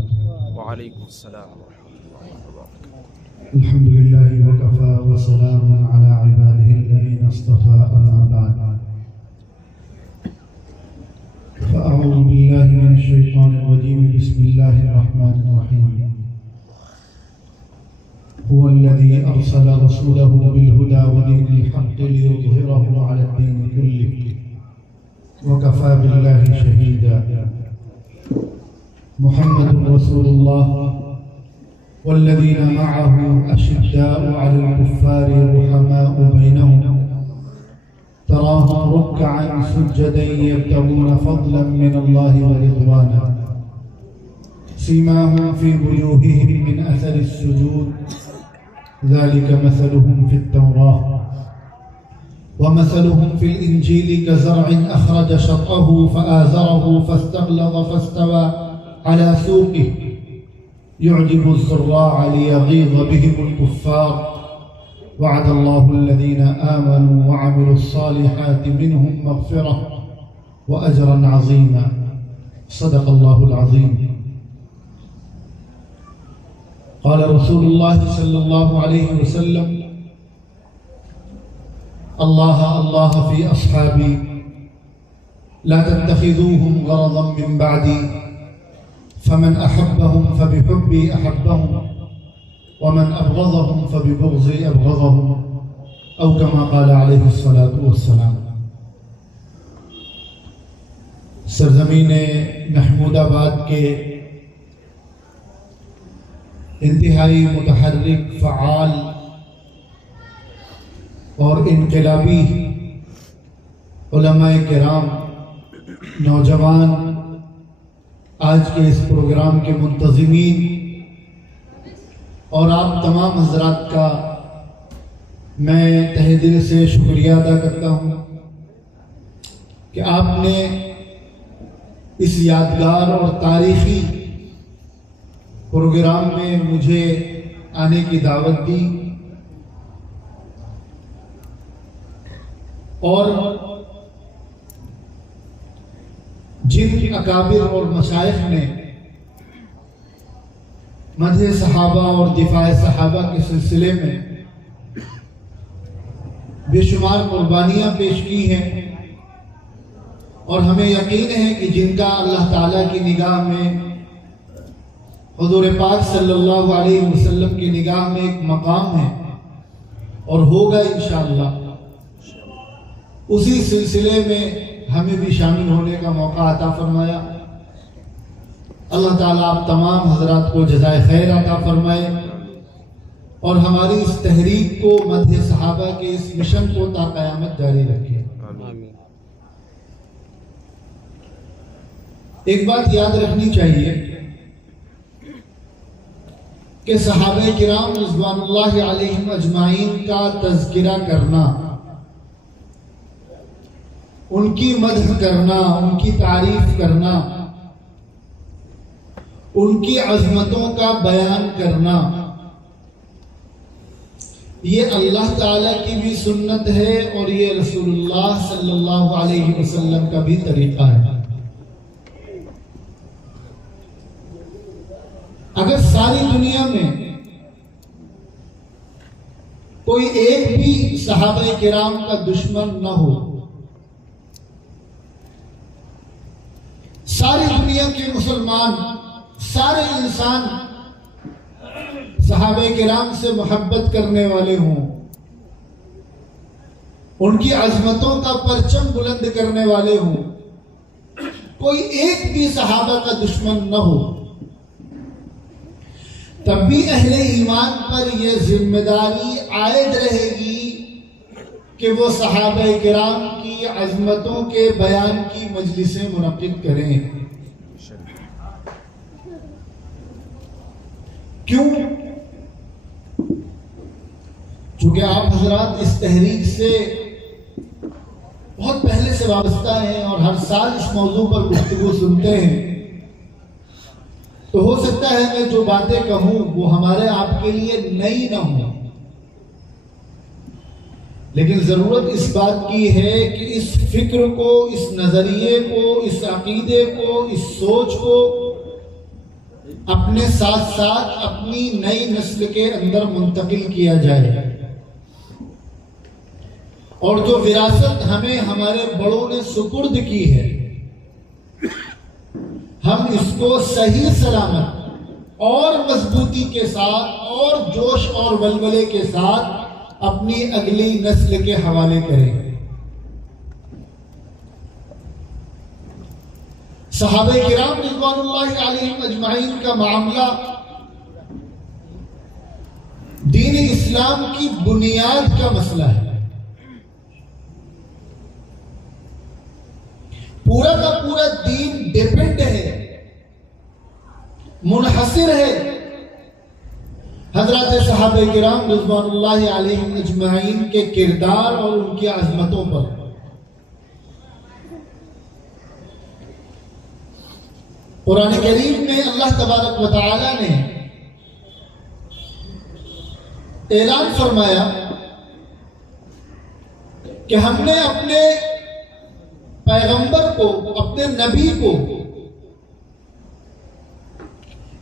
وبركاته. وعليكم السلام ورحمة الله وبركاته. الحمد لله وكفى وسلام على عباده الذين اصطفى أما بعد. فأعوذ بالله من الشيطان الرجيم. بسم الله الرحمن الرحيم. هو الذي أرسل رسوله بالهدى ودين الحق ليظهره على الدين كله وكفى بالله شهيدا. محمد رسول الله والذين معه أشداء على الكفار رحماء بينهم تراهم ركعا سجدا يبتغون فضلا من الله ورضوانا سيماهم في وجوههم من أثر السجود ذلك مثلهم في التوراة ومثلهم في الإنجيل كزرع أخرج شطأه فآزره فاستغلظ فاستوى على سوقه يعجب الزراع ليغيظ بهم الكفار وعد الله الذين آمنوا وعملوا الصالحات منهم مغفرة وأجرا عظيما. صدق الله العظيم. قال رسول الله صلى الله عليه وسلم الله الله في أصحابي لا تتخذوهم غرضا من بعدي فمن أحبهم فبحبي أحبهم ومن أبغضهم فببغضي أبغضهم أو كما قال عليه الصلاة والسلام. سرزمین محمود آباد کے انتہائی متحرک، فعال اور انقلابی علماء کرام، نوجوان، آج کے اس پروگرام کے منتظمین اور آپ تمام حضرات کا میں تہہ دل سے شکریہ ادا کرتا ہوں کہ آپ نے اس یادگار اور تاریخی پروگرام میں مجھے آنے کی دعوت دی اور جن اکابر اور مشائخ نے مدح صحابہ اور دفاع صحابہ کے سلسلے میں بے شمار قربانیاں پیش کی ہیں اور ہمیں یقین ہے کہ جن کا اللہ تعالیٰ کی نگاہ میں، حضور پاک صلی اللہ علیہ وسلم کی نگاہ میں ایک مقام ہے اور ہوگا انشاءاللہ، اسی سلسلے میں ہمیں بھی شامل ہونے کا موقع عطا فرمایا. اللہ تعالیٰ آپ تمام حضرات کو جزائے خیر عطا فرمائے اور ہماری اس تحریک کو، مدح صحابہ کے اس مشن کو تا قیامت جاری رکھے. ایک بات یاد رکھنی چاہیے کہ صحابہ کرام رضوان اللہ علیہم اجمعین کا تذکرہ کرنا، ان کی مدح کرنا، ان کی تعریف کرنا، ان کی عظمتوں کا بیان کرنا، یہ اللہ تعالیٰ کی بھی سنت ہے اور یہ رسول اللہ صلی اللہ علیہ وسلم کا بھی طریقہ ہے. اگر ساری دنیا میں کوئی ایک بھی صحابہ کرام کا دشمن نہ ہو، ساری دنیا کے مسلمان، سارے انسان صحابہ کرام سے محبت کرنے والے ہوں، ان کی عظمتوں کا پرچم بلند کرنے والے ہوں، کوئی ایک بھی صحابہ کا دشمن نہ ہو، تب بھی اہل ایمان پر یہ ذمہ داری عائد رہے گی کہ وہ صحابہ کرام کی عظمتوں کے بیان کی مجلسیں منعقد کریں. کیوں؟ چونکہ آپ حضرات اس تحریک سے بہت پہلے سے وابستہ ہیں اور ہر سال اس موضوع پر گفتگو سنتے ہیں، تو ہو سکتا ہے میں جو باتیں کہوں وہ ہمارے آپ کے لیے نئی نہ ہوں، لیکن ضرورت اس بات کی ہے کہ اس فکر کو، اس نظریے کو، اس عقیدے کو، اس سوچ کو اپنے ساتھ ساتھ اپنی نئی نسل کے اندر منتقل کیا جائے، اور جو وراثت ہمیں ہمارے بڑوں نے سپرد کی ہے ہم اس کو صحیح سلامت اور مضبوطی کے ساتھ اور جوش اور ولولے کے ساتھ اپنی اگلی نسل کے حوالے کریں۔ صحابہ کرام رضوان اللہ علیہم اجمعین کا معاملہ دین اسلام کی بنیاد کا مسئلہ ہے۔ پورا کا پورا دین ڈیپینڈ ہے، منحصر ہے حضرات صحابہ کرام رضوان اللہ علیہم اجمعین کے کردار اور ان کی عظمتوں پر۔ قرآن کریم میں اللہ تبارک و تعالی نے اعلان فرمایا کہ ہم نے اپنے پیغمبر کو، اپنے نبی کو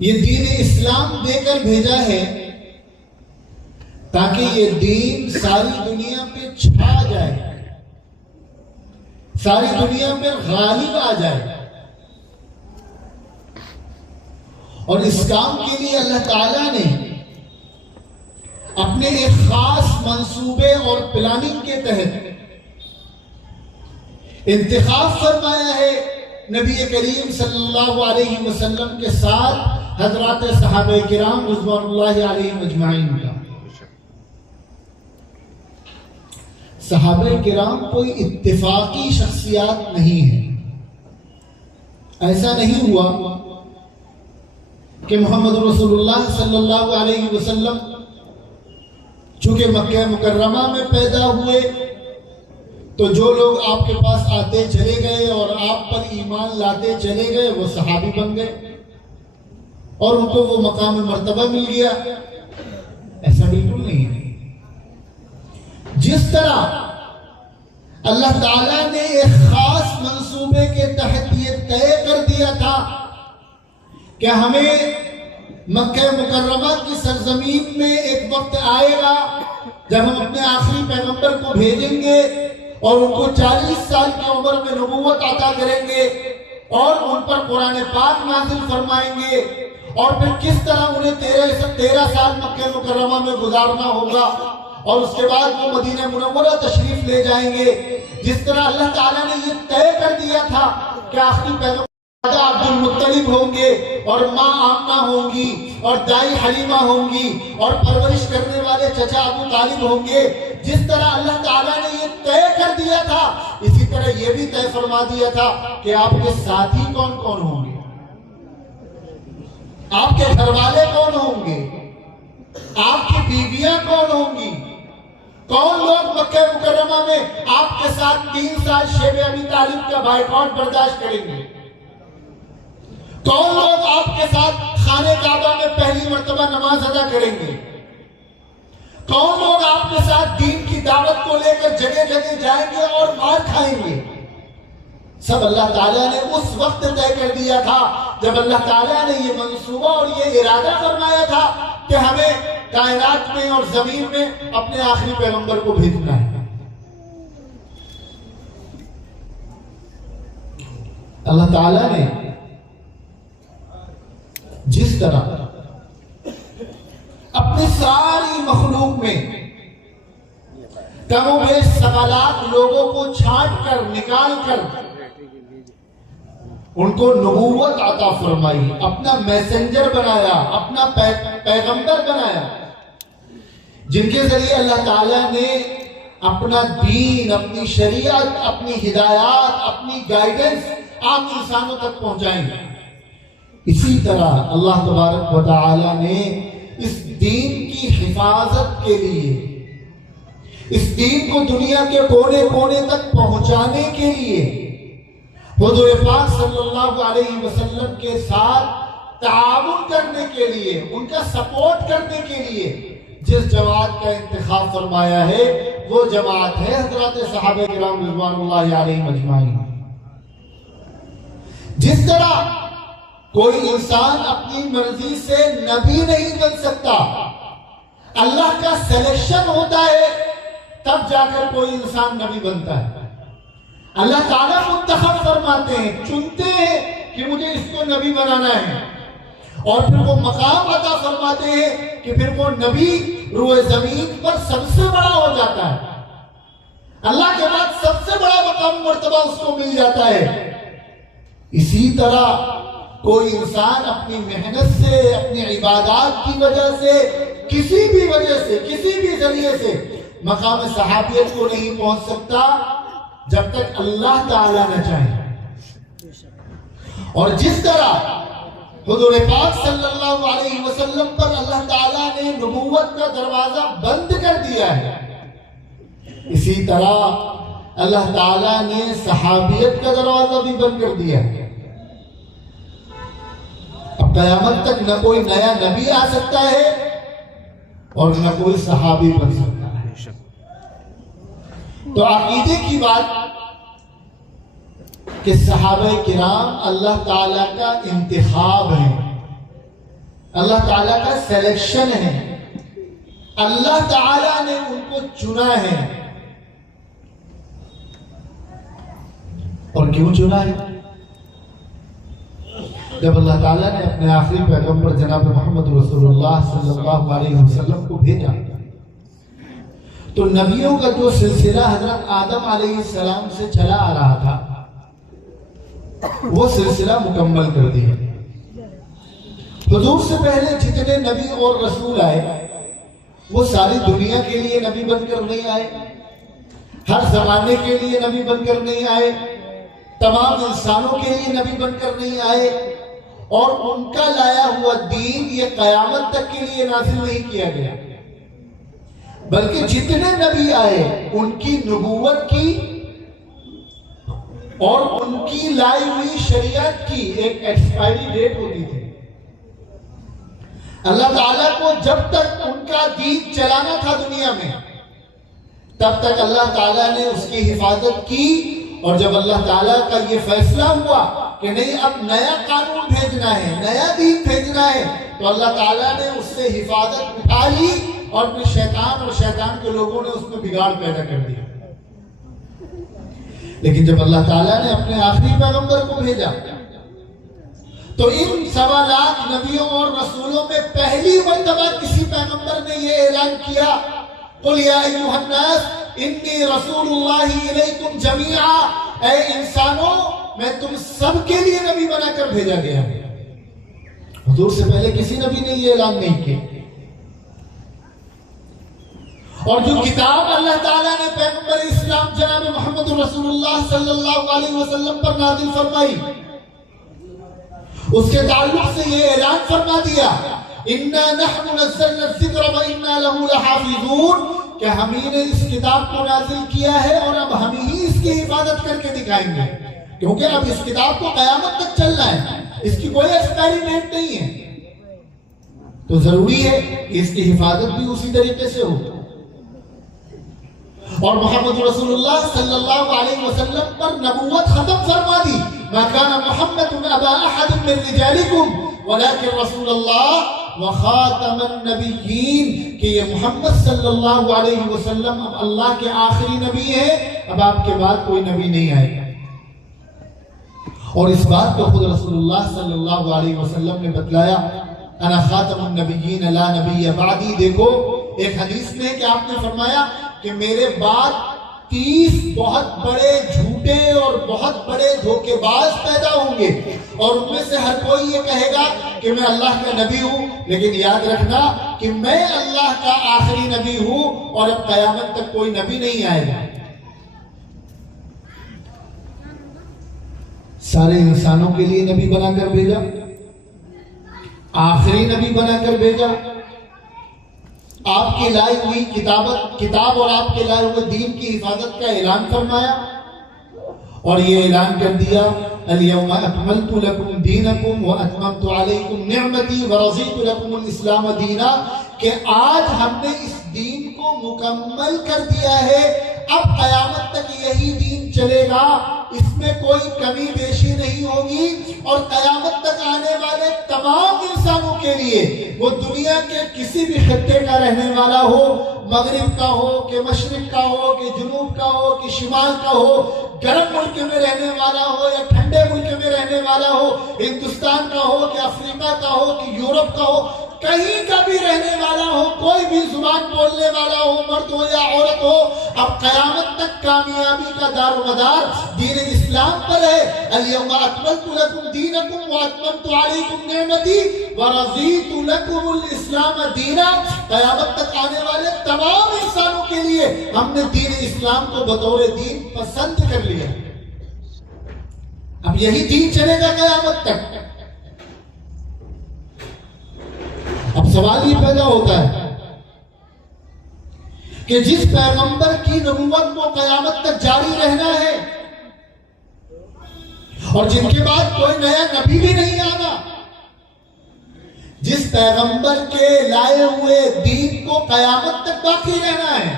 یہ دین اسلام دے کر بھیجا ہے تاکہ یہ دین ساری دنیا پہ چھا جائے، ساری دنیا پہ غالب آ جائے۔ اور اس کام کے لیے اللہ تعالیٰ نے اپنے ایک خاص منصوبے اور پلاننگ کے تحت انتخاب فرمایا ہے نبی کریم صلی اللہ علیہ وسلم کے ساتھ حضرات صحابہ کرام رضوان اللہ علیہم اجمعین کا۔ صحابہ کرام کوئی اتفاقی شخصیات نہیں ہیں۔ ایسا نہیں ہوا کہ محمد رسول اللہ صلی اللہ علیہ وسلم چونکہ مکہ مکرمہ میں پیدا ہوئے تو جو لوگ آپ کے پاس آتے چلے گئے اور آپ پر ایمان لاتے چلے گئے وہ صحابی بن گئے اور ان کو وہ مقام مرتبہ مل گیا۔ ایسا بالکل نہیں ہے۔ جس طرح اللہ تعالیٰ نے ایک خاص منصوبے کے تحت یہ طے کر دیا تھا کہ ہمیں مکہ مکرمہ کی سرزمین میں ایک وقت آئے گا جب ہم اپنے آخری پیغمبر کو بھیجیں گے اور ان کو 40 سال کی عمر میں نبوت عطا کریں گے اور ان پر قرآن پاک نازل فرمائیں گے، اور پھر کس طرح انہیں 13 سال مکہ مکرمہ میں گزارنا ہوگا اور اس کے بعد وہ مدینہ منورہ تشریف لے جائیں گے۔ جس طرح اللہ تعالیٰ نے یہ طے کر دیا تھا کہ آخری پیغمبر عبد المطلب ہوں گے اور ماں آمنہ ہوں گی اور دائی حلیمہ ہوں گی اور پرورش کرنے والے چچا ابو طالب ہوں گے، جس طرح اللہ تعالیٰ نے یہ طے کر دیا تھا اسی طرح یہ بھی طے فرما دیا تھا کہ آپ کے ساتھی کون کون ہوں گے، آپ کے گھر والے کون ہوں گے، آپ کی بیویاں کون ہوں گی، کون لوگ مکہ مکرمہ میں آپ کے ساتھ 3 سال شیب ابی طالب کا بائیکاٹ برداشت کریں گے، کون لوگ آپ کے ساتھ خانہ کعبہ میں پہلی مرتبہ نماز ادا کریں گے، کون لوگ آپ کے ساتھ دین کی دعوت کو لے کر جگہ جگہ جائیں گے اور مار کھائیں گے۔ سب اللہ تعالیٰ نے اس وقت طے کر دیا تھا جب اللہ تعالیٰ نے یہ منصوبہ اور یہ ارادہ فرمایا تھا کہ ہمیں کائنات میں اور زمین میں اپنے آخری پیغمبر کو بھیجنا ہے۔ اللہ تعالیٰ نے جس طرح اپنی ساری مخلوق میں کم و بیش سوالات لوگوں کو چھانٹ کر نکال کر ان کو نبوت عطا فرمائی، اپنا میسنجر بنایا، اپنا پیغمبر بنایا، جن کے ذریعے اللہ تعالیٰ نے اپنا دین، اپنی شریعت، اپنی ہدایات، اپنی گائیڈنس عام انسانوں تک پہنچائیں۔ اسی طرح اللہ تبارک و تعالی نے اس دین کی حفاظت کے لیے، اس دین کو دنیا کے کونے کونے تک پہنچانے کے لیے حضور پاک صلی اللہ علیہ وسلم کے ساتھ تعاون کرنے کے لیے، ان کا سپورٹ کرنے کے لیے جس جماعت کا انتخاب فرمایا ہے وہ جماعت ہے حضرات صحابہ کرام رضوان اللہ علیہم اجمعین۔ جس طرح کوئی انسان اپنی مرضی سے نبی نہیں بن سکتا، اللہ کا سلیکشن ہوتا ہے تب جا کر کوئی انسان نبی بنتا ہے۔ اللہ تعالیٰ منتخب فرماتے ہیں، چنتے ہیں کہ مجھے اس کو نبی بنانا ہے، اور پھر وہ مقام عطا فرماتے ہیں کہ پھر وہ نبی روئے زمین پر سب سے بڑا ہو جاتا ہے، اللہ کے بعد سب سے بڑا مقام مرتبہ اس کو مل جاتا ہے۔ اسی طرح کوئی انسان اپنی محنت سے، اپنی عبادات کی وجہ سے، کسی بھی وجہ سے، کسی بھی ذریعے سے مقام صحابیت کو نہیں پہنچ سکتا جب تک اللہ تعالیٰ نہ چاہے۔ اور جس طرح حضور پاک صلی اللہ علیہ وسلم پر اللہ تعالیٰ نے نبوت کا دروازہ بند کر دیا ہے، اسی طرح اللہ تعالیٰ نے صحابیت کا دروازہ بھی بند کر دیا ہے۔ اب قیامت تک نہ کوئی نیا نبی آ سکتا ہے اور نہ کوئی صحابی بن سکتا ہے۔ تو عقیدے کی بات کہ صحابہ کرام اللہ تعالیٰ کا انتخاب ہے، اللہ تعالیٰ کا سلیکشن ہے، اللہ تعالیٰ نے ان کو چنا ہے۔ اور کیوں چنا ہے؟ جب اللہ تعالیٰ نے اپنے آخری پیغمبر جناب محمد رسول اللہ صلی اللہ علیہ وسلم کو بھیجا تو نبیوں کا جو سلسلہ حضرت آدم علیہ السلام سے چلا آ رہا تھا وہ سلسلہ مکمل کر دیا۔ حضور سے پہلے جتنے نبی اور رسول آئے وہ ساری دنیا کے لیے نبی بن کر نہیں آئے، ہر زمانے کے لیے نبی بن کر نہیں آئے، تمام انسانوں کے لیے نبی بن کر نہیں آئے، اور ان کا لایا ہوا دین یہ قیامت تک کے لیے نازل نہیں کیا گیا، بلکہ جتنے نبی آئے ان کی نبوت کی اور ان کی لائی ہوئی شریعت کی ایک ایکسپائری ڈیٹ ہوتی تھی۔ اللہ تعالیٰ کو جب تک ان کا دین چلانا تھا دنیا میں تب تک اللہ تعالیٰ نے اس کی حفاظت کی، اور جب اللہ تعالیٰ کا یہ فیصلہ ہوا کہ نہیں اب نیا قانون بھیجنا ہے، نیا دین بھیجنا ہے، تو اللہ تعالیٰ نے اس سے حفاظت اٹھا لی، اور پھر شیطان اور شیطان کے لوگوں نے اس میں بگاڑ پیدا کر دیا۔ لیکن جب اللہ تعالیٰ نے اپنے آخری پیغمبر کو بھیجا تو ان 1.25 لاکھ نبیوں اور رسولوں میں پہلی مرتبہ کسی پیغمبر نے یہ اعلان کیا، قُلْ يَا أَيُّهَا النَّاسِ إِنِّي رَسُولُ اللَّهِ إِلَيْكُمْ جَمِيعًا، اے انسانوں میں تم سب کے لیے نبی بنا کر بھیجا گیا۔ حضور سے پہلے کسی نبی نے یہ اعلان نہیں کیا، اور جو کتاب اللہ تعالیٰ نے پیغمبر اسلام جناب محمد رسول اللہ صلی اللہ علیہ وسلم پر نازل فرمائی اس کے تعلق سے یہ اعلان فرما دیا، اِنَّا نَحْنُ نَزَّلْنَا الذِّكْرَ وَإِنَّا لَهُ لَحَافِظُونَ، کہ ہم ہی نے اس کتاب کو نازل کیا ہے اور اب ہم ہی اس کی حفاظت کر کے دکھائیں گے، کیونکہ اب اس کتاب کو قیامت تک چلنا ہے، اس کی کوئی ایکسپیریمنٹ نہیں ہے، تو ضروری ہے کہ اس کی حفاظت بھی اسی طریقے سے ہو۔ اور محمد رسول اللہ صلی اللہ علیہ وسلم پر نبوت ختم فرما دی، ما كان محمد ابا احد من رجالكم ولكن رسول اللہ وخاتم النبیین، کہ یہ محمد صلی اللہ علیہ وسلم اب اللہ کے آخری نبی ہے، اب آپ کے بعد کوئی نبی نہیں آئے گا۔ اور اس بات کو خود رسول اللہ صلی اللہ علیہ وسلم نے بتلایا، انا خاتم النبیین لا نبی بعدی۔ دیکھو ایک حدیث میں کہ آپ نے فرمایا کہ میرے بعد 30 بہت بڑے جھوٹے اور بہت بڑے دھوکے باز پیدا ہوں گے، اور ان میں سے ہر کوئی یہ کہے گا کہ میں اللہ کا نبی ہوں، لیکن یاد رکھنا کہ میں اللہ کا آخری نبی ہوں، اور اب قیامت تک کوئی نبی نہیں آئے گا۔ سارے انسانوں کے لیے نبی بنا کر بھیجا، آخری نبی بنا کر بھیجا، آپ کی لائی ہوئی کتاب اور آپ کے لائے ہوئے دین کی حفاظت کا اعلان فرمایا، اور یہ اعلان کر دیا اليوم اکملت لکم دینکم واتممت علیکم نعمتی ورضیت لکم الاسلام دینا، کہ آج ہم نے اس دین کو مکمل کر دیا ہے، اب قیامت تک یہی دین چلے گا، اس میں کوئی کمی بیشی نہیں ہوگی، اور قیامت تک آنے لیے، وہ دنیا کے کسی بھی خطے کا رہنے والا ہو، مغرب کا ہو کہ مشرق کا ہو کہ جنوب کا ہو کہ شمال کا ہو، گرم ملک میں رہنے والا ہو یا ٹھنڈے ملک میں رہنے والا ہو، ہندوستان کا ہو کہ افریقہ کا ہو کہ یورپ کا ہو، کہیں کا بھی رہنے والا ہو، کوئی بھی زبان بولنے والا ہو، مرد ہو یا عورت ہو، اب قیامت تک کامیابی کا دار و مدار دین اسلام پر ہے۔ الیوم اکملت لکم دینکم واتممت علیکم نعمتی ورضیت لکم الاسلام دینا۔ قیامت تک آنے والے تمام انسانوں کے لیے ہم نے دین اسلام کو بطور دین پسند کر لیا۔ اب یہی دین چلے گا قیامت تک۔ اب سوال یہ پیدا ہوتا ہے کہ جس پیغمبر کی نبوت کو قیامت تک جاری رہنا ہے اور جن کے بعد کوئی نیا نبی بھی نہیں آنا، جس پیغمبر کے لائے ہوئے دین کو قیامت تک باقی رہنا ہے،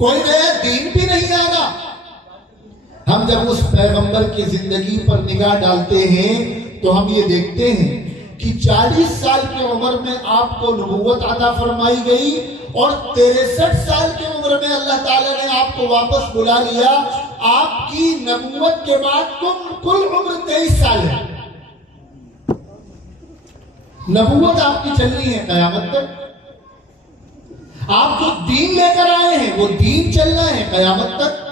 کوئی نیا دین بھی نہیں آنا، ہم جب اس پیغمبر کی زندگی پر نگاہ ڈالتے ہیں تو ہم یہ دیکھتے ہیں کہ 40 سال کی عمر میں آپ کو نبوت عطا فرمائی گئی اور 63 سال کی عمر میں اللہ تعالیٰ نے آپ کو واپس بلا لیا۔ آپ کی نبوت کے بعد کل عمر 23 سال ہے۔ نبوت آپ کی چلنی ہے قیامت تک۔ آپ جو دین لے کر آئے ہیں وہ دین چلنا ہے قیامت تک۔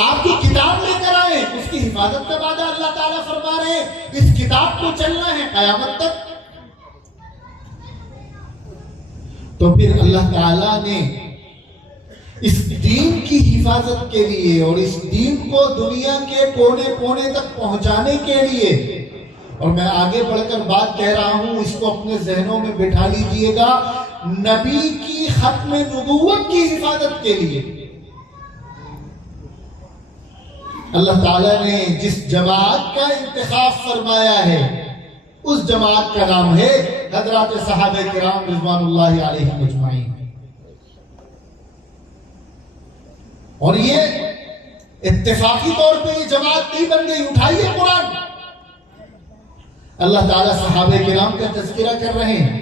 آپ کی کتاب لے کر آئے اس کی حفاظت کا وعدہ اللہ تعالیٰ فرما رہے ہیں، اس کتاب کو چلنا ہے قیامت تک۔ تو پھر اللہ تعالیٰ نے اس دین کی حفاظت کے لیے اور اس دین کو دنیا کے کونے کونے تک پہنچانے کے لیے، اور میں آگے بڑھ کر بات کہہ رہا ہوں، اس کو اپنے ذہنوں میں بٹھا لیجئے گا، نبی کی ختم نبوت کی حفاظت کے لیے اللہ تعالیٰ نے جس جماعت کا انتخاب فرمایا ہے اس جماعت کا نام ہے حضرات صحابہ کرام رضوان اللہ علیہم اجمعین۔ اور یہ اتفاقی طور پہ یہ جماعت نہیں بن گئی، اٹھائیے قرآن، اللہ تعالیٰ صحابہ کرام کا تذکرہ کر رہے ہیں،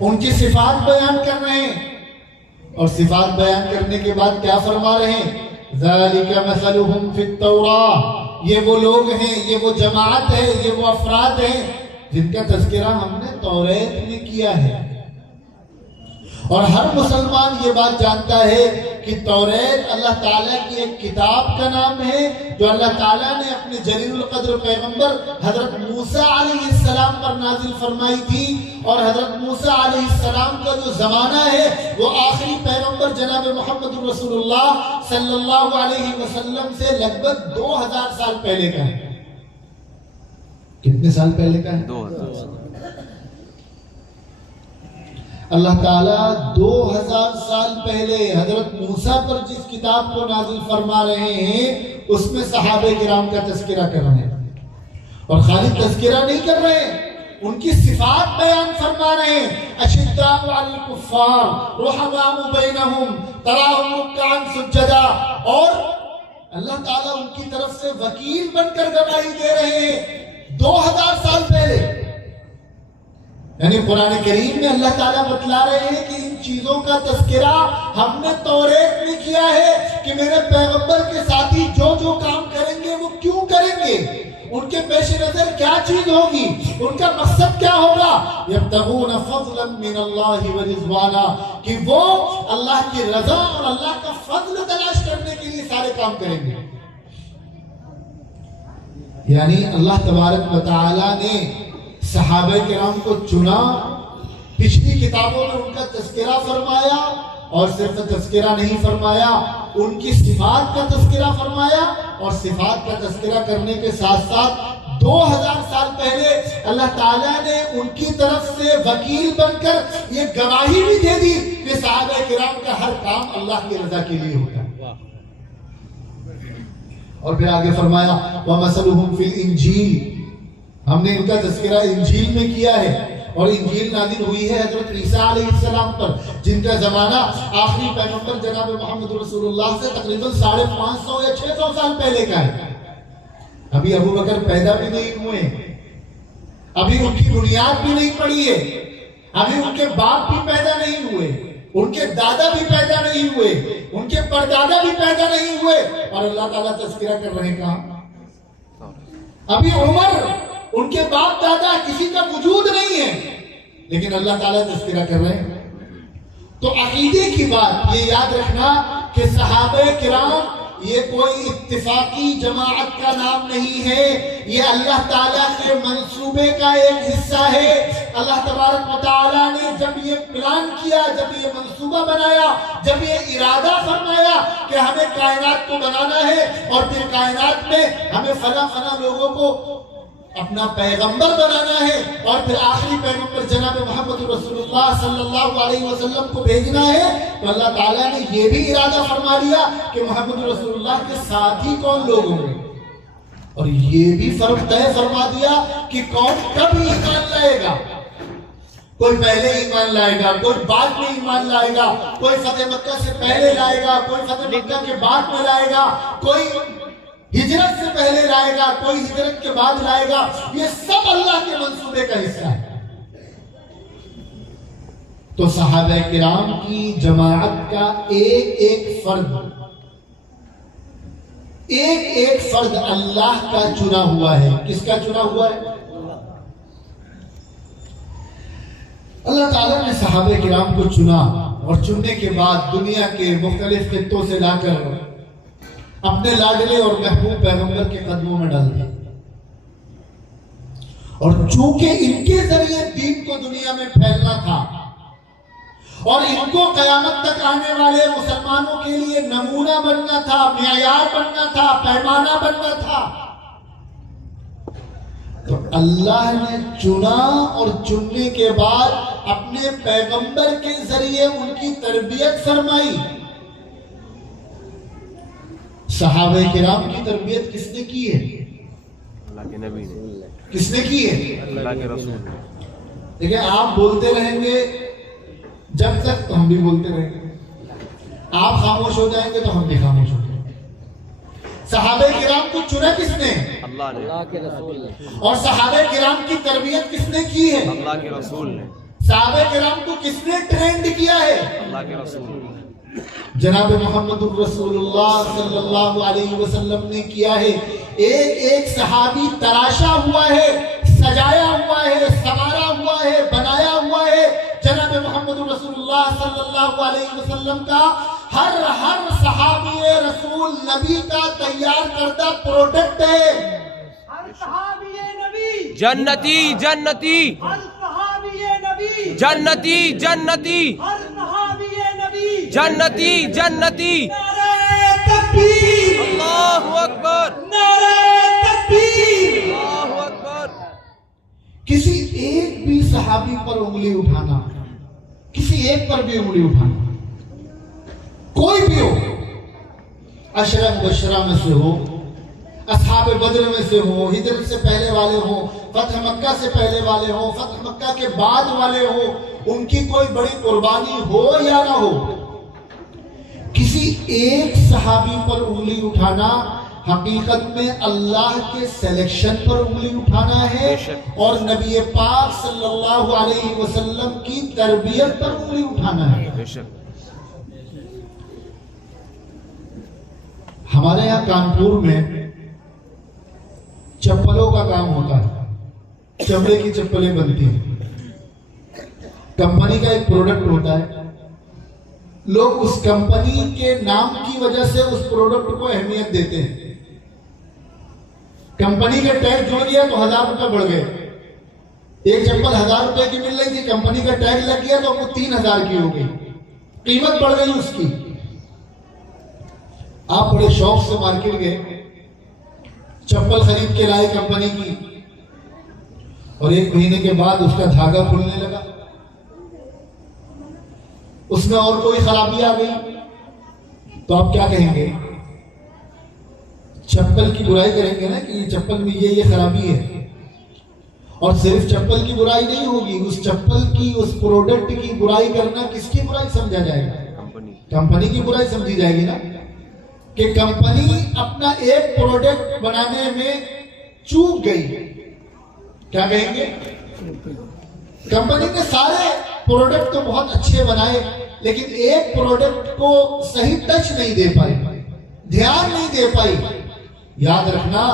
ان کی صفات بیان کر رہے ہیں، اور صفات بیان کرنے کے بعد کیا فرما رہے ہیں؟ ذَلِكَ مَثَلُهُمْ فِي التَّوْرَاةِ، یہ وہ لوگ ہیں، یہ وہ جماعت ہے، یہ وہ افراد ہیں جن کا تذکرہ ہم نے توریت میں کیا ہے۔ اور ہر مسلمان یہ بات جانتا ہے کہ توریت اللہ تعالیٰ کی ایک کتاب کا نام ہے جو اللہ تعالیٰ نے اپنے جلیل القدر پیغمبر حضرت موسیٰ علیہ السلام پر نازل فرمائی تھی، اور حضرت موسیٰ علیہ السلام کا جو زمانہ ہے وہ آخری پیغمبر جناب محمد رسول اللہ صلی اللہ علیہ وسلم سے لگ بھگ 2000 سال پہلے کا ہے۔ کتنے سال پہلے کا ہے؟ 2000 سال۔ اللہ تعالیٰ 2000 سال پہلے حضرت موسیٰ پر جس کتاب کو نازل فرما رہے ہیں اس میں صحابہ کرام کا تذکرہ کر رہے ہیں، اور خالی تذکرہ نہیں کر رہے ہیں، ان کی صفات بیان فرما رہے ہیں۔ اشداء علی الکفار رحماء بینہم تراہم رکعا سجدا، اور اللہ تعالیٰ ان کی طرف سے وکیل بن کر گواہی دے رہے ہیں 2000 سال پہلے۔ یعنی قرآن کریم میں اللہ تعالیٰ بتلا رہے ہیں کہ ان چیزوں کا تذکرہ ہم نے توریت میں کیا ہے کہ میرے پیغمبر کے ساتھی جو جو کام کریں گے وہ کیوں کریں گے، ان کے پیش نظر کیا چیز ہوگی، ان کا مقصد کیا ہوگا۔ یبتغون فضلا من اللہ ورضوانا، کہ وہ اللہ کی رضا اور اللہ کا فضل تلاش کرنے کے لیے سارے کام کریں گے۔ یعنی اللہ تبارک و تعالی نے صحابہ کرام کو چنا، پچھلی کتابوں میں ان کا تذکرہ فرمایا، اور صرف تذکرہ نہیں فرمایا، ان کی صفات کا تذکرہ فرمایا، اور صفات کا تذکرہ کرنے کے ساتھ ساتھ 2000 سال پہلے اللہ تعالیٰ نے ان کی طرف سے وکیل بن کر یہ گواہی بھی دے دی کہ صحابہ کرام کا ہر کام اللہ کی رضا کے لیے ہوتا ہے۔ اور پھر آگے فرمایا وَمَثَلُهُمْ فِي الْإِنْجِيلِ، ہم نے ان کا تذکرہ انجیل میں کیا ہے، اور انجیل نازل ہوئی ہے حضرت عیسیٰ علیہ السلام پر، جن کا زمانہ آخری پیغمبر جناب محمد رسول اللہ سے تقریباً 550 یا 600 سال پہلے کا ہے۔ ابھی ابو بکر پیدا بھی نہیں ہوئے، ابھی ان کی بنیاد بھی نہیں پڑی ہے, ابھی ان کے باپ بھی پیدا نہیں ہوئے, ان کے دادا بھی پیدا نہیں ہوئے, ان کے پردادا بھی پیدا نہیں ہوئے, اور اللہ تعالیٰ تذکرہ کر رہے ہیں کہاں؟ ابھی عمر, ان کے باپ دادا کسی کا وجود نہیں ہے, لیکن اللہ تعالیٰ تذکرہ کر رہے ہیں. تو عقیدے کی بات یہ یاد رکھنا کہ صحابہ کرام یہ کوئی اتفاقی جماعت کا نام نہیں ہے, یہ اللہ تعالیٰ کے منصوبے کا ایک حصہ ہے. اللہ تبارک و تعالیٰ نے جب یہ پلان کیا, جب یہ منصوبہ بنایا, جب یہ ارادہ فرمایا کہ ہمیں کائنات کو بنانا ہے اور پھر کائنات میں ہمیں فلاں لوگوں کو اپنا پیغمبر بنانا ہے اور پھر آخری پیغمبر جناب محمد رسول اللہ صلی اللہ علیہ وسلم کو بھیجنا ہے, تو اللہ تعالیٰ نے یہ بھی ارادہ فرما لیا کہ محمد رسول اللہ کے ساتھی کون لوگ ہوں گے, اور یہ بھی فرق طے فرما دیا کہ کون کب ایمان لائے گا. کوئی پہلے ایمان لائے گا, کوئی بعد میں ایمان لائے گا, کوئی فتح مکہ سے پہلے لائے گا, کوئی فتح مکہ کے بعد میں لائے گا, کوئی ہجرت سے پہلے لائے گا, کوئی ہجرت کے بعد لائے گا. یہ سب اللہ کے منصوبے کا حصہ ہے. تو صحابہ کرام کی جماعت کا ایک فرد اللہ کا چنا ہوا ہے. کس کا چنا ہوا ہے؟ اللہ تعالیٰ نے صحابہ کرام کو چنا, اور چننے کے بعد دنیا کے مختلف خطوں سے لا کر اپنے لاڈلے اور محبوب پیغمبر کے قدموں میں ڈال دیا. اور چونکہ ان کے ذریعے دین کو دنیا میں پھیلنا تھا اور ان کو قیامت تک آنے والے مسلمانوں کے لیے نمونہ بننا تھا, معیار بننا تھا, پیمانہ بننا تھا, تو اللہ نے چنا اور چننے کے بعد اپنے پیغمبر کے ذریعے ان کی تربیت فرمائی. صحابہ کرام کی تربیت کس نے کی ہے؟ اللہ کے نبی نے. کس نے کی ہے؟ اللہ کے رسول نے. دیکھیں, آپ بولتے رہیں گے جب تک تو ہم بھی بولتے رہیں گے, آپ خاموش ہو جائیں گے تو ہم بھی خاموش ہو جائیں گے. صحابہ کرام کو چنا کس نے؟ اللہ نے. اللہ کے رسول نے. اور صحابہ کرام کی تربیت کس نے کی ہے؟ اللہ کے رسول نے. صحابہ کرام کو کس نے ٹرینڈ کیا ہے؟ اللہ کے رسول نے. جناب محمد رسول اللہ صلی اللہ علیہ وسلم نے کیا ہے. ایک صحابی تراشا ہوا ہے, سجایا ہوا ہے, سنوارا ہوا ہے, بنایا ہوا ہے. جناب محمد رسول اللہ صلی اللہ علیہ وسلم کا ہر صحابی رسول نبی کا تیار کردہ پروڈکٹ ہے. ہر صحابی نبی جنتی جنتی, ہر صحابی نبی جنتی جنتی, ہر صحابی نبی جنتی جنتی. نعرہ تکبیر, اللہ اکبر, نعرہ تکبیر. اللہ اکبر. کسی ایک بھی صحابی پر انگلی اٹھانا, کسی ایک پر بھی انگلی اٹھانا, کوئی بھی ہو, عشرہ مبشرہ میں سے ہو, اصحاب بدر میں سے ہو, ہجرت سے پہلے والے ہوں, فتح مکہ سے پہلے والے ہوں, فتح مکہ کے بعد والے ہوں, ان کی کوئی بڑی قربانی ہو یا نہ ہو, کسی ایک صحابی پر انگلی اٹھانا حقیقت میں اللہ کے سلیکشن پر انگلی اٹھانا ہے, اور نبی پاک صلی اللہ علیہ وسلم کی تربیت پر انگلی اٹھانا ہے. بے شک. ہمارے یہاں کانپور میں چپلوں کا کام ہوتا ہے, چمڑے کی چپلیں بنتی ہیں, کمپنی کا ایک پروڈکٹ ہوتا ہے, لوگ اس کمپنی کے نام کی وجہ سے اس پروڈکٹ کو اہمیت دیتے ہیں. کمپنی کے ٹیگ جوڑ دیا تو 1000 روپے بڑھ گئے, ایک چپل 1000 روپے کی مل رہی تھی, کمپنی کا ٹیگ لگ گیا تو وہ 3000 کی ہو گئی, قیمت بڑھ گئی اس کی. آپ بڑے شوق سے مارکیٹ گئے, چپل خرید کے لائے کمپنی کی, اور 1 مہینے کے بعد اس کا دھاگا کھلنے لگا, اس میں اور کوئی خرابی آ گئی, تو آپ کیا کہیں گے؟ چپل کی برائی کریں گے نا کہ یہ چپل میں یہ خرابی ہے. اور صرف چپل کی برائی نہیں ہوگی, اس چپل کی, اس پروڈکٹ کی برائی کرنا کس کی برائی سمجھا جائے گا؟ کمپنی کی برائی سمجھی جائے گی نا, کہ کمپنی اپنا ایک پروڈکٹ بنانے میں چوک گئی, کیا کہیں گے؟ کمپنی نے سارے پروڈکٹ تو بہت اچھے بنائے لیکن ایک پروڈکٹ کو صحیح ٹچ نہیں دے پائی، دھیان نہیں دے پائی۔ یاد رکھنا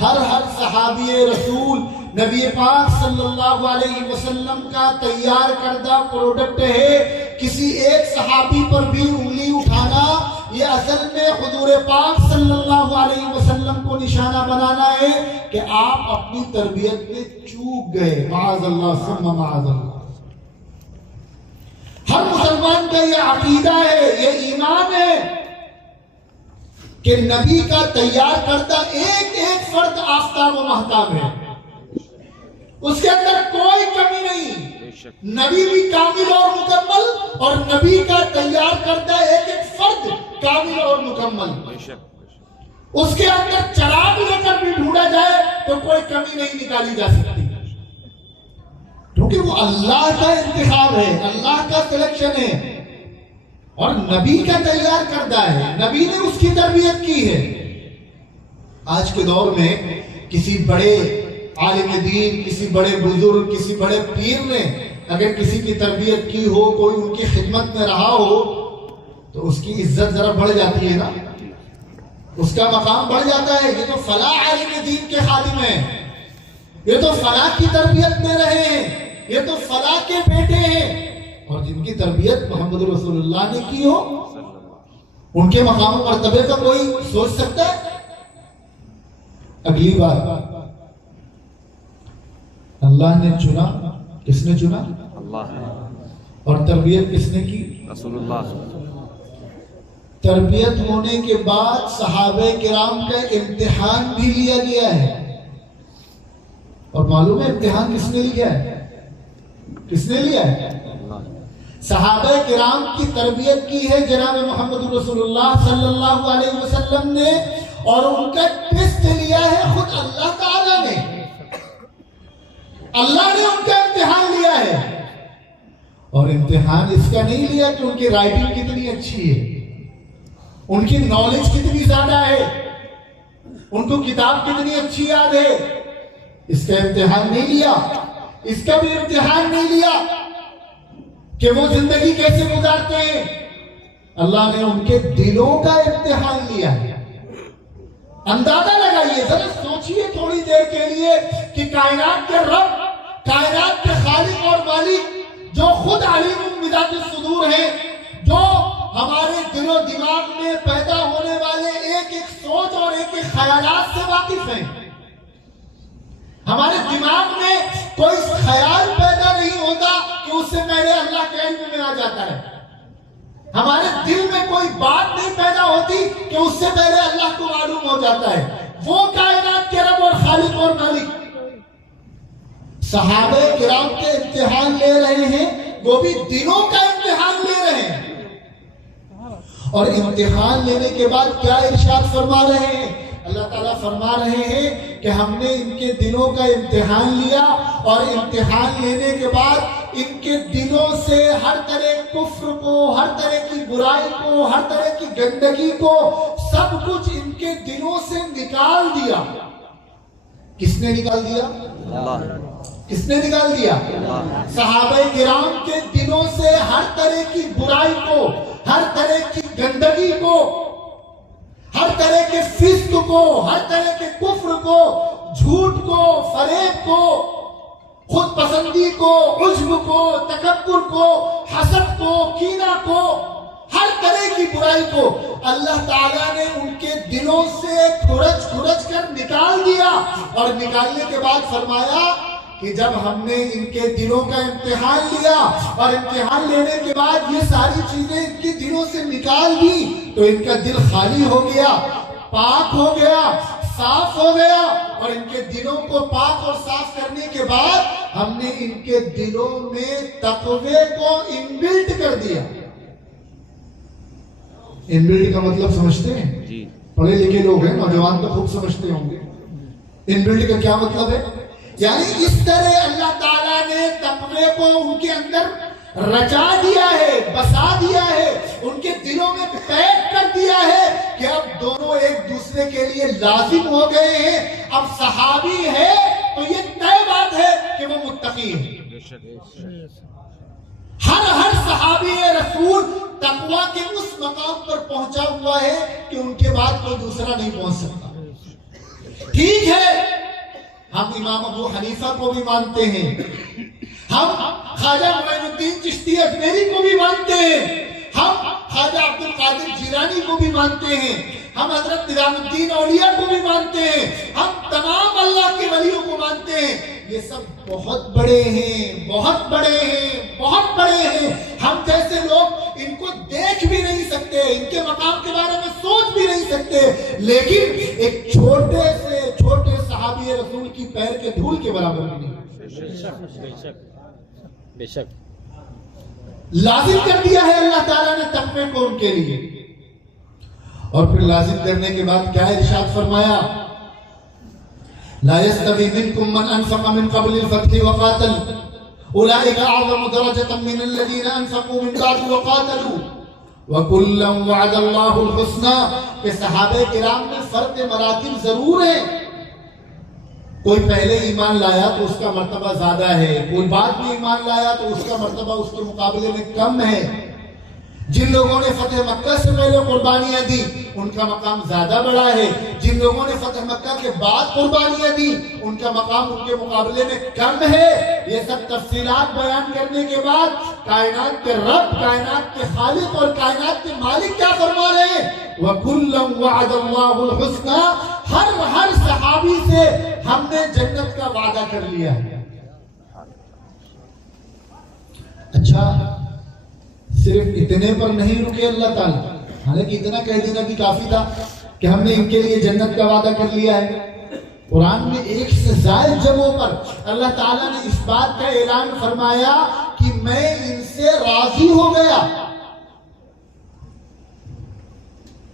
ہر صحابی رسول نبی پاک صلی اللہ علیہ وسلم کا تیار کردہ پروڈکٹ ہے۔ کسی ایک صحابی پر بھی انگلی اٹھانا یہ اصل میں حضور پاک صلی اللہ علیہ وسلم کو نشانہ بنانا ہے کہ آپ اپنی تربیت میں چوک گئے، معاذ اللہ ثم معاذ اللہ۔ ہر مسلمان کا یہ عقیدہ ہے، یہ ایمان ہے کہ نبی کا تیار کردہ ایک ایک فرد آفتاب و مہتاب ہے، اس کے اندر کوئی کمی نہیں۔ نبی بھی کامل اور مکمل، اور نبی کا تیار کردہ ایک ایک فرد کامل اور مکمل۔ اس کے اندر چراغ لے کر بھی ڈھونڈا جائے تو کوئی کمی نہیں نکالی جا سکتی، کیونکہ وہ اللہ کا انتخاب ہے، اللہ کا سلیکشن ہے اور نبی کا تیار کردہ ہے، نبی نے اس کی تربیت کی ہے۔ آج کے دور میں کسی بڑے عالم دین، کسی بڑے بزرگ، کسی بڑے پیر نے اگر کسی کی تربیت کی ہو، کوئی ان کی خدمت میں رہا ہو تو اس کی عزت ذرا بڑھ جاتی ہے نا، اس کا مقام بڑھ جاتا ہے۔ یہ تو فلاں عالم دین کے خادم ہیں، یہ تو فلاں کی تربیت میں رہے ہیں، یہ تو فلاں کے بیٹے ہیں، اور جن کی تربیت محمد رسول اللہ نے کی ہو ان کے مقام و مرتبے کا کوئی سوچ سکتا ہے؟ اگلی بار اللہ نے چنا، کس نے چنا؟ اللہ۔ اور تربیت کس نے کی؟ رسول اللہ۔ تربیت ہونے کے بعد صحابہ کرام کا امتحان بھی لیا گیا ہے، اور معلوم ہے امتحان کس نے لیا ہے؟ کس نے لیا ہے؟ صحابہ کرام کی تربیت کی ہے جناب محمد رسول اللہ صلی اللہ علیہ وسلم نے، اور ان کا ٹیسٹ لیا ہے خود اللہ تعالیٰ نے۔ اللہ نے ان کا امتحان لیا ہے، اور امتحان اس کا نہیں لیا کہ ان کی رائٹنگ کتنی اچھی ہے، ان کی نالج کتنی زیادہ ہے، ان کو کتاب کتنی اچھی یاد ہے، اس کا امتحان نہیں لیا۔ اس کا بھی امتحان نہیں لیا کہ وہ زندگی کیسے گزارتے ہیں، اللہ نے ان کے دلوں کا امتحان لیا ہے۔ اندازہ لگائیے، ذرا سوچئے تھوڑی دیر کے لیے کہ کائنات کے رب، کائنات کے خالق اور مالک جو خود علیم بذات الصدور ہیں، جو ہمارے دل و دماغ میں پیدا ہونے والے ایک ایک سوچ اور ایک ایک خیالات سے واقف ہیں۔ ہمارے دماغ میں کوئی خیال پیدا نہیں ہوتا کہ اس سے پہلے اللہ کے علم میں آ جاتا ہے، ہمارے دل میں کوئی بات نہیں پیدا ہوتی کہ اس سے پہلے اللہ کو معلوم ہو جاتا ہے۔ وہ کائنات کے رب اور خالق اور مالک صحابہ کرام کے امتحان لے رہے ہیں، وہ بھی دلوں کا امتحان لے رہے ہیں، اور امتحان لینے کے بعد کیا ارشاد فرما رہے ہیں؟ اللہ تعالیٰ فرما رہے ہیں کہ ہم نے ان کے دلوں کا امتحان لیا، اور امتحان لینے کے بعد ان کے دلوں سے ہر طرح کفر کو، ہر طرح کی برائی کو، ہر طرح کی گندگی کو، سب کچھ ان کے دلوں سے نکال دیا۔ کس نے نکال دیا؟ اللہ۔ کس نے نکال دیا؟ اللہ۔ صحابہ کرام کے دلوں سے ہر طرح کی برائی کو، ہر طرح کی گندگی کو، ہر طرح کے فسق کو، ہر طرح کے کفر کو، جھوٹ کو، فریب کو، خود پسندی کو، عجب کو، تکبر کو، حسد کو، کینہ کو، ہر طرح کی برائی کو اللہ تعالیٰ نے ان کے دلوں سے کھرچ کھرچ کر نکال دیا، اور نکالنے کے بعد فرمایا کہ جب ہم نے ان کے دلوں کا امتحان لیا، اور امتحان لینے کے بعد یہ ساری چیزیں ان کے دلوں سے نکال دی، تو ان کا دل خالی ہو گیا، پاک ہو گیا، صاف ہو گیا، اور ان کے دلوں کو پاک اور صاف کرنے کے بعد ہم نے ان کے دلوں میں تقوی کو انبلٹ کر دیا۔ انبلٹ کا مطلب سمجھتے ہیں؟ جی، پڑھے لکھے لوگ ہیں، نوجوان تو خوب سمجھتے ہوں گے۔ انبلٹ کا کیا مطلب ہے؟ یعنی اس طرح اللہ تعالیٰ نے تقوی کو ان کے اندر رچا دیا ہے، بسا دیا ہے، ان کے دلوں میں قید کر دیا ہے کہ اب دونوں ایک دوسرے کے لیے لازم ہو گئے ہیں۔ اب صحابی ہے تو یہ طے بات ہے متقی ہے. ہر صحابی رسول تقویٰ کے اس مقام پر پہنچا ہوا ہے کہ ان کے بعد کوئی دوسرا نہیں پہنچ سکتا. ٹھیک ہے ہم امام ابو حنیفہ کو بھی مانتے ہیں, ہم خواجہ معین الدین چشتی اجمیری کو بھی مانتے ہیں, ہم خواجہ عبد القادر جیلانی کو بھی مانتے ہیں, ہم حضرت نظام الدین اولیاء کو بھی مانتے ہیں, ہم تمام اللہ کے ولیوں کو مانتے ہیں. یہ سب بہت بڑے ہیں, بہت بڑے ہیں, بہت بڑے ہیں. ہم جیسے لوگ ان کو دیکھ بھی نہیں سکتے, ان کے مقام کے بارے میں سوچ بھی نہیں سکتے, لیکن ایک چھوٹے سے چھوٹے صحابی رسول کی پیر کے دھول کے برابر بھی نہیں. بے شک لازم کر دیا ہے اللہ تعالیٰ نے تقوی کو ان کے لیے. اور پھر لازم کرنے کے بعد کیا ارشاد فرمایا, لا يستوي منكم من انفق من قبل الفتح وقاتل اولئك اعظم درجة من الذين انفقوا من بعد وقاتلوا وكلا وعد الله الحسنى. کہ صحابہ کرام میں فرق مراتب ضرور ہے, کوئی پہلے ایمان لایا تو اس کا مرتبہ زیادہ ہے, کوئی بعد میں ایمان لایا تو اس کا مرتبہ اس کے مقابلے میں کم ہے. جن لوگوں نے فتح مکہ سے پہلے قربانیاں دی ان کا مقام زیادہ بڑا ہے, جن لوگوں نے فتح مکہ کے بعد قربانیاں دی ان کا مقام ان کے مقابلے میں کم ہے. یہ سب تفصیلات بیان کرنے کے بعد کائنات کے رب, کائنات کے خالق اور کائنات کے مالک کیا فرما رہے ہیں, وَكُلًّا وَعَدَ اللَّهُ الْحُسْنَى. ہر صحابی سے ہم نے جنت کا وعدہ کر لیا ہے. اچھا صرف اتنے پر نہیں رکے اللہ تعالیٰ, حالانکہ اتنا کہہ دینا بھی کافی تھا کہ ہم نے ان کے لیے جنت کا وعدہ کر لیا ہے. قرآن میں ایک سے زائد جگہوں پر اللہ تعالیٰ نے اس بات کا اعلان فرمایا کہ میں ان سے راضی ہو گیا.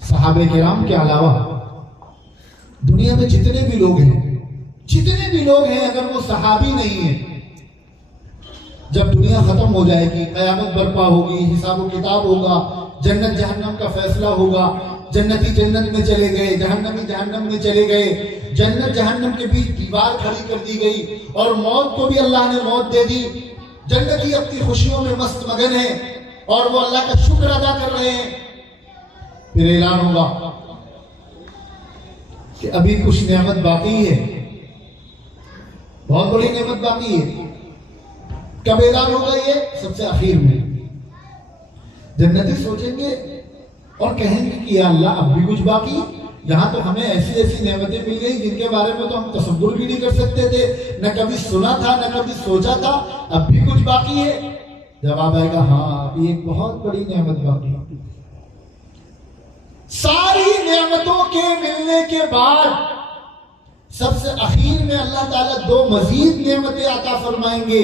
صحابہ کرام کے علاوہ دنیا میں جتنے بھی لوگ ہیں اگر وہ صحابی نہیں ہیں, جب دنیا ختم ہو جائے گی, قیامت برپا ہوگی, حساب و کتاب ہوگا, جنت جہنم کا فیصلہ ہوگا, جنتی جنت میں چلے گئے, جہنمی جہنم میں چلے گئے, جنت جہنم کے بیچ دیوار کھڑی کر دی گئی اور موت کو بھی اللہ نے موت دے دی. جنتی اپنی خوشیوں میں مست مگن ہیں اور وہ اللہ کا شکر ادا کر رہے ہیں. پھر اعلان ہوگا کہ ابھی کچھ نعمت باقی ہے, بہت بڑی نعمت باقی ہے. کب اعلان ہوگا؟ یہ سب سے آخر میں. جنتی سوچیں گے اور کہیں گے کہ یا اللہ اب بھی کچھ باقی, یہاں تو ہمیں ایسی نعمتیں مل گئی جن کے بارے میں تو ہم تصور بھی نہیں کر سکتے تھے, نہ کبھی سنا تھا نہ کبھی سوچا تھا, اب بھی کچھ باقی ہے. جواب آئے گا ہاں ابھی ایک بہت بڑی نعمت باقی ہے. ساری نعمتوں کے ملنے کے بعد سب سے اخیر میں اللہ تعالیٰ دو مزید نعمتیں عطا فرمائیں گے.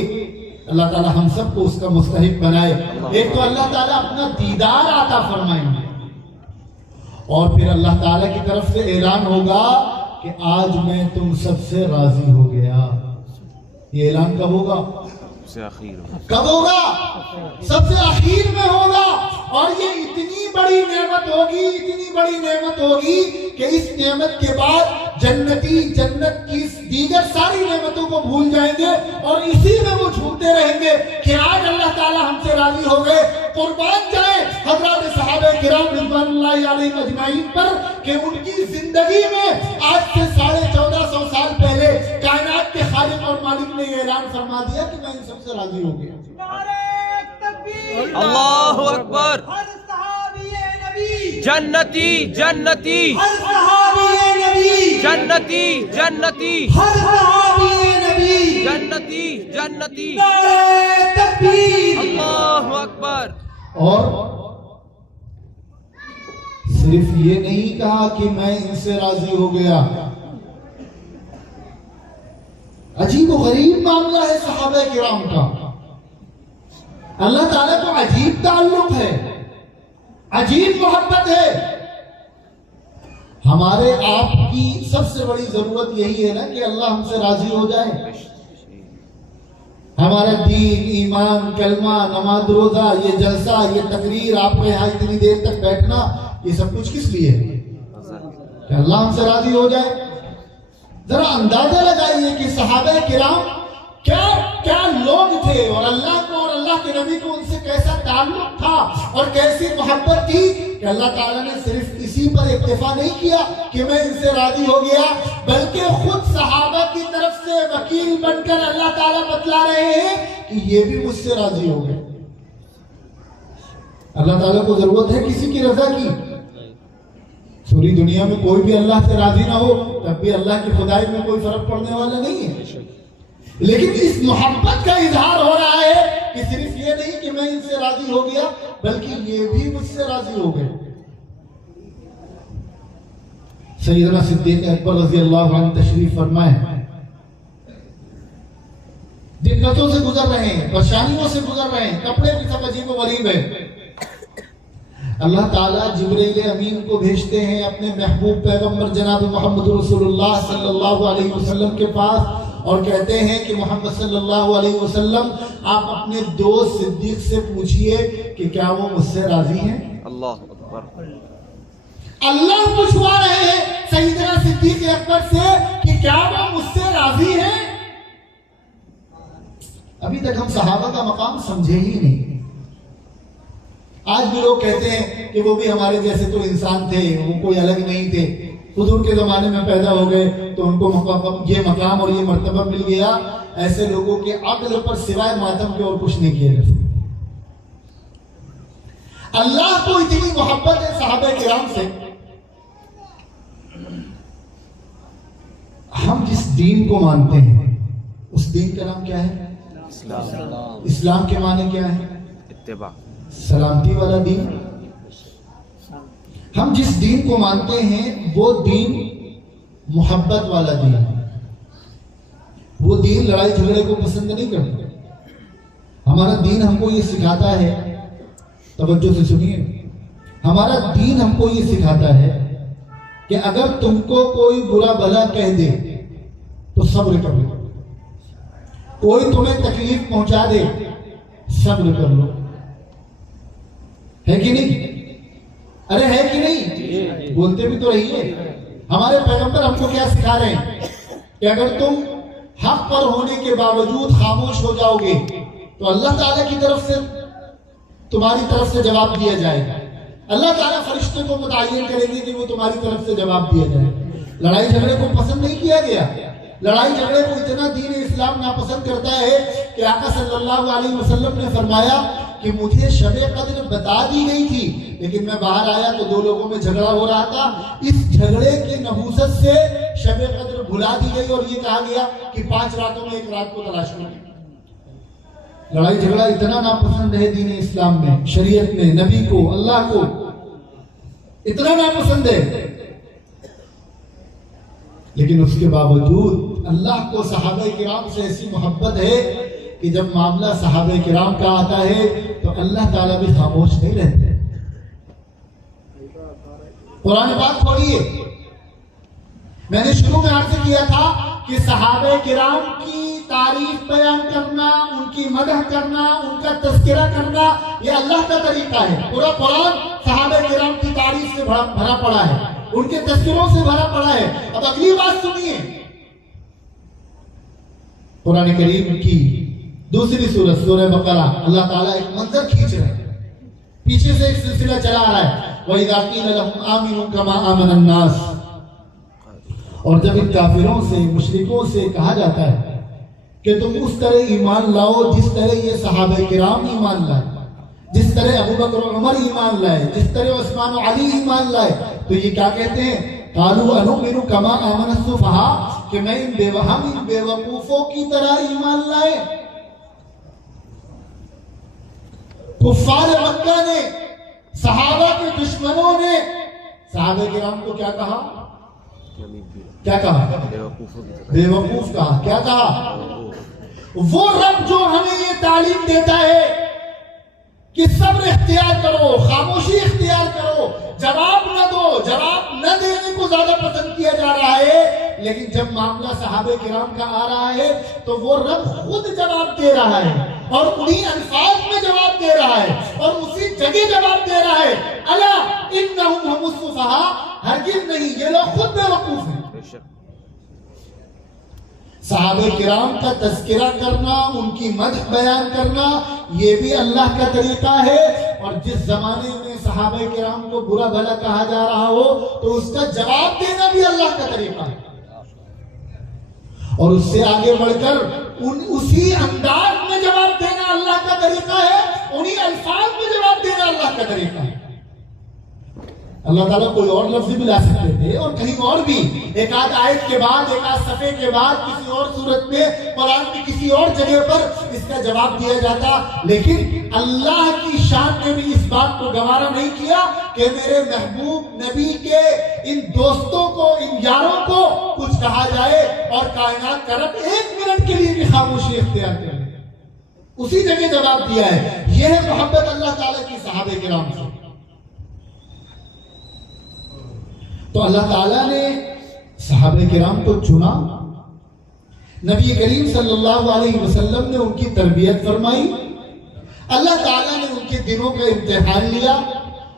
اللہ تعالیٰ ہم سب کو اس کا مستحق بنائے. ایک تو اللہ تعالیٰ اپنا دیدار عطا فرمائیں گے اور پھر اللہ تعالیٰ کی طرف سے اعلان ہوگا کہ آج میں تم سب سے راضی ہو گیا. یہ اعلان کب ہوگا؟ کب ہوگا؟ سب سے اخیر میں ہوگا. اور یہ اتنی بڑی نعمت ہوگی کہ اس نعمت کے بعد جنتی جنت کی دیگر ساری نعمتوں کو بھول جائیں گے اور اسی میں وہ جھومتے رہیں گے کہ آج اللہ تعالیٰ ہم سے راضی ہو گئے. قربان جائے حضرات صحابہ کرام رضوان اللہ علیہم اجمعین پر کہ ان کی زندگی میں آج سے 1450 سال پہلے کائنات کے خالق اور مالک نے یہ اعلان فرما دیا کہ میں ان سب سے راضی ہو گیا. نعرہ تکبیر, اللہ اکبر. ہر صحابی نبی جنتی جنتی, ہر صحابی نبی جنتی جنتی, ہر صحابی نبی جنتی جنتی. نعرہ تکبیر, اللہ اکبر. اور صرف یہ نہیں کہا کہ میں ان سے راضی ہو گیا. عجیب و غریب معاملہ ہے صحابہ کرام کا. اللہ تعالیٰ کو عجیب تعلق ہے, عجیب محبت ہے. ہمارے آپ کی سب سے بڑی ضرورت یہی ہے نا کہ اللہ ہم سے راضی ہو جائے. ہمارا دین, ایمان, کلمہ, نماز, روزہ, یہ جلسہ, یہ تقریر, آپ کو یہاں اتنی دیر تک بیٹھنا, یہ سب کچھ کس لیے ہے؟ کہ اللہ ہم سے راضی ہو جائے. ذرا اندازہ لگائیے کہ صحابہ کرام کیا سے اور اللہ کو اور اللہ کے نبی کو ان سے کیسا تعلق تھا اور کیسی محبت تھی کہ اللہ تعالیٰ نے صرف اسی پر اکتفا نہیں کیا کہ میں ان سے راضی ہو گیا، بلکہ خود صحابہ کی طرف سے وکیل بن کر اللہ تعالیٰ بتلا رہے ہیں کہ یہ بھی مجھ سے راضی ہو گئے۔ اللہ تعالیٰ کو ضرورت ہے کسی کی رضا کی؟ پوری دنیا میں کوئی بھی اللہ سے راضی نہ ہو تب بھی اللہ کی خدائی میں کوئی فرق پڑنے والا نہیں ہے، لیکن اس محبت کا اظہار ہو رہا ہے کہ صرف یہ نہیں کہ میں ان سے راضی ہو گیا بلکہ یہ بھی مجھ سے راضی ہو گئے۔ سیدنا صدیق اکبر رضی اللہ عنہ تشریف فرمائے، دقتوں سے گزر رہے ہیں، پریشانیوں سے گزر رہے ہیں، کپڑے بھی سب عجیب و غریب ہیں، اللہ تعالیٰ جبرائیل امین کو بھیجتے ہیں اپنے محبوب پیغمبر جناب محمد رسول اللہ صلی اللہ علیہ وسلم کے پاس اور کہتے ہیں کہ محمد صلی اللہ علیہ وسلم آپ اپنے دوست صدیق سے پوچھئے کہ کیا وہ مجھ سے راضی ہیں؟ اللہ اکبر۔ اللہ پوچھوا رہے ہیں سیدنا صدیق اکبر سے کہ کیا وہ مجھ سے راضی ہیں؟ ابھی تک ہم صحابہ کا مقام سمجھے ہی نہیں۔ آج بھی لوگ کہتے ہیں کہ وہ بھی ہمارے جیسے تو انسان تھے، وہ کوئی الگ نہیں تھے، حضور کے زمانے میں پیدا ہو گئے تو ان کو یہ مقام اور یہ مرتبہ مل گیا۔ ایسے لوگوں کے عقل پر سوائے ماتم کے اور کچھ نہیں کیا جا سکتا۔ اللہ کو اتنی محبت ہے صحابہ کرام سے، ہم جس دین کو مانتے ہیں اس دین کا نام کیا ہے؟ اسلام کے معنی کیا ہے؟ اتباع، سلامتی والا دین۔ ہم جس دین کو مانتے ہیں وہ دین محبت والا دین ہے، وہ دین لڑائی جھگڑے کو پسند نہیں کرتا۔ ہمارا دین ہم کو یہ سکھاتا ہے، توجہ سے سنیے، ہمارا دین ہم کو یہ سکھاتا ہے کہ اگر تم کو کوئی برا بھلا کہہ دے تو صبر کر لو، کوئی تمہیں تکلیف پہنچا دے صبر کر لو، ہے کہ نہیں؟ ارے ہے کہ نہیں؟ بولتے بھی تو رہیے۔ ہمارے پیغمبر ہم کو کیا سکھا رہے ہیں کہ اگر تم حق پر ہونے کے باوجود خاموش ہو جاؤ گے تو اللہ تعالیٰ کی طرف سے تمہاری طرف سے جواب دیا جائے گا۔ اللہ تعالیٰ فرشتے کو متعین کریں گے کہ وہ تمہاری طرف سے جواب دیا جائے۔ لڑائی جھگڑے کو پسند نہیں کیا گیا، لڑائی جھگڑے کو اتنا دین اسلام ناپسند کرتا ہے کہ آقا صلی اللہ علیہ وسلم نے فرمایا کہ مجھے شب قدر بتا دی گئی تھی لیکن میں باہر آیا تو دو لوگوں میں جھگڑا ہو رہا تھا، اس جھگڑے کی نحوست سے شب قدر بھلا دی گئی اور یہ کہا گیا کہ 5 راتوں میں 1 رات کو تلاش کریں۔ لڑائی جھگڑا اتنا ناپسند ہے دین اسلام میں، شریعت میں، نبی کو، اللہ کو اتنا ناپسند ہے، لیکن اس کے باوجود اللہ کو صحابہ کرام سے ایسی محبت ہے کہ جب معاملہ صحابہ کرام کا آتا ہے تو اللہ تعالیٰ بھی خاموش نہیں رہتے۔ قرآن پاک پڑھیے، میں نے شروع میں عرض کیا تھا کہ صحابہ کرام کی تعریف بیان کرنا، ان کی مدح کرنا، ان کا تذکرہ کرنا یہ اللہ کا طریقہ ہے۔ پورا قرآن صحابہ کرام کی تعریف سے بھرا پڑا ہے، ان کے تذکروں سے بھرا پڑا ہے۔ اب اگلی بات سنیے، قرآن کریم کی دوسری سورت سورہ بقرہ، اللہ تعالیٰ ایک منظر کھینچ رہے ہیں، پیچھے سے ایک سلسلہ چلا آ رہا ہے، وَإِذَا قِيلَ لَهُمْ آمِنُوا كَمَا آمَنَ النَّاسِ، اور جب ان کافروں سے، مشرکوں سے کہا جاتا ہے کہ تم اس طرح ایمان لاؤ جس طرح یہ صحابہ کرام ایمان لائے، جس طرح ابو بکر و عمر ایمان لائے، جس طرح عثمان و علی ایمان لائے، تو یہ کیا کہتے ہیں؟ قالوا انؤمن كما آمن السفهاء، کہ میں ان بے وقوفوں کی طرح ایمان لائے۔ کفار مکہ نے، صحابہ کے دشمنوں نے صحابہ کرام کو کیا کہا؟ کیا کہا؟ بے وقوف کہا۔ کیا کہا؟ وہ رب جو ہمیں یہ تعلیم دیتا ہے کہ صبر اختیار کرو، خاموشی اختیار کرو، جواب نہ دو، جواب نہ دینے کو زیادہ پسند کیا جا رہا ہے، لیکن جب معاملہ صحابہ کرام کا آ رہا ہے تو وہ رب خود جواب دے رہا ہے اور انہی الفاظ میں جواب دے رہا ہے اور اسی جگہ جواب دے رہا ہے، الا انہم هم السفہاء، ہرگز نہیں، یہ لوگ خود بے وقوف ہیں۔ صحابہ کرام کا تذکرہ کرنا، ان کی مدح بیان کرنا، یہ بھی اللہ کا طریقہ ہے۔ اور جس زمانے میں صحابہ کرام کو برا بھلا کہا جا رہا ہو تو اس کا جواب دینا بھی اللہ کا طریقہ ہے، اور اس سے آگے بڑھ کر اسی انداز میں جواب دینا اللہ کا طریقہ ہے، انہی الفاظ میں جواب دینا اللہ کا طریقہ ہے۔ اللہ تعالیٰ کوئی اور لفظ بھی لا سکتے تھے، اور کہیں اور بھی ایک آدھ آیت کے بعد، ایک آدھ صفحے کے بعد کسی اور صورت میں قرآن کی کسی اور جگہ پر اس کا جواب دیا جاتا، لیکن اللہ کی شان نے بھی اس بات کو گوارا نہیں کیا کہ میرے محبوب نبی کے ان دوستوں کو، ان یاروں کو کچھ کہا جائے اور کائنات کا رب ایک منٹ کے لیے بھی خاموشی اختیار کرے۔ اسی جگہ جواب دیا ہے۔ یہ ہے محبت اللہ تعالیٰ کی صحابہ کرام سے۔ تو اللہ تعالیٰ نے صحابہ کرام کو چنا، نبی کریم صلی اللہ علیہ وسلم نے ان کی تربیت فرمائی، اللہ تعالیٰ نے ان کے دلوں کا امتحان لیا،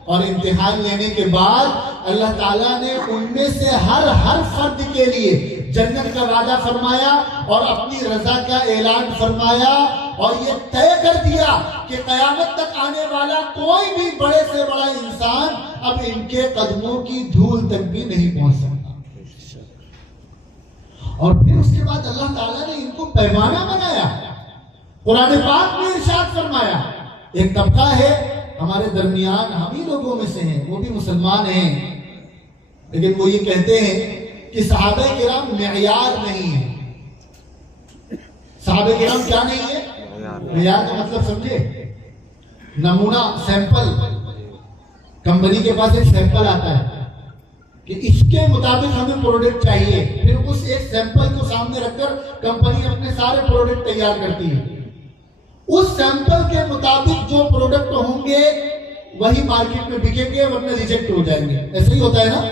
اور امتحان لینے کے بعد اللہ تعالیٰ نے ان میں سے ہر فرد کے لیے جنت کا وعدہ فرمایا اور اپنی رضا کا اعلان فرمایا، اور یہ طے کر دیا کہ قیامت تک آنے والا کوئی بھی بڑے سے بڑا انسان اب ان کے قدموں کی دھول تک بھی نہیں پہنچ سکتا۔ اور پھر اس کے بعد اللہ تعالیٰ نے ان کو پیمانہ بنایا، قرآن پاک میں ارشاد فرمایا ایک طبقہ ہے ہمارے درمیان، ہم ہی لوگوں میں سے ہیں، وہ بھی مسلمان ہیں، لیکن وہ یہ کہتے ہیں کہ صحابہ کرام معیار نہیں ہے۔ صحابہ کرام کیا نہیں ہے؟ معیار کا مطلب سمجھے؟ نمونہ، سیمپل۔ کمپنی کے پاس ایک سیمپل آتا ہے کہ اس کے مطابق ہمیں پروڈکٹ چاہیے، پھر اس ایک سیمپل کو سامنے رکھ کر کمپنی اپنے سارے پروڈکٹ تیار کرتی ہے۔ اس سیمپل کے مطابق جو پروڈکٹ ہوں گے وہی مارکیٹ میں بکیں گے، ورنہ ریجیکٹ ہو جائیں گے۔ ایسا ہی ہوتا ہے نا۔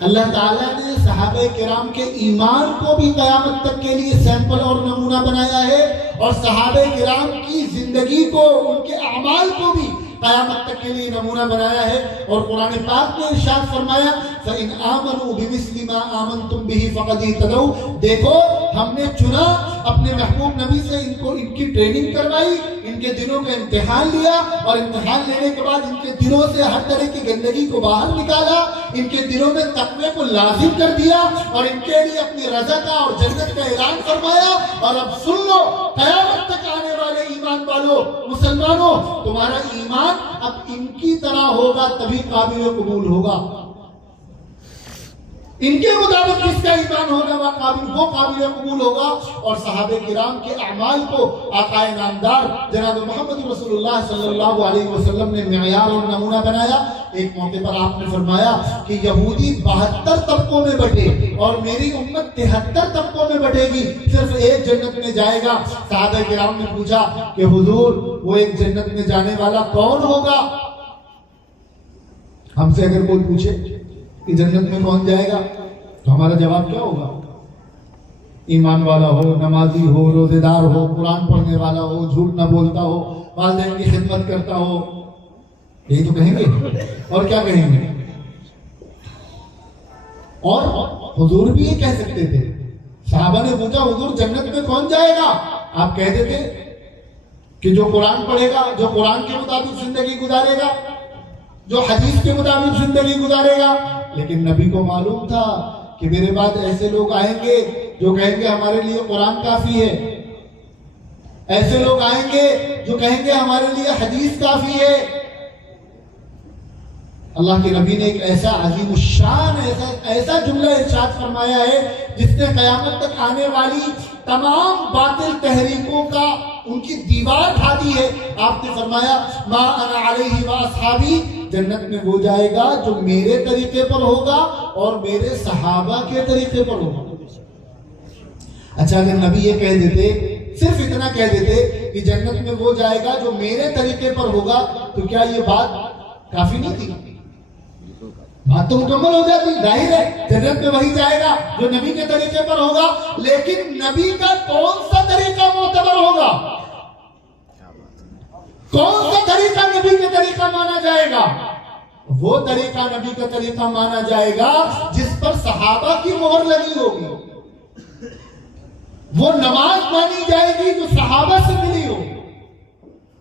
اللہ تعالیٰ نے صحابہ کرام کے ایمان کو بھی قیامت تک کے لیے سیمپل اور نمونہ بنایا ہے، اور صحابہ کرام کی زندگی کو، ان کے اعمال کو بھی قیامت تک کے لیے نمونہ بنایا ہے۔ اور قرآن پاک میں ارشاد فرمایا فَإِنْ آمَنُوا بِمِثْلِ مَا آمَنْتُمْ بِهِ فَقَدْ اهْتَدَوْا۔ دیکھو ہم نے چنا اپنے محبوب نبی سے، ان کی ٹریننگ کروائی، ان کے دلوں کا امتحان لیا، اور امتحان لینے کے بعد ان کے دلوں سے ہر طرح کی گندگی کو باہر نکالا، ان کے دلوں میں تقوی کو لازم کر دیا، اور ان کے لیے اپنی رضا کا اور جنت کا اعلان فرمایا۔ اور اب سن لو، قیامت تک آنے والے ایمان والوں، مسلمانوں، تمہارا ایمان اب ان کی طرح ہوگا تبھی قابل قبول ہوگا۔ ان کے مطابق جس کا ایمان ہوگا وہ قابل قبول ہوگا۔ اور صحابہ کرام کے اعمال کو آقا نامدار جناب محمد رسول اللہ صلی اللہ علیہ وسلم نے معیار اور نمونہ بنایا۔ ایک موقع پر آپ نے فرمایا کہ یہودی 72 طبقوں میں بٹے اور میری امت 73 طبقوں میں بٹے گی، صرف ایک جنت میں جائے گا۔ صحابہ کرام نے پوچھا کہ حضور وہ ایک جنت میں جانے والا کون ہوگا؟ ہم سے اگر کوئی پوچھے کہ جنت میں کون جائے گا تو ہمارا جواب کیا ہوگا؟ ایمان والا ہو، نمازی ہو، روزے دار ہو، قرآن پڑھنے والا ہو، جھوٹ نہ بولتا ہو، والدین کی خدمت کرتا ہو، یہی تو کہیں گے، اور کیا کہیں گے؟ اور حضور بھی یہ کہہ سکتے تھے۔ صحابہ نے پوچھا حضور جنت میں کون جائے گا؟ آپ کہہ دیتے کہ جو قرآن پڑھے گا، جو قرآن کے مطابق زندگی گزارے گا، جو حدیث کے مطابق زندگی گزارے گا۔ لیکن نبی کو معلوم تھا کہ میرے بعد ایسے لوگ آئیں گے جو کہیں گے ہمارے لیے قرآن کافی ہے، ایسے لوگ آئیں گے جو کہیں گے ہمارے لیے حدیث کافی ہے۔ اللہ کے نبی نے ایک ایسا عظیم الشان ایسا جملہ ارشاد فرمایا ہے جس نے قیامت تک آنے والی تمام باطل تحریکوں کا ان کی دیوار ڈھا دی ہے۔ آپ نے فرمایا ما انا علیہ واصحابی، جنت میں وہ جائے گا جو میرے طریقے پر ہوگا اور میرے صحابہ کے طریقے پر ہوگا۔ اچھا اگر نبی یہ کہہ دیتے، صرف اتنا کہہ دیتے کہ جنت میں وہ جائے گا جو میرے طریقے پر ہوگا، تو کیا یہ بات کافی نہیں تھی؟ بات تو مکمل ہو جاتی، ظاہر ہے جنت میں وہی جائے گا جو نبی کے طریقے پر ہوگا۔ لیکن نبی کا کون سا طریقہ معتبر ہوگا؟ کون سا طریقہ نبی کے طریقہ مانا جائے گا؟ وہ طریقہ نبی کا طریقہ مانا جائے گا جس پر صحابہ کی مہر لگی ہوگی۔ وہ نماز مانی جائے گی جو صحابہ سے ملی ہو،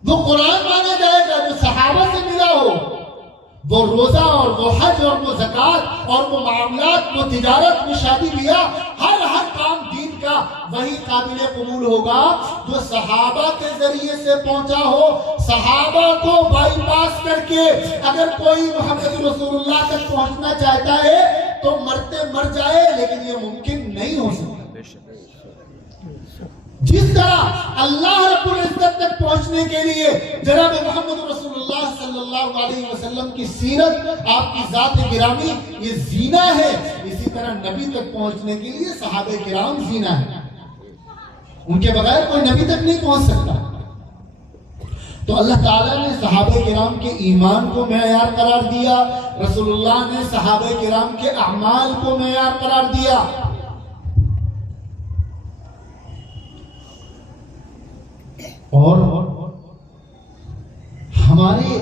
وہ قرآن مانا جائے گا جو صحابہ سے ملا ہو، وہ روزہ اور وہ حج اور وہ زکوٰۃ اور وہ معاملات، وہ تجارت، وہ شادی بیاہ، ہر کام دین کا وہی قابل قبول ہوگا جو صحابہ کے ذریعے سے پہنچا ہو۔ صحابہ کو بائی پاس کر کے اگر کوئی محمد رسول اللہ تک پہنچنا چاہتا ہے تو مرتے مر جائے، لیکن یہ ممکن نہیں ہو سکتا۔ جس طرح اللہ رب العزت تک پہنچنے کے لیے جناب محمد رسول اللہ صلی اللہ علیہ وسلم کی سیرت، آپ کی ذات گرامی یہ زینہ ہے، اسی طرح نبی تک پہنچنے کے لیے صحابہ کرام زینہ ہے، ان کے بغیر کوئی نبی تک نہیں پہنچ سکتا۔ تو اللہ تعالیٰ نے صحابہ کرام کے ایمان کو معیار قرار دیا، رسول اللہ نے صحابہ کرام کے اعمال کو معیار قرار دیا۔ اور ہمارے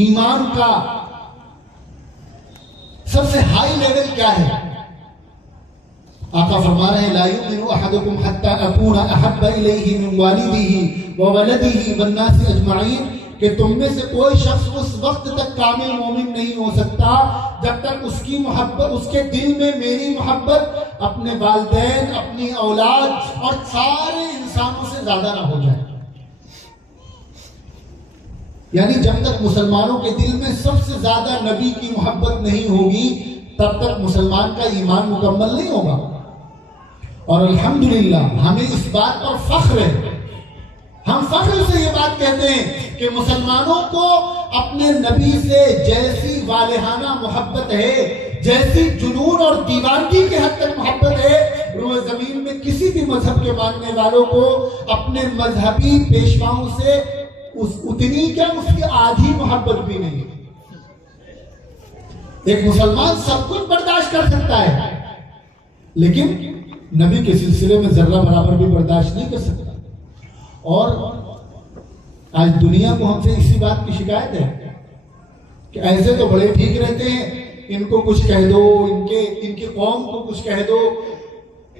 ایمان کا سب سے ہائی لیول کیا ہے؟ آقا فرما رہے ہیں لا یؤمن احدکم حتی اکون احب الیہ من والدہ وولدہ والناس اجمعین، کہ تم میں سے کوئی شخص اس وقت تک کامل مومن نہیں ہو سکتا جب تک اس کی محبت، اس کے دل میں میری محبت اپنے والدین، اپنی اولاد اور سارے انسانوں سے زیادہ نہ ہو جائے۔ یعنی جب تک مسلمانوں کے دل میں سب سے زیادہ نبی کی محبت نہیں ہوگی تب تک مسلمان کا ایمان مکمل نہیں ہوگا۔ اور الحمدللہ ہمیں اس بات پر فخر ہے، ہم فخر سے یہ بات کہتے ہیں کہ مسلمانوں کو اپنے نبی سے جیسی والہانہ محبت ہے، جیسی جنون اور دیوانگی کے حد تک محبت ہے، روئے زمین میں کسی بھی مذہب کے ماننے والوں کو اپنے مذہبی پیشواؤں سے اتنی کیا اس کی آدھی محبت بھی نہیں۔ ایک مسلمان سب کچھ برداشت کر سکتا ہے لیکن نبی کے سلسلے میں ذرہ برابر بھی برداشت نہیں کر سکتا۔ اور آج دنیا کو ہم سے اسی بات کی شکایت ہے کہ ایسے تو بڑے ٹھیک رہتے ہیں، ان کو کچھ کہہ دو، ان کی قوم کو کچھ کہہ دو،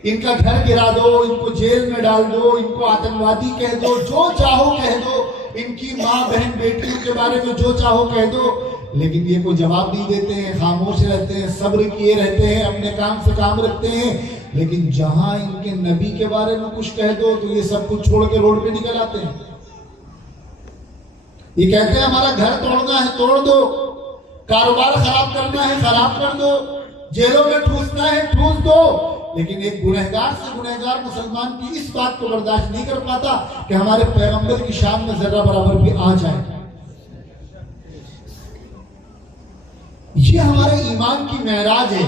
ان کا گھر گرا دو، ان کو جیل میں ڈال دو، ان کو آتنکوادی کہہ دو، جو چاہو کہہ دو، ان کی ماں بہن بیٹیوں کے بارے میں جو چاہو کہہ دو، لیکن یہ کوئی جواب نہیں دیتے ہیں، خاموش رہتے ہیں، صبر کیے رہتے ہیں، اپنے کام سے کام رکھتے ہیں۔ لیکن جہاں ان کے نبی کے بارے میں کچھ کہہ دو تو یہ سب کچھ چھوڑ کے روڈ پہ نکل آتے ہیں۔ یہ کہتے ہیں ہمارا گھر توڑنا ہے توڑ دو، کاروبار خراب کرنا ہے خراب کر دو، جیلوں میں ٹھوسنا ہے ٹھوس دو، لیکن ایک گنہگار سے گنہگار مسلمان کی اس بات کو برداشت نہیں کر پاتا کہ ہمارے پیغمبر کی شان میں ذرہ برابر بھی آ جائے۔ یہ ہمارے ایمان کی معراج ہے،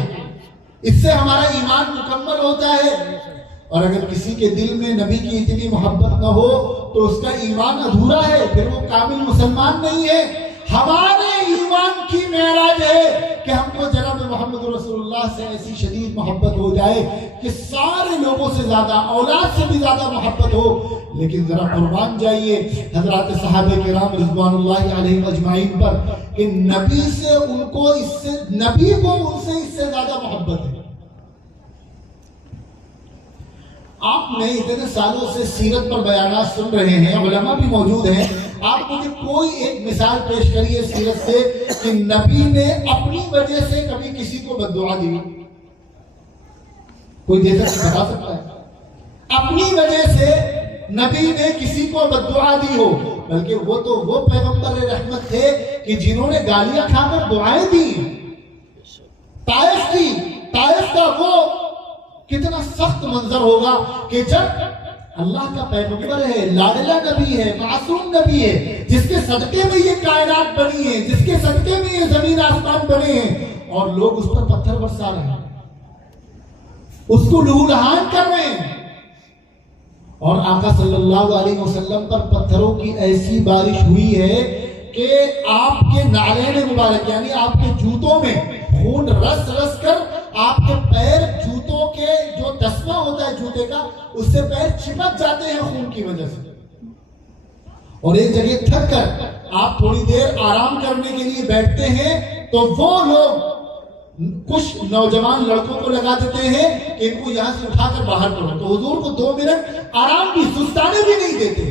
اس سے ہمارا ایمان مکمل ہوتا ہے۔ اور اگر کسی کے دل میں نبی کی اتنی محبت نہ ہو تو اس کا ایمان ادھورا ہے، پھر وہ کامل مسلمان نہیں ہے۔ ہمارے ایمان کی معراج ہے کہ ہم کو جناب محمد رسول اللہ سے ایسی شدید محبت ہو جائے کہ سارے لوگوں سے زیادہ، اولاد سے بھی زیادہ محبت ہو۔ لیکن ذرا قربان جائیے حضرات صحابہ کرام رضوان اللہ علیہم اجمعین پر کہ نبی سے ان کو نبی کو ان سے اس سے زیادہ محبت ہے۔ آپ نے اتنے سالوں سے سیرت پر بیانات سن رہے ہیں، علماء بھی موجود ہیں، آپ مجھے کوئی ایک مثال پیش کریے سیرت سے کہ نبی نے اپنی وجہ سے کبھی کسی کو بد دعا دی؟ کوئی دے بتا سکتا ہے؟ اپنی وجہ سے نبی نے کسی کو بد دعا دی ہو؟ بلکہ وہ تو وہ پیغمبر رحمت تھے کہ جنہوں نے گالیاں کھا کر دعائیں دی۔ طائف کا وہ کتنا سخت منظر ہوگا کہ جب اللہ کا پیغمبر ہے، لاڈلا نبی ہے، معصوم نبی ہے، جس کے صدقے میں یہ کائنات بنی ہے، جس کے صدقے میں یہ زمین آسمان بنے ہیں، اور لوگ اس پر پتھر برسا رہے ہیں، اس کو لہو لہان کر رہے ہیں، اور آقا صلی اللہ علیہ وسلم پر پتھروں کی ایسی بارش ہوئی ہے کہ آپ کے نعلین مبارک یعنی آپ کے جوتوں میں خون رس رس کر آپ کے پیر، جوتوں کے جو تسمہ ہوتا ہے جوتے کا، اس سے پیر چپک جاتے ہیں خون کی وجہ سے۔ اور ایک جگہ تھک کر آپ تھوڑی دیر آرام کرنے کے لیے بیٹھتے ہیں تو وہ لوگ کچھ نوجوان لڑکوں کو لگا دیتے ہیں کہ ان کو یہاں سے اٹھا کر باہر کرو، تو حضور کو 2 منٹ آرام بھی، سستانے بھی نہیں دیتے۔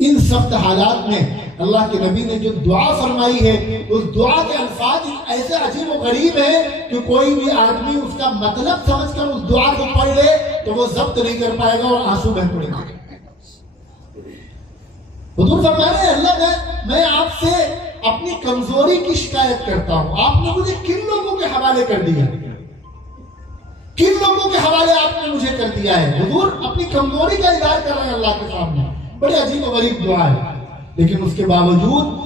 ان سخت حالات میں اللہ کے نبی نے جو دعا فرمائی ہے، اس دعا کے الفاظ ایسے عجیب و غریب ہیں کہ کوئی بھی آدمی اس کا مطلب سمجھ کر اس دعا کو پڑھ لے تو وہ ضبط نہیں کر پائے گا اور آنسو بہہ پڑے گا۔ حضور فرما رہے ہیں اللہ میں آپ سے اپنی کمزوری کی شکایت کرتا ہوں، آپ نے مجھے کن لوگوں کے حوالے کر دیا، کن لوگوں کے حوالے آپ نے مجھے کر دیا ہے۔ حضور اپنی کمزوری کا اظہار کر رہے ہیں اللہ کے سامنے، بڑے عجیب و غریب دعا ہے، لیکن اس کے باوجود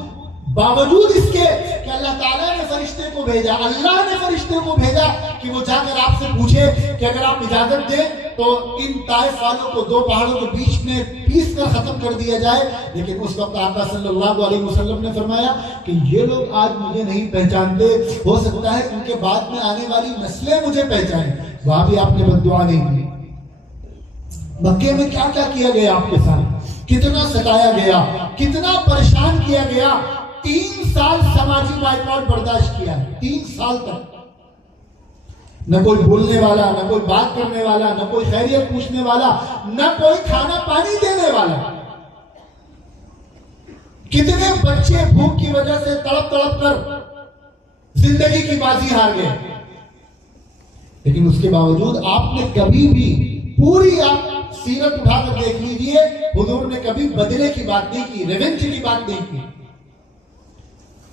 اس کے کہ اللہ تعالیٰ نے فرشتے کو بھیجا، اللہ نے فرشتے کو بھیجا کہ وہ جا کر آپ سے پوچھے کہ اگر آپ اجازت دیں تو ان طائف والوں کو 2 پہاڑوں کے بیچ میں پیس کر ختم کر دیا جائے، لیکن اس وقت آقا صلی اللہ علیہ وسلم نے فرمایا کہ یہ لوگ آج مجھے نہیں پہچانتے، ہو سکتا ہے ان کے بعد میں آنے والی نسلیں مجھے پہچانیں۔ وہاں بھی آپ نے بد دعا نہیں کی۔ مکے میں کیا کیا کیا گیا آپ کے ساتھ، کتنا ستایا گیا، کتنا پریشان کیا گیا۔ 3 سال سماجی بائیکاٹ برداشت کیا ہے، 3 سال تک نہ کوئی بولنے والا، نہ کوئی بات کرنے والا، نہ کوئی خیریت پوچھنے والا، نہ کوئی کھانا پانی دینے والا۔ کتنے بچے بھوک کی وجہ سے تڑپ تڑپ کر زندگی کی بازی ہار گئے، لیکن اس کے باوجود آپ نے کبھی بھی، پوری آپ سیرت اٹھا کر دیکھ لیجئے، حضور نے کبھی بدلے کی بات نہیں کی، ریونج کی بات نہیں کی،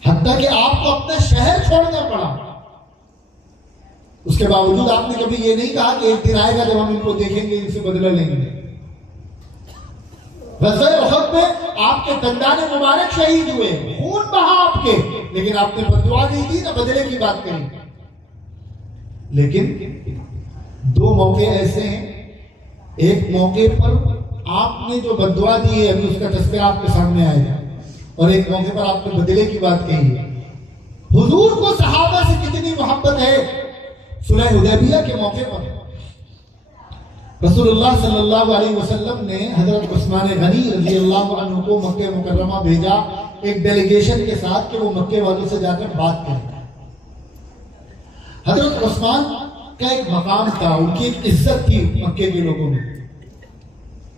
حتیٰ کہ آپ کو اپنا شہر چھوڑنا پڑا۔ اس کے باوجود آپ نے کبھی یہ نہیں کہا کہ ایک دن آئے گا جب ہم ان کو دیکھیں گے، ان سے بدلہ لیں گے۔ غزوہ احد میں آپ کے دندان مبارک شہید ہوئے، خون بہا آپ کے، لیکن آپ نے بد دعا نہیں دی، نہ بدلے کی بات کری۔ لیکن 2 موقع ایسے ہیں، ایک موقع پر آپ نے جو بد دعا دی ہے ابھی اس کا تذکرہ آپ کے سامنے آئے گا، اور ایک موقع پر آپ نے بدلے کی بات کہی ہے۔ حضور کو صحابہ سے کتنی محبت ہے۔ صلح حدیبیہ کے موقع پر رسول اللہ صلی اللہ علیہ وسلم نے حضرت عثمان غنی رضی اللہ عنہ کو مکہ مکرمہ بھیجا ایک ڈیلیگیشن کے ساتھ کہ وہ مکے والوں سے جا کر بات کریں۔ حضرت عثمان کا ایک مقام تھا، ان کی ایک عزت تھی مکے کے لوگوں میں۔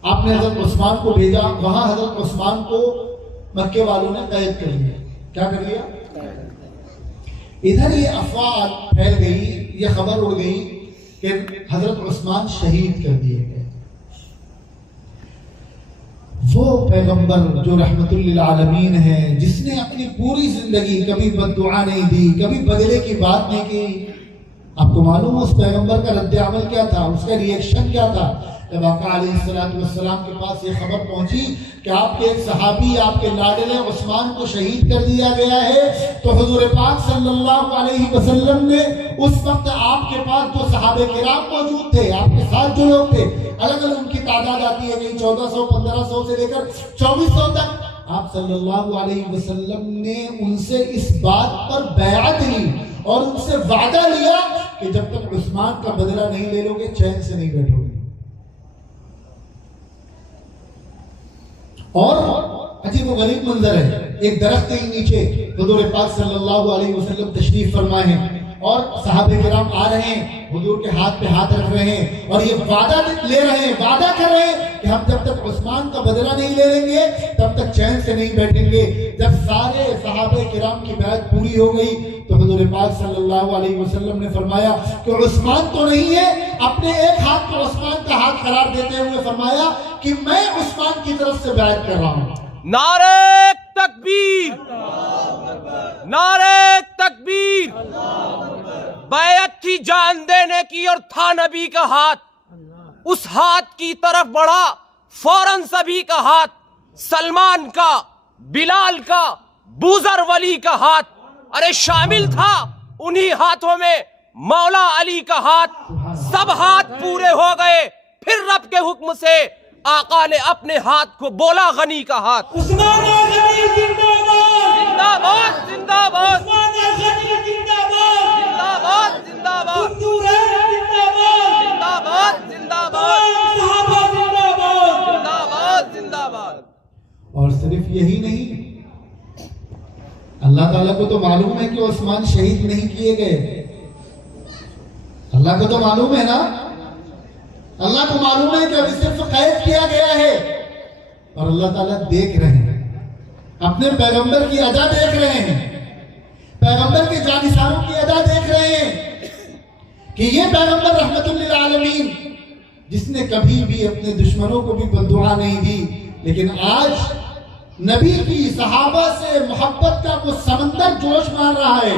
آپ نے حضرت عثمان کو بھیجا، وہاں حضرت عثمان کو مکے والوں نے قید کر لیا۔ کیا کر لیا؟ ادھر یہ افواہ پھیل گئی، یہ خبر اڑ گئی کہ حضرت عثمان شہید کر دیے گئے۔ وہ پیغمبر جو رحمت للعالمین ہے، جس نے اپنی پوری زندگی کبھی بد دعا نہیں دی، کبھی بدلے کی بات نہیں کی۔ آپ کو معلوم اس پیغمبر کا رد عمل کیا تھا، اس کا ریئیکشن کیا تھا؟ جب آقا علیہ السلام کے پاس یہ خبر پہنچی کہ آپ کے ایک صحابی، آپ کے لاڈلے عثمان کو شہید کر دیا گیا ہے، تو حضور پاک صلی اللہ علیہ وسلم نے اس وقت آپ کے پاس جو صحابہ کرام موجود تھے، آپ کے ساتھ جو لوگ تھے، الگ الگ ان کی تعداد آتی ہے، کہیں 1400 1500 سے لے کر 2400 تک، آپ صلی اللہ علیہ وسلم نے ان سے اس بات پر بیعت لی اور ان سے وعدہ لیا کہ جب تک عثمان کا بدلہ نہیں لے لو گے چین سے نہیں بیٹھو گے۔ اور عجیب و غریب منظر ہے، ایک درخت کے نیچے حضور پاک صلی اللہ علیہ وسلم تشریف فرمائے ہیں اور صحابہ کرام آ رہے ہیں، حضور کے ہاتھ پہ ہاتھ رکھ رہے ہیں اور یہ وعدہ لے رہے ہیں، وعدہ کر رہے ہیں کہ ہم جب تک عثمان کا بدلہ نہیں لے لیں گے تب تک چین سے نہیں بیٹھیں گے۔ جب سارے صحابہ کرام کی بیعت پوری ہو گئی تو حضور پاک صلی اللہ علیہ وسلم نے فرمایا کہ عثمان تو نہیں ہے، اپنے ایک ہاتھ پر عثمان کا ہاتھ قرار دیتے ہوئے فرمایا کہ میں عثمان کی طرف سے بیعت کر رہا ہوں۔ نعرہ تکبیر، نعرہ تکبیر۔ بیعت تھی جان دینے کی اور تھا نبی کا ہاتھ، اس ہاتھ کی طرف بڑھا فوراً سبھی کا ہاتھ، سلمان کا، بلال کا، بوذر ولی کا ہاتھ، ارے شامل تھا انہی ہاتھوں میں مولا علی کا ہاتھ۔ سب ہاتھ پورے ہو گئے، پھر رب کے حکم سے آقا نے اپنے ہاتھ کو بولا غنی کا ہاتھ۔ عثمان غنی زندہ باد، زندہ باد، زندہ باد، عثمان غنی زندہ باد، زندہ باد، زندہ باد، زندہ باد، زندہ باد، زندہ باد، صحابہ زندہ باد، زندہ باد، زندہ باد۔ اور صرف یہی نہیں، اللہ تعالیٰ کو تو معلوم ہے کہ عثمان شہید نہیں کیے گئے. اللہ کو تو معلوم ہے نا, اللہ کو معلوم ہے کہ ابھی صرف قید کیا گیا ہے. اور اللہ تعالیٰ دیکھ رہے ہیں, اپنے پیغمبر کی ادا دیکھ رہے ہیں, پیغمبر کے جانثاروں کی ادا دیکھ رہے ہیں کہ یہ پیغمبر رحمت للعالمین جس نے کبھی بھی اپنے دشمنوں کو بھی بددعا نہیں دی, لیکن آج نبی کی صحابہ سے محبت کا وہ سمندر جوش مار رہا ہے,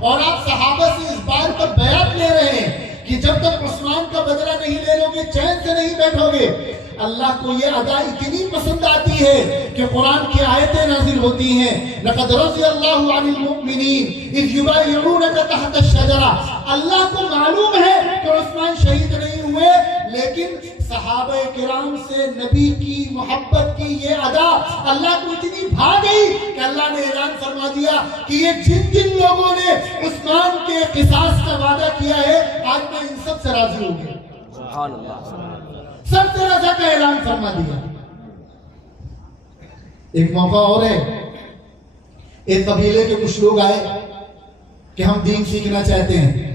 اور آپ صحابہ سے اس بات پر بیعت لے رہے ہیں کہ جب تک عثمان کا بدلہ نہیں لے لو گے چین سے نہیں بیٹھو گے. اللہ کو یہ ادا اتنی پسند آتی ہے کہ قرآن کی آیتیں نازل ہوتی ہیں, لقد رضی اللہ عن المؤمنین اذ یبایعونک تحت الشجرہ. اللہ کو معلوم ہے کہ عثمان شہید نہیں ہوئے, لیکن صحابہ کرام سے نبی کی محبت کی یہ ادا اللہ کو اتنی بھا گئی کہ اللہ نے اعلان فرما دیا کہ یہ جن لوگوں نے عثمان کے قصاص کا وعدہ کیا ہے, آج میں ان سب سے راضی ہو گیا. سبحان اللہ. سب سے رضا کا اعلان فرما دیا. ایک موقع اور ہے, ایک قبیلے کے کچھ لوگ آئے کہ ہم دین سیکھنا چاہتے ہیں,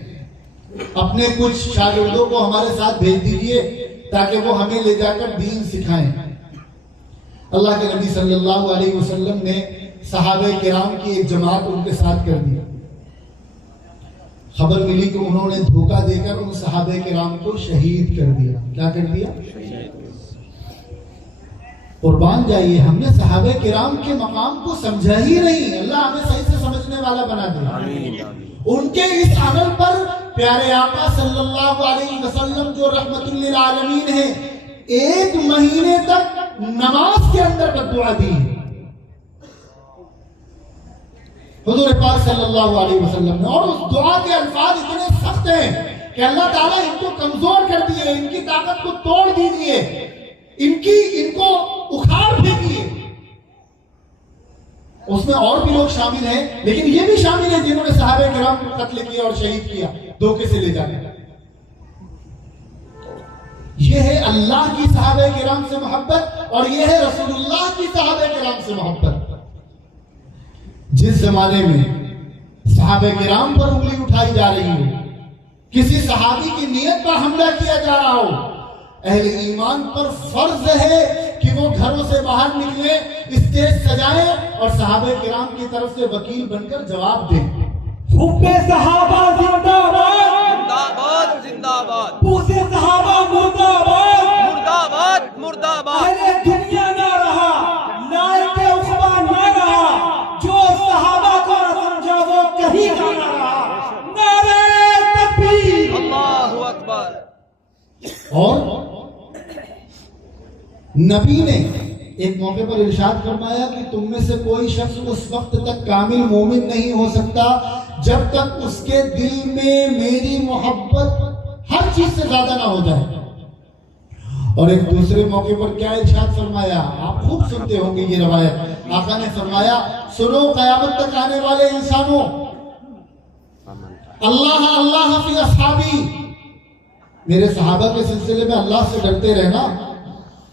اپنے کچھ شاگردوں کو ہمارے ساتھ بھیج دیجئے تاکہ وہ ہمیں لے جا کر دین سکھائیں. اللہ کے نبی صلی اللہ علیہ وسلم نے صحابہ کرام کی ایک جماعت ان کے ساتھ کر دی. خبر ملی کہ انہوں نے دھوکہ دے کر ان صحابہ کرام کو شہید کر دیا. کیا کر دیا؟ قربان جائیے, ہم نے صحابہ کرام کے مقام کو سمجھا ہی نہیں. اللہ ہمیں صحیح سے سمجھنے والا بنا دے. ان کے اس عمل پر پیارے آقا صلی اللہ علیہ وسلم جو رحمت للعالمین ہیں, 1 مہینے تک نماز کے اندر بددعا دی. حضور پاک صلی اللہ علیہ وسلم نے, اور اس دعا کے الفاظ اتنے سخت ہیں کہ اللہ تعالیٰ ان کو کمزور کر دیے, ان کی طاقت کو توڑ دیجیے, ان کو اکھاڑ پھینکیے. اس میں اور بھی لوگ شامل ہیں, لیکن یہ بھی شامل ہیں جنہوں نے صحابہ کرام کو قتل کیا اور شہید کیا دھوکے سے لے جانے. یہ ہے اللہ کی صحابہ کرام سے محبت, اور یہ ہے رسول اللہ کی صحابہ کرام سے محبت. جس زمانے میں صحابہ کرام پر انگلی اٹھائی جا رہی ہو, کسی صحابی کی نیت پر حملہ کیا جا رہا ہو, اہل ایمان پر فرض ہے کہ وہ گھروں سے باہر نکلیں, اسٹیج سجائیں اور صحابہ کرام کی طرف سے وکیل بن کر جواب دیں. حب صحابہ زندہ باد, زندہ باد, زندہ باد, پوسے صحابہ مردہ باد, مردہ باد, مردہ باد. اہل دنیا نہ رہا, لائق عقبہ نہ رہا, جو صحابہ کو نہ سمجھا وہ کہیں کا نہ رہا. نعرہ تکبیر, اللہ اکبر. اور نبی نے ایک موقع پر ارشاد فرمایا کہ تم میں سے کوئی شخص اس وقت تک کامل مومن نہیں ہو سکتا جب تک اس کے دل میں میری محبت ہر چیز سے زیادہ نہ ہو جائے. اور ایک دوسرے موقع پر کیا ارشاد فرمایا, آپ خوب سنتے ہوں گے یہ روایت. آقا نے فرمایا, سنو قیامت تک آنے والے انسانوں, اللہ اللہ فی اصحابی, میرے صحابہ کے سلسلے میں اللہ سے ڈرتے رہنا,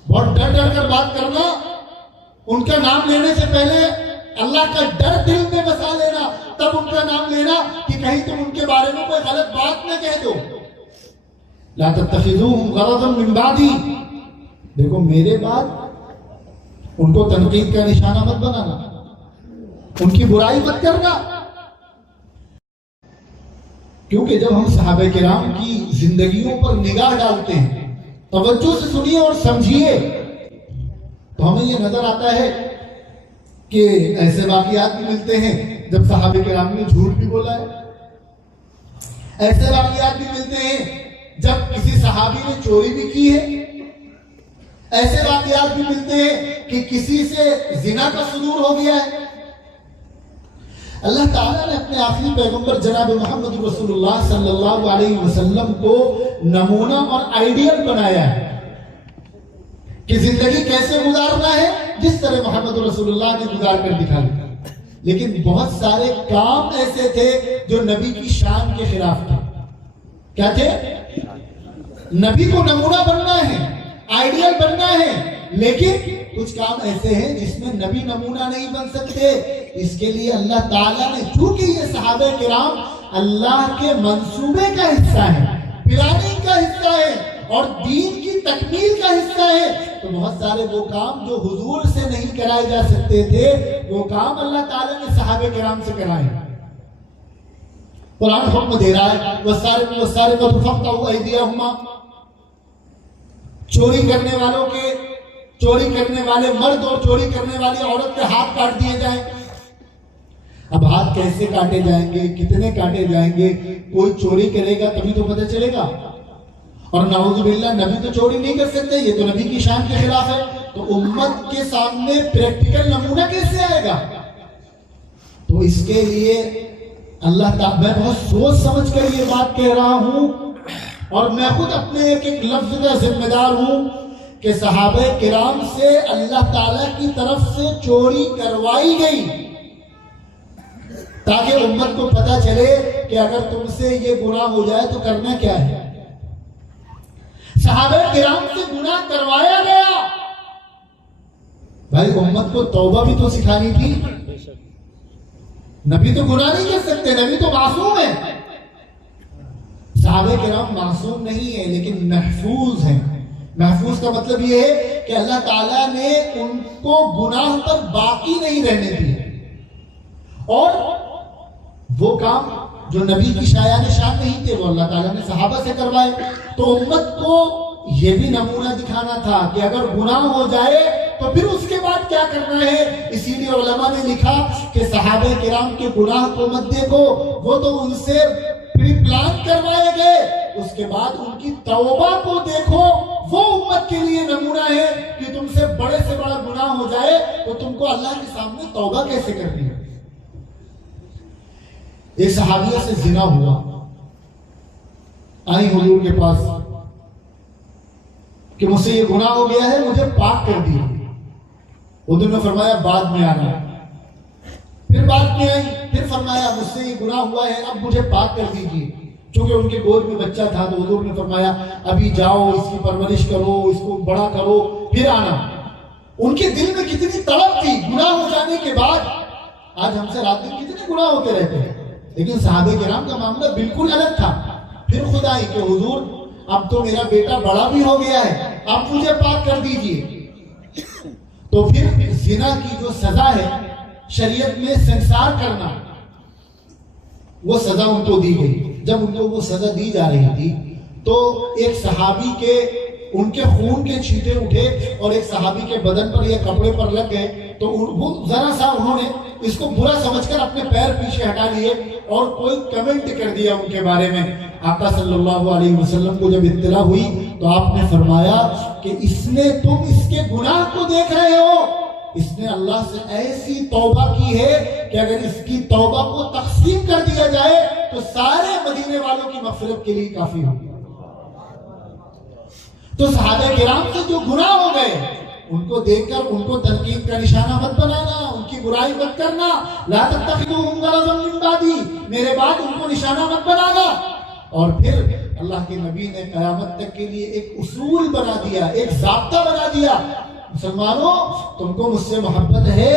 بہت ڈر ڈر کر بات کرنا, ان کا نام لینے سے پہلے اللہ کا ڈر دل میں بسا لینا, تب ان کا نام لینا کہ کہیں تم ان کے بارے میں کوئی غلط بات نہ کہہ دو. لا تتخذوهم غرضا من بعدی, دیکھو میرے بعد ان کو تنقید کا نشانہ مت بنانا, ان کی برائی مت کرنا. کیونکہ جب ہم صحابہ کرام کی زندگیوں پر نگاہ ڈالتے ہیں, توجہ سے سنیے اور سمجھیے, تو ہمیں یہ نظر آتا ہے کہ ایسے واقعات بھی ملتے ہیں جب صحابہ کرام نے جھوٹ بھی بولا ہے, ایسے واقعات بھی ملتے ہیں جب کسی صحابی نے چوری بھی کی ہے, ایسے واقعات بھی ملتے ہیں کہ کسی سے زنا کا صدور ہو گیا ہے. اللہ تعالیٰ نے اپنے آخری پیغمبر جناب محمد رسول اللہ صلی اللہ علیہ وسلم کو نمونہ اور آئیڈیل بنایا ہے کہ زندگی کیسے گزارنا ہے, جس طرح محمد رسول اللہ نے گزار کر دکھا دیا. لیکن بہت سارے کام ایسے تھے جو نبی کی شان کے خلاف تھے. کیا تھے؟ نبی کو نمونہ بننا ہے, آئیڈیل بننا ہے, لیکن کچھ کام ایسے ہیں جس میں نبی نمونہ نہیں بن سکتے. اس کے لیے اللہ تعالیٰ نے، چونکہ یہ صحابہ کرام اللہ کے منصوبے کا حصہ ہے، پلاننگ کا حصہ ہے اور دین کی تکمیل کا حصہ ہے، تو بہت سارے وہ کام جو حضور سے نہیں کرائے جا سکتے تھے وہ کام اللہ تعالیٰ نے صحابہ کرام سے کرائے. قرآن حکم دے رہا ہے وَالسَّارِقُ فَاقْطَعُوا أَيْدِيَهُمَا، چوری کرنے والوں کے، چوری کرنے والے مرد اور چوری کرنے والی عورت کے ہاتھ کاٹ دیے جائیں. اب ہاتھ کیسے کاٹے جائیں گے، کتنے کاٹے جائیں گے؟ کوئی چوری کرے گا تبھی تو پتہ چلے گا. اور نعوذ باللہ نبی تو چوری نہیں کر سکتے، یہ تو نبی کی شان کے خلاف ہے. تو امت کے سامنے پریکٹیکل نمونہ کیسے آئے گا؟ تو اس کے لیے اللہ تعالیٰ، میں بہت سوچ سمجھ کر یہ بات کہہ رہا ہوں اور میں خود اپنے ایک ایک لفظ کا ذمہ دار ہوں کہ صحابہ کرام سے اللہ تعالیٰ کی طرف سے چوری کروائی گئی تاکہ امت کو پتہ چلے کہ اگر تم سے یہ گناہ ہو جائے تو کرنا کیا ہے. صحابہ کرام سے گناہ کروایا گیا. بھائی امت کو توبہ بھی تو سکھانی تھی. نبی تو گناہ نہیں کر سکتے، نبی تو معصوم ہے. صحابہ کرام معصوم نہیں ہیں لیکن محفوظ ہیں. محفوظ کا مطلب یہ ہے کہ اللہ تعالیٰ نے ان کو گناہ پر باقی نہیں رہنے دیا، اور وہ کام جو نبی کی شایان شان نہیں تھے وہ اللہ تعالیٰ نے صحابہ سے کروائے. تو امت کو یہ بھی نمونہ دکھانا تھا کہ اگر گناہ ہو جائے تو پھر اس کے بعد کیا کرنا ہے. اسی لیے علماء نے لکھا کہ صحابہ کرام کے گناہ کو مت دیکھو، وہ تو ان سے پری پلان کروائے گئے. اس کے بعد ان کی توبہ کو دیکھو، وہ امت کے لیے نمونہ ہے کہ تم سے بڑے سے بڑا گناہ ہو جائے تو تم کو اللہ کے سامنے توبہ کیسے کرنی ہے. ایک صحابیہ سے زنا ہوا، آئی حضور کے پاس کہ مجھ سے یہ گناہ ہو گیا ہے، مجھے پاک کر دیا. حضور نے فرمایا بعد میں آنا. پھر بعد میں آئی، پھر فرمایا مجھ سے یہ گناہ ہوا ہے، اب مجھے پاک کر دیجیے. چونکہ ان کے گود میں بچہ تھا تو حضور نے فرمایا ابھی جاؤ، اس کی پرورش کرو، اس کو بڑا کرو، پھر آنا. ان کے دل میں کتنی تڑپ تھی گناہ ہو جانے کے بعد. آج ہم سے رات دن کتنے گناہ ہوتے رہتے ہیں، لیکن صحابہ کرام کا معاملہ بالکل الگ تھا. پھر خدا آئی کہ حضور اب تو میرا بیٹا بڑا بھی ہو گیا ہے، اب مجھے پاک کر دیجیے. تو پھر زنا کی جو سزا ہے شریعت میں سنسار کرنا، وہ سزا ان کو دی گئی. جب ان کو وہ سزا دی جا رہی تھی تو ایک صحابی کے ان کے خون کے چھینٹے اٹھے اور ایک صحابی کے بدن پر یا کپڑے پر لگ گئے. تو وہ ذرا سا انہوں نے اس کو برا سمجھ کر اپنے پیر پیچھے ہٹا لیے اور کوئی کمنٹ کر دیا ان کے بارے میں. آقا صلی اللہ علیہ وسلم کو جب اطلاع ہوئی تو آپ نے فرمایا کہ تم اس کے گناہ کو دیکھ رہے ہو، اس نے اللہ سے ایسی توبہ کی ہے کہ اگر اس کی توبہ کو تقسیم کر دیا جائے تو سارے مدینے والوں کی مغفرت کے لیے کافی ہوگی. تو صحابہ کرام سے جو گناہ ہو گئے ان کو دیکھ کر ان کو تنقید کا نشانہ مت بنانا، ان کی برائی مت کرنا. لا تتخذوهم غرضا من بعدی، میرے بعد ان کو نشانہ مت بنانا. اور پھر اللہ کے نبی نے قیامت تک کے لیے ایک اصول بنا دیا، ایک ضابطہ بنا دیا. مسلمانوں تم کو مجھ سے محبت ہے،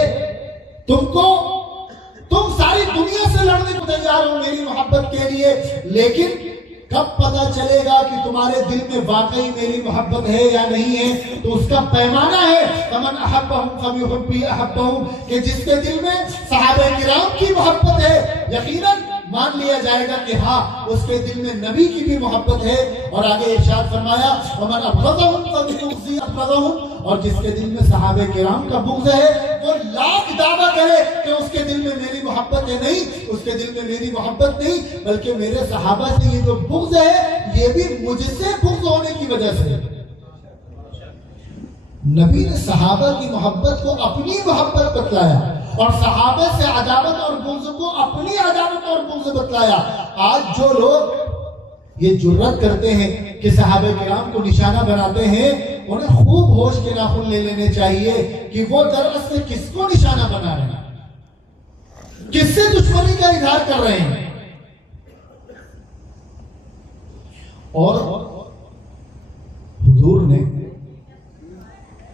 تم ساری دنیا سے لڑنے کو تیار ہو میری محبت کے لیے، لیکن کب پتا چلے گا کہ تمہارے دل میں واقعی میری محبت ہے یا نہیں ہے؟ تو اس کا پیمانہ ہے فمن احبہم فبحبی احبہم، کہ جس کے دل میں صحابہ کرام کی محبت ہے یقیناً مان لیا جائے گا کہ ہاں اس کے دل میں نبی کی بھی محبت ہے. اور آگے ارشاد فرمایا ومن ابغضہم فبغضی ابغضہم، اور جس کے دل میں صحابہ کرام کا بغض ہے وہ لاکھ دعویٰ کرے کہ اس کے دل میں میری محبت ہے، نہیں، اس کے دل میں میری محبت نہیں بلکہ میرے صحابہ سے یہ جو بغض ہے یہ بھی مجھ سے بغض ہونے کی وجہ سے. نبی نے صحابہ کی محبت کو اپنی محبت بتلایا اور صحابہ سے عداوت اور بغض کو اپنی عداوت اور بغض بتلایا. آج جو لوگ یہ جرات کرتے ہیں کہ صحابہ کرام کو نشانہ بناتے ہیں، انہیں خوب ہوش کے ناخن لے لینے چاہیے کہ وہ دراصل کس کو نشانہ بنا رہے ہیں، کس سے دشمنی کا اظہار کر رہے ہیں. اور حضور نے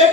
1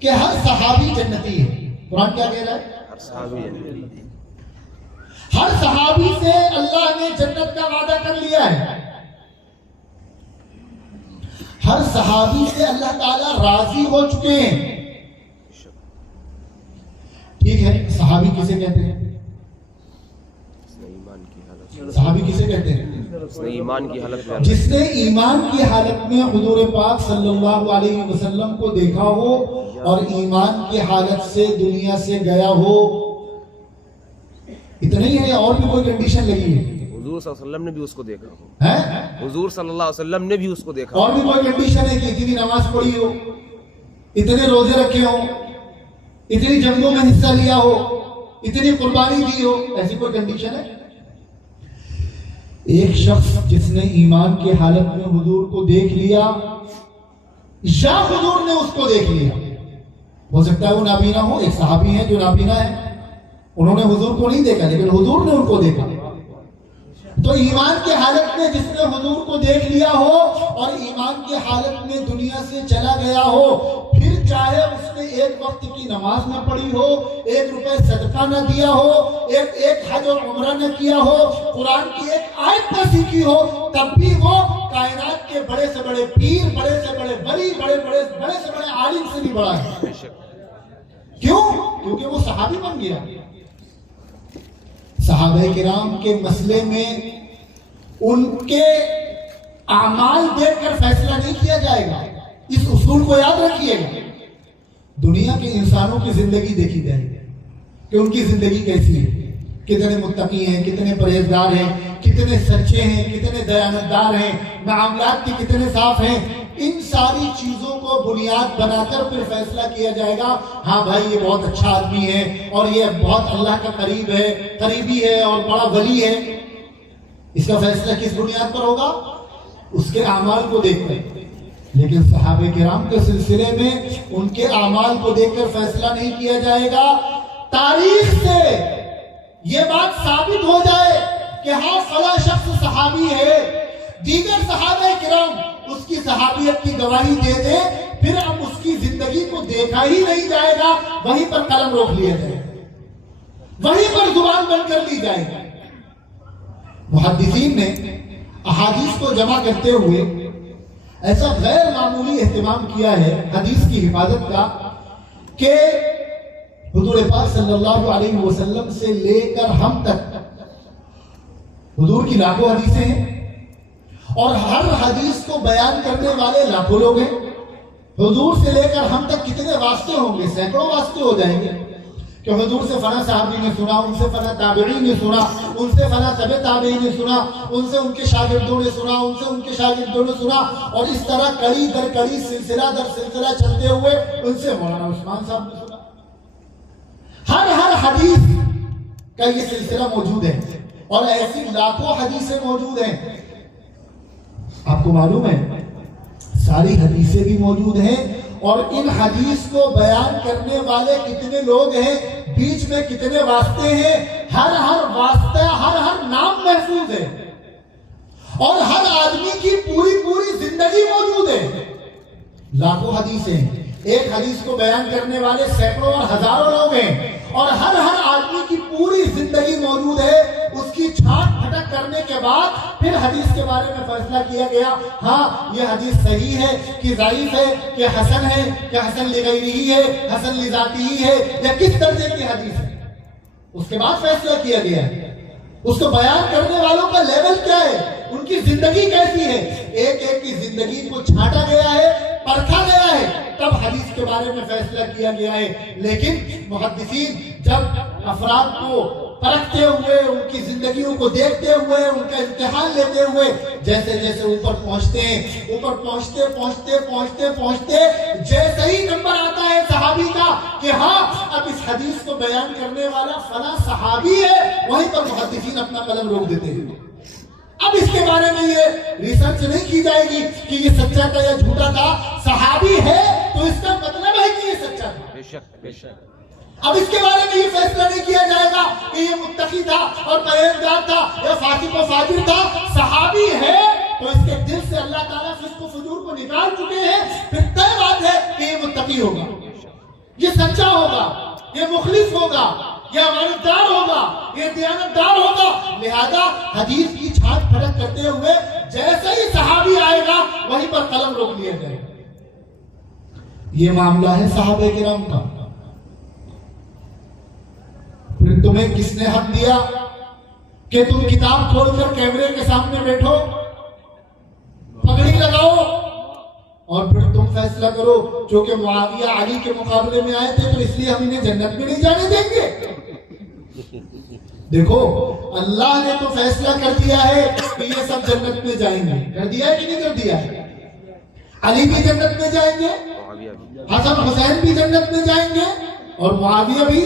کہ ہر صحابی جنتی ہے. قرآن کیا کہہ رہا ہے؟ ہر صحابی سے اللہ نے جنت کا وعدہ کر لیا ہے. ہر صحابی سے اللہ تعالیٰ راضی ہو چکے ہیں. ٹھیک ہے، صحابی کسے کہتے ہیں؟ صحابی کسے کہتے ہیں؟ ایمان کی حالت میں جس نے ایمان کی حالت میں حضور پاک صلی اللہ علیہ وسلم کو دیکھا ہو اور ایمان کی حالت سے دنیا سے گیا ہو. اتنا ہی ہے، اور بھی کوئی کنڈیشن لگی ہے؟ حضور صلی اللہ علیہ وسلم نے بھی اس کو دیکھا ہو. حضور صلی اللہ علیہ وسلم نے بھی اس کو دیکھا. اور بھی کوئی کنڈیشن ہے کہ اتنی نماز پڑھی ہو، اتنے روزے رکھے ہو، اتنی جنگوں میں حصہ لیا ہو، اتنی قربانی دی ہو؟ ایسی کوئی کنڈیشن ہے؟ ایک شخص جس نے ایمان کی حالت میں حضور کو دیکھ لیا یا حضور نے اس کو دیکھ لیا، ہو سکتا ہے وہ نابینا ہو. ایک صحابی ہے جو نابینا ہے، انہوں نے حضور کو نہیں دیکھا لیکن حضور نے ان کو دیکھا. تو ایمان کی حالت میں جس نے حضور کو دیکھ لیا ہو اور ایمان کی حالت میں دنیا سے چلا گیا ہو، پھر چاہے اس نے ایک وقت کی نماز نہ پڑھی ہو، 1 روپے صدقہ نہ دیا ہو، ایک حج اور عمرہ نہ کیا ہو، قرآن کی ایک آیت نہ سیکھی ہو، تب بھی وہ کائنات کے بڑے سے بڑے پیر، بڑے سے بڑے ولی، بڑے سے بڑے عالم سے بھی بڑا ہے. کیوں؟ کیونکہ وہ صحابی بن گیا. صحابہ کرام کے مسئلے میں ان کے اعمال دیکھ کر فیصلہ نہیں کیا جائے گا. اس اصول کو یاد رکھیے گا. دنیا کے انسانوں کی زندگی دیکھی جائے گی کہ ان کی زندگی کیسی ہے، کتنے متقی ہیں، کتنے پرہیزگار ہیں، کتنے سچے ہیں، کتنے دیانتدار ہیں، معاملات کے کتنے صاف ہیں. ان ساری چیزوں کو بنیاد بنا کر پھر فیصلہ کیا جائے گا. ہاں بھائی یہ بہت اچھا آدمی ہے اور یہ بہت اللہ کا قریبی ہے اور بڑا ولی ہے. اس کا فیصلہ کس بنیاد پر ہوگا؟ اس کے اعمال کو دیکھ کر. لیکن صحابہ کرام کے سلسلے میں ان کے اعمال کو دیکھ کر فیصلہ نہیں کیا جائے گا. تاریخ سے یہ بات ثابت ہو جائے کہ ہاں فلاں شخص صحابی ہے، دیگر صحابہ کرام اس کی صحابیت کی گواہی دے دے، پھر اب اس کی زندگی کو دیکھا ہی نہیں جائے گا، وہیں پر قلم روک لیا جائے گا، وہیں پر زبان بند کر لی جائے گی. محدثین نے احادیث کو جمع کرتے ہوئے ایسا غیر معمولی اہتمام کیا ہے حدیث کی حفاظت کا کہ حضور پاک صلی اللہ علیہ وسلم سے لے کر ہم تک حضور کی لاکھوں حدیثیں ہیں اور ہر حدیث کو بیان کرنے والے لاکھوں لوگ ہیں. حضور سے لے کر ہم تک کتنے واسطے ہوں گے؟ سینکڑوں واسطے ہو جائیں گے کہ حضور سے فلاں صحابی نے سنا، ان سے فلاں تابعی نے سنا، ان سے فلاں تبع تابعی نے سنا، ان سے ان کے شاگردوں نے سنا، ان سے ان کے شاگردوں نے سنا، اور اس طرح کڑی در کڑی، سلسلہ در سلسلہ چلتے ہوئے ان سے مولانا عثمان صاحب نے سنا. ہر حدیث کا یہ سلسلہ موجود ہے اور ایسی لاکھوں حدیثیں موجود ہیں. آپ کو معلوم ہے ساری حدیثیں بھی موجود ہیں اور ان حدیث کو بیان کرنے والے کتنے لوگ ہیں، بیچ میں کتنے واسطے ہیں، ہر واسطہ، ہر نام محفوظ ہے اور ہر آدمی کی پوری زندگی موجود ہے. لاکھوں حدیثیں، ایک حدیث کو بیان کرنے والے سینکڑوں اور ہزاروں لوگ ہیں اور ہر آدمی کی پوری زندگی موجود ہے. اس کی چھانٹ پھٹک کرنے کے بعد پھر حدیث کے بارے میں فیصلہ کیا گیا، ہاں یہ حدیث صحیح ہے کہ ضعیف ہے کہ حسن ہے کہ حسن لغیرہ ہے، حسن لذاتہ ہے، یا کس درجے کی حدیث ہے. اس کے بعد فیصلہ کیا گیا ہے اس کو بیان کرنے والوں کا لیول کیا ہے، ان کی زندگی کیسی ہے. ایک کی زندگی کو چھانٹا گیا ہے، پرکھا گیا ہے، تب حدیث کے بارے میں فیصلہ کیا گیا ہے. لیکن محدثین جب افراد کو پرکھتے ہوئے، ان کی زندگیوں کو دیکھتے ہوئے، ان کا امتحان لیتے ہوئے جیسے اوپر پہنچتے ہیں، اوپر پہنچتے جیسے ہی نمبر آتا ہے صحابی کا کہ ہاں اب اس حدیث کو بیان کرنے والا فلاں صحابی ہے، وہیں پر محدثین اپنا قلم روک دیتے ہیں. اب اس کے بارے میں یہ ریسرچ نہیں کی جائے گی کہ یہ سچا تھا یا جھوٹا تھا. صحابی ہے تو اس کا مطلب ہے کہ یہ سچا تھا. بے شک. اب اس کے بارے میں یہ فیصلہ نہیں کیا جائے گا کہ یہ متقی تھا اور پرہیزگار تھا یا فاسق و فاجر تھا. صحابی ہے تو اس کے دل سے اللہ تعالیٰ فسق و فجور کو نکال چکے ہیں، پھر طے بات ہے کہ یہ متقی ہوگا. یہ سچا ہوگا، یہ مخلص ہوگا، یہ امانتدار ہوگا، یہ دیانتدار ہوگا. لہذا حدیث کی چھانٹ پھڑک کرتے ہوئے جیسے ہی صحابی آئے گا وہیں پر قلم روک لیا جائے گا. یہ معاملہ ہے صحابہ کرام کا. پھر تمہیں کس نے حق دیا کہ تم کتاب کھول کر کیمرے کے سامنے بیٹھو، پگڑی لگاؤ اور پھر تم فیصلہ کرو چونکہ معاویہ علی کے مقابلے میں آئے تھے تو اس لیے ہم انہیں جنت میں نہیں جانے دیں گے؟ دیکھو اللہ نے تو فیصلہ کر دیا ہے کہ یہ سب جنت میں جائیں گے. کر دیا ہے کہ نہیں کر دیا ہے؟ علی بھی جنت میں جائیں گے، حسن حسین بھی جنت میں جائیں گے اور معاویہ بھی.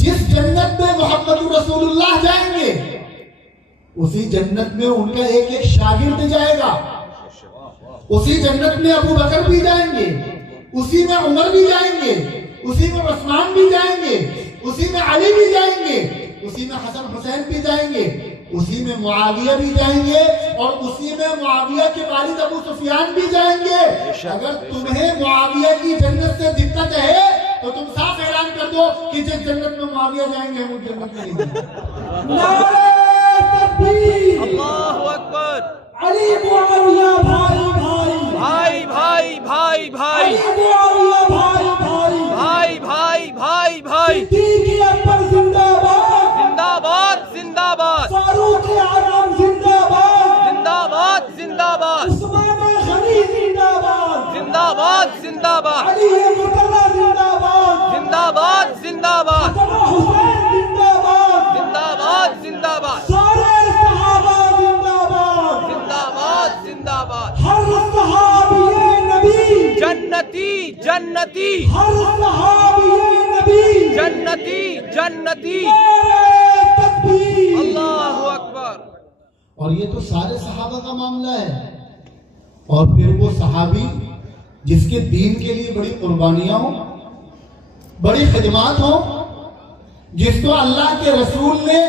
جس جنت میں محمد رسول اللہ جائیں گے اسی جنت میں ان کا ایک ایک شاگرد جائے گا. اسی جنت میں ابو بکر بھی جائیں گے، اسی میں عمر بھی جائیں گے، اسی میں عثمان بھی جائیں گے، اسی میں علی بھی جائیں گے، اسی میں حسن حسین بھی جائیں گے، اسی میں معاویہ بھی جائیں گے اور اسی میں معاویہ کے والد ابو سفیان بھی جائیں گے. اگر تمہیں معاویہ کی جنت سے دقت ہے تو تم صاف اعلان کر دو کہ جس جنت میں معاویہ جائیں گے ہم اس جنت میں نہیں جائیں گے. نعرہ تکبیر! اللہ اکبر! علی معاویہ بھائی بھائی بھائی بھائی بھائی علی معاویہ بھائی بھائی بھائی بھائی بھائی صدیق اکبر زندہ باد، زندہ باد زندہ باد فاروق اعظم زندہ باد، زندہ باد زندہ باد عثمان غنی زندہ باد، زندہ باد زندہ باد علی مرتضی زندہ باد، زندہ باد زندہ باد حسن حسین زندہ باد، زندہ باد زندہ باد سارے صحابہ زندہ باد، زندہ باد زندہ باد. ہر صحابی نبی جنتی جنتی ہر صحابی نبی جنتی جنتی. نعرہ تکبیر! اللہ اکبر! اور یہ تو سارے صحابہ کا معاملہ ہے. اور پھر وہ صحابی جس کے دین کے لیے بڑی قربانیاں ہوں، بڑی خدمات ہوں، جس کو اللہ کے رسول نے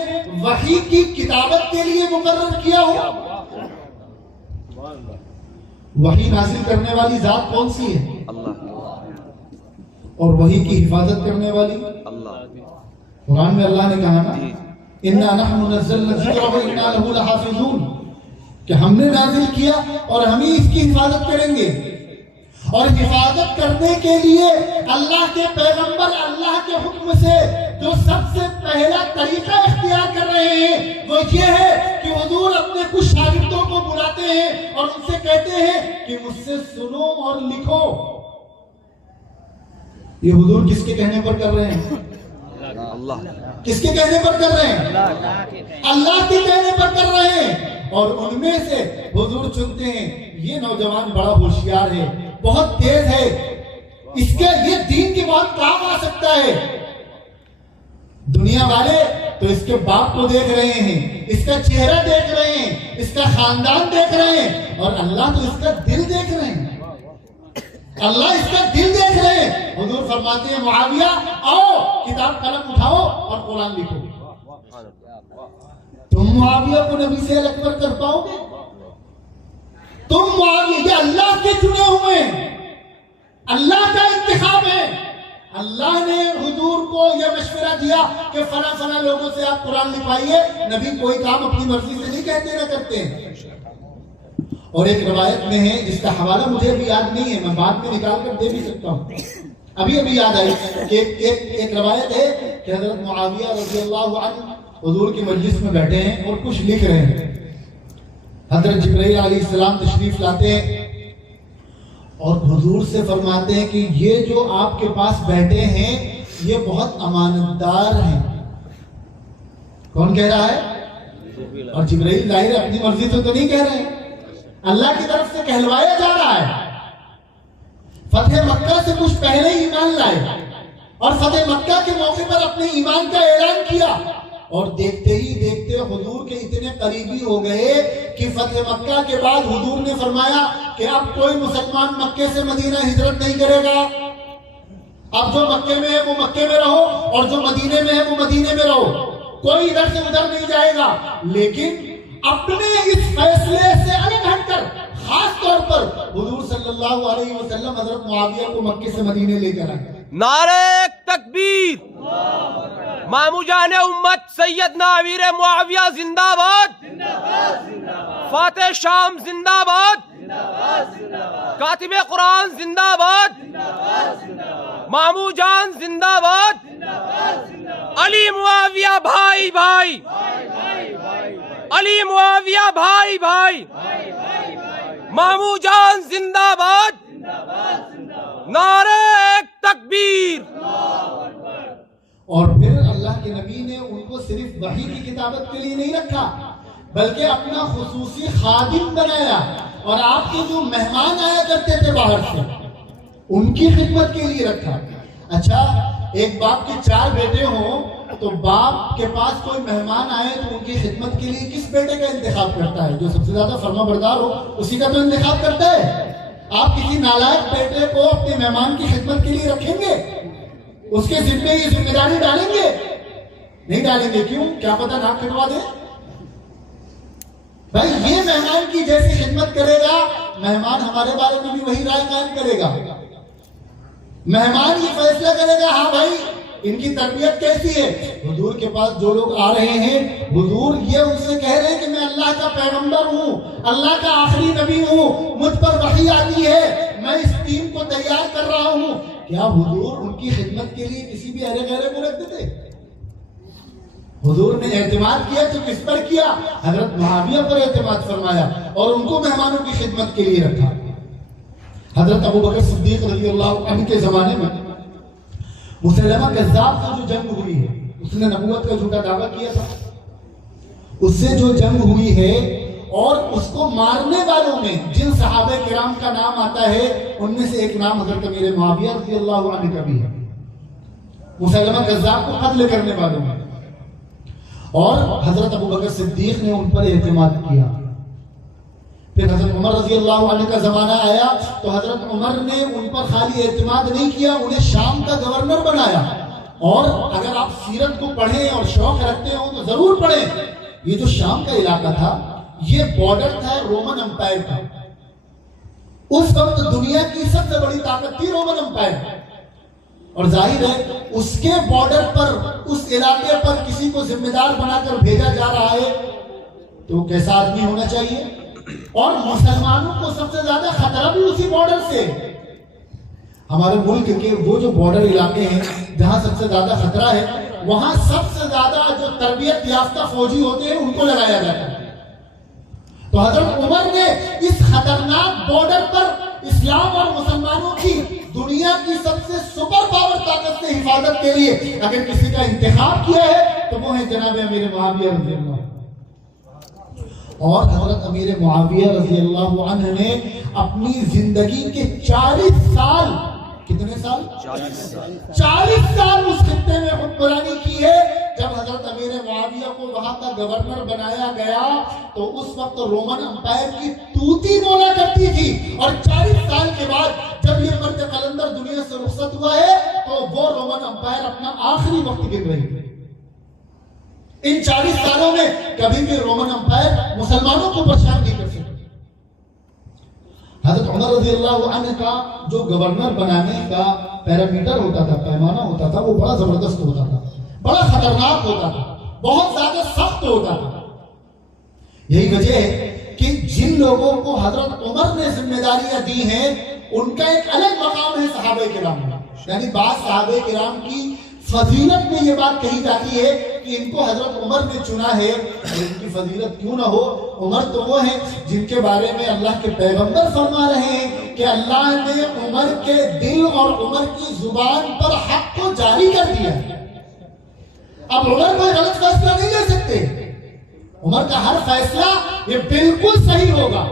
وحی کی کتابت کے لیے مقرر کیا ہو. وحی نازل کرنے والی ذات کون سی ہے؟ اور وحی کی حفاظت کرنے والی قرآن میں اللہ نے کہا نا اِنَّا نَحْنُ نَزَّلْنَا الذِّكْرَ وَإِنَّا لَهُ لَحَافِظُونَ کہ ہم نے نازل کیا اور ہم ہی اس کی حفاظت کریں گے. اور حفاظت کرنے کے لیے اللہ کے پیغمبر اللہ کے حکم سے جو سب سے پہلا طریقہ اختیار کر رہے ہیں وہ یہ ہے کہ حضور اپنے کچھ شاگردوں کو بلاتے ہیں اور ان سے کہتے ہیں کہ مجھ سے سنو اور لکھو. یہ حضور کس کے کہنے پر کر رہے ہیں؟ کس کے کہنے پر کر رہے ہیں؟ اللہ کے کہنے پر کر رہے ہیں. اور ان میں سے حضور چنتے ہیں یہ نوجوان بڑا ہوشیار ہے، بہت تیز ہے، اس کے یہ دین کے بہت کام آ سکتا ہے. دنیا والے تو اس کے باپ کو دیکھ رہے ہیں، اس کا چہرہ دیکھ رہے ہیں، اس کا خاندان دیکھ رہے ہیں، اور اللہ تو اس کا دل دیکھ رہے ہیں. اللہ اس کا دل دیکھ رہے ہیں. حضور فرماتے ہیں معاویہ آؤ کتاب قلم اٹھاؤ اور قرآن لکھو. تم معاویہ کو نبی سے الگ کر پاؤ گے؟ تم معاویہ یہ اللہ کے چنے ہوئے ہیں، اللہ کا انتخاب ہے. اللہ نے حضور کو یہ مشورہ دیا کہ فلاں فلاں لوگوں سے آپ قرآن لکھوائیے. نبی کوئی کام اپنی مرضی سے نہیں کہتے نہ کرتے ہیں. اور ایک روایت میں ہے جس کا حوالہ مجھے بھی یاد نہیں ہے، میں بعد میں نکال کر دے بھی سکتا ہوں، ابھی یاد آئی کہ ایک روایت ہے کہ حضرت معاویہ رضی اللہ عنہ حضور کی مجلس میں بیٹھے ہیں اور کچھ لکھ رہے ہیں. حضرت جبرائیل علیہ السلام تشریف لاتے ہیں اور حضور سے فرماتے ہیں کہ یہ جو آپ کے پاس بیٹھے ہیں یہ بہت امانتدار ہیں. کون کہہ رہا ہے؟ اور جبرائیل ظاہر اپنی مرضی سے تو نہیں کہہ رہے ہیں، اللہ کی طرف سے کہلوایا جا رہا ہے. فتح مکہ سے کچھ پہلے ایمان لائے اور فتح مکہ کے موقع پر اپنے ایمان کا اعلان کیا، اور دیکھتے ہی دیکھتے حضور کے اتنے قریبی ہو گئے کہ فتح مکہ کے بعد حضور نے فرمایا کہ اب کوئی مسلمان مکے سے مدینہ ہجرت نہیں کرے گا. اب جو مکے میں ہے وہ مکے میں رہو اور جو مدینے میں ہے وہ مدینے میں رہو، کوئی ادھر سے ادھر نہیں جائے گا. لیکن اپنے اس فیصلے سے الگ ہٹ کر خاص طور پر حضور صلی اللہ علیہ وسلم حضرت معاویہ کو مکے سے مدینے لے کر آئے. نعرہ تکبیر. مامو جان امت سیدنا امیر معاویہ زندہ باد. فاتح شام زندہ باد. کاتب قرآن زندہ باد. مامو جان زندہ باد. علی معاویہ بھائی بھائی. علی معاویہ بھائی بھائی. مامو جان زندہ باد. نعرہ تکبیر. اور پھر اللہ کے نبی نے ان کو صرف وحی کی کتابت کے لیے نہیں رکھا بلکہ اپنا خصوصی خادم بنایا. اور آپ کے جو مہمان آیا کرتے تھے باہر سے ان کی خدمت کے لیے رکھا. اچھا ایک باپ کے 4 بیٹے ہوں تو باپ کے پاس کوئی مہمان آئے تو ان کی خدمت کے لیے کس بیٹے کا انتخاب کرتا ہے؟ جو سب سے زیادہ فرما بردار ہو اسی کا تو انتخاب کرتا ہے. آپ کسی نالائق بیٹے کو اپنے مہمان کی خدمت کے لیے رکھیں گے؟ اس کے ذمہ یہ ذمہ داری ڈالیں گے؟ نہیں ڈالیں گے. کیوں؟ کیا پتہ ناک کٹوا دے. بھائی یہ مہمان کی جیسی خدمت کرے گا مہمان ہمارے بارے میں بھی وہی رائے قائم کرے گا. مہمان یہ فیصلہ کرے گا ہاں بھائی ان کی تربیت کیسی ہے. حضور کے پاس جو لوگ آ رہے ہیں حضور یہ ان سے کہہ رہے ہیں کہ میں اللہ کا پیغمبر ہوں, اللہ کا آخری نبی ہوں, مجھ پر وحی آتی ہے, میں اس ٹیم کو تیار کر رہا ہوں. کیا حضور ان کی خدمت کے لیے کسی بھی ارے غیرے کو رکھتے تھے؟ حضور نے اعتماد کیا تو کس پر کیا؟ حضرت معاویہ پر اعتماد فرمایا اور ان کو مہمانوں کی خدمت کے لیے رکھا. حضرت ابو بکر صدیق رضی اللہ عنہ کے زمانے میں مسلمہ کذاب سے جو جنگ ہوئی ہے, اس نے نبوت کا جھوٹا دعویٰ کیا تھا, اس سے جو جنگ ہوئی ہے اور اس کو مارنے والوں میں جن صحابہ کرام کا نام آتا ہے ان میں سے ایک نام حضرت امیر معاویہ رضی اللہ عنہ کا بھی ہے. مسلمہ کذاب کو قتل کرنے والوں میں. اور حضرت ابو بکر صدیق نے ان پر اعتماد کیا. پھر حضرت عمر رضی اللہ عنہ کا زمانہ آیا تو حضرت عمر نے ان پر خالی اعتماد نہیں کیا, انہیں شام کا گورنر بنایا. اور اگر آپ سیرت کو پڑھیں اور شوق رکھتے ہوں تو ضرور پڑھیں. یہ جو شام کا علاقہ تھا یہ بارڈر تھا رومن امپائر کا. اس وقت دنیا کی سب سے بڑی طاقت تھی رومن امپائر. اور ظاہر ہے اس کے بارڈر پر اس علاقے پر کسی کو ذمہ دار بنا کر بھیجا جا رہا ہے تو کیسا آدمی ہونا چاہیے. اور مسلمانوں کو سب سے زیادہ خطرہ بھی اسی بارڈر سے. ہمارے ملک کے وہ جو بارڈر علاقے ہیں جہاں سب سے زیادہ خطرہ ہے وہاں سب سے زیادہ جو تربیت یافتہ فوجی ہوتے ہیں ان کو لگایا جاتا ہے. تو حضرت عمر نے اس خطرناک بارڈر پر اسلام اور مسلمانوں کی دنیا کی سب سے سپر پاور طاقت سے حفاظت کے لیے اگر کسی کا انتخاب کیا ہے تو وہ ہے جناب امیر معاویہ رضی اللہ عنہ. اور حضرت امیر معاویہ رضی اللہ عنہ نے اپنی زندگی کے 40 سال, کتنے سال؟ 40 سال اس خطے میں حکمرانی کی ہے. جب حضرت امیر معاویہ کو وہاں کا گورنر بنایا گیا تو اس وقت رومن امپائر کی توتی بولا کرتی تھی. اور 40 سال کے بعد جب یہ مرد قلندر دنیا سے رخصت ہوا ہے تو وہ رومن امپائر اپنا آخری وقت گر رہی ہے. ان 40 سالوں میں کبھی بھی رومن امپائر مسلمانوں کو پریشان نہیں کر سکتے. حضرت عمر رضی اللہ عنہ کا جو گورنر بنانے کا پیرامیٹر ہوتا تھا, پیمانہ ہوتا تھا, وہ بڑا زبردست ہوتا تھا, بڑا خطرناک ہوتا تھا, بہت زیادہ سخت ہوتا تھا. یہی وجہ ہے کہ جن لوگوں کو حضرت عمر نے ذمہ داریاں دی ہیں ان کا ایک الگ مقام ہے صحابہ کرام میں. یعنی بعض صحابہ کرام کی فضیلت میں یہ بات کہی جاتی ہے کہ ان کو حضرت عمر نے چنا ہے. اور ان کی فضیلت کیوں نہ ہو, عمر تو وہ ہیں جن کے بارے میں اللہ کے پیغمبر فرما رہے ہیں کہ اللہ نے عمر کے دل اور عمر کی زبان پر حق کو جاری کر دیا. اب عمر کوئی غلط فیصلہ نہیں لے سکتے. عمر کا ہر فیصلہ یہ بالکل صحیح ہوگا.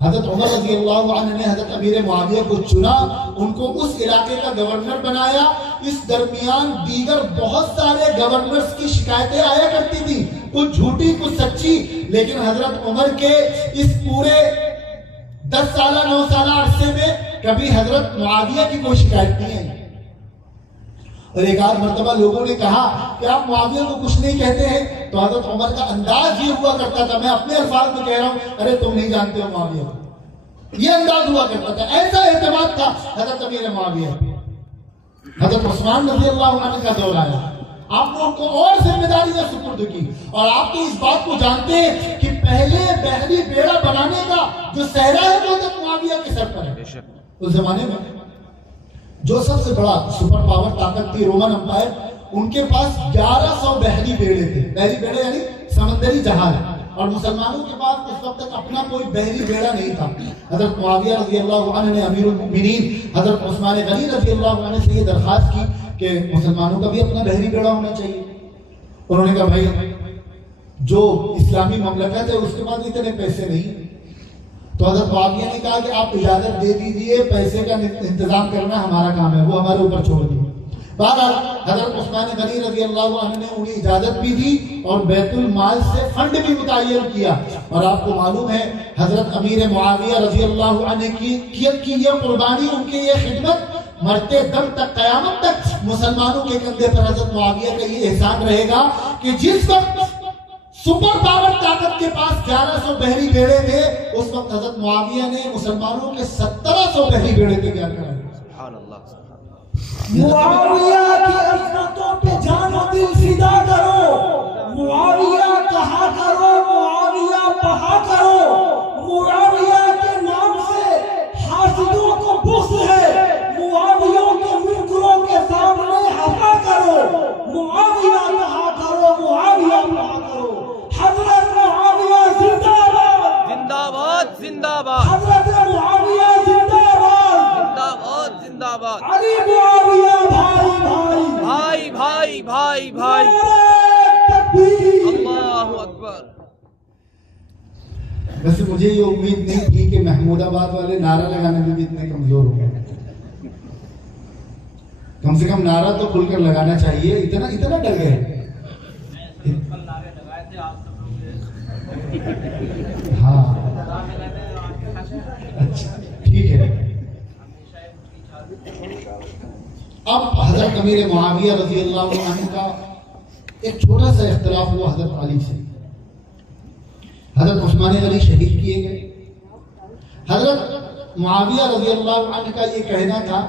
حضرت عمر رضی اللہ عنہ نے حضرت امیر معاویہ کو چنا, ان کو اس علاقے کا گورنر بنایا. اس درمیان دیگر بہت سارے گورنرز کی شکایتیں آیا کرتی تھی, کچھ جھوٹی کچھ سچی, لیکن حضرت عمر کے اس پورے 10 سالہ 9 سالہ عرصے میں کبھی حضرت معاویہ کی کوئی شکایت نہیں ہے. اور ایک آدھ مرتبہ لوگوں نے کہا کہ آپ معاویہ کو کچھ نہیں کہتے ہیں، تو حضرت عمر کا انداز یہ ہوا کرتا تھا، میں اپنے الفاظ میں کہہ رہا ہوں، ارے تم نہیں جانتے ہو معاویہ کو، یہ انداز ہوا کرتا تھا. ایسا اعتماد تھا حضرت امیر معاویہ. حضرت عثمان رضی اللہ عنہ کا دور آیا، آپ نے ان کو اور ذمہ داریاں سپرد کی، اور آپ تو اس بات کو جانتے ہیں کہ پہلے بحری بیڑا بنانے کا جو صحرا ہے وہ حضرت معاویہ کے سر پر ہے. اس زمانے میں جو سب سے بڑا سپر پاور طاقت تھی رومن امپائر، ان کے پاس 1100 بحری بیڑے تھے. بحری بیڑے یعنی سمندری جہاز، اور مسلمانوں کے پاس اس وقت تک اپنا کوئی بحری بیڑا نہیں تھا. حضرت معاویہ رضی اللہ عنہ نے امیر المؤمنین حضرت عثمان غنی رضی اللہ عنہ سے یہ درخواست کی کہ مسلمانوں کا بھی اپنا بحری بیڑا ہونا چاہیے. انہوں نے کہا بھائی جو اسلامی مملکت ہے اس کے پاس اتنے پیسے نہیں. تو حضرت معاویہ نے کہا کہ آپ اجازت دے دیجئے، پیسے کا انتظام کرنا ہمارا کام ہے، وہ ہمارے اوپر چھوڑ دیے. بہرحال حضرت عثمان غنی رضی اللہ عنہ نے انہیں اجازت بھی دی اور بیت المال سے فنڈ بھی متعین کیا. اور آپ کو معلوم ہے حضرت امیر معاویہ رضی اللہ عنہ کی یہ قربانی، ان کی یہ خدمت مرتے دم تک، قیامت تک مسلمانوں کے کندھے پر حضرت معاویہ کا یہ احسان رہے گا کہ جس وقت سپر پاور طاقت کے پاس 1100 بحری بیڑے تھے، اس وقت حضرت معاویہ نے مسلمانوں کے 1700 بحری بیڑے تیار کرائے. سبحان اللہ. معاویہ کی عظمتوں پہ جان و دل فدا کرو، معاویہ کہا کرو، معاویہ بہا کرو. معاویہ کے نام سے حاسدوں کو بغض ہے، معاویہ کے منکروں کے سامنے ہنسا کرو. معاویہ کہا کرو، معاویہ بہا کرو. حضرت معاویہ زندہ باد، زندہ باد، زندہ باد، حضرت معاویہ زندہ باد، زندہ باد، زندہ باد. علی معاویہ بھائی بھائی، بھائی بھائی بھائی بھائی. نعرہ تکبیر. اللہ اکبر. ویسے مجھے یہ امید نہیں تھی کہ محمود آباد والے نعرہ لگانے میں بھی اتنے کمزور ہو گئے. کم سے کم نعرہ تو کھل کر لگانا چاہیے. اتنا ڈر گئے. ہاں اچھا ٹھیک ہے. اب حضرت امیر معاویہ رضی اللہ عنہ کا ایک چھوٹا سا اختلاف ہوا حضرت علی سے. حضرت عثمان غنی شہید کیے گئے. حضرت معاویہ رضی اللہ عنہ کا یہ کہنا تھا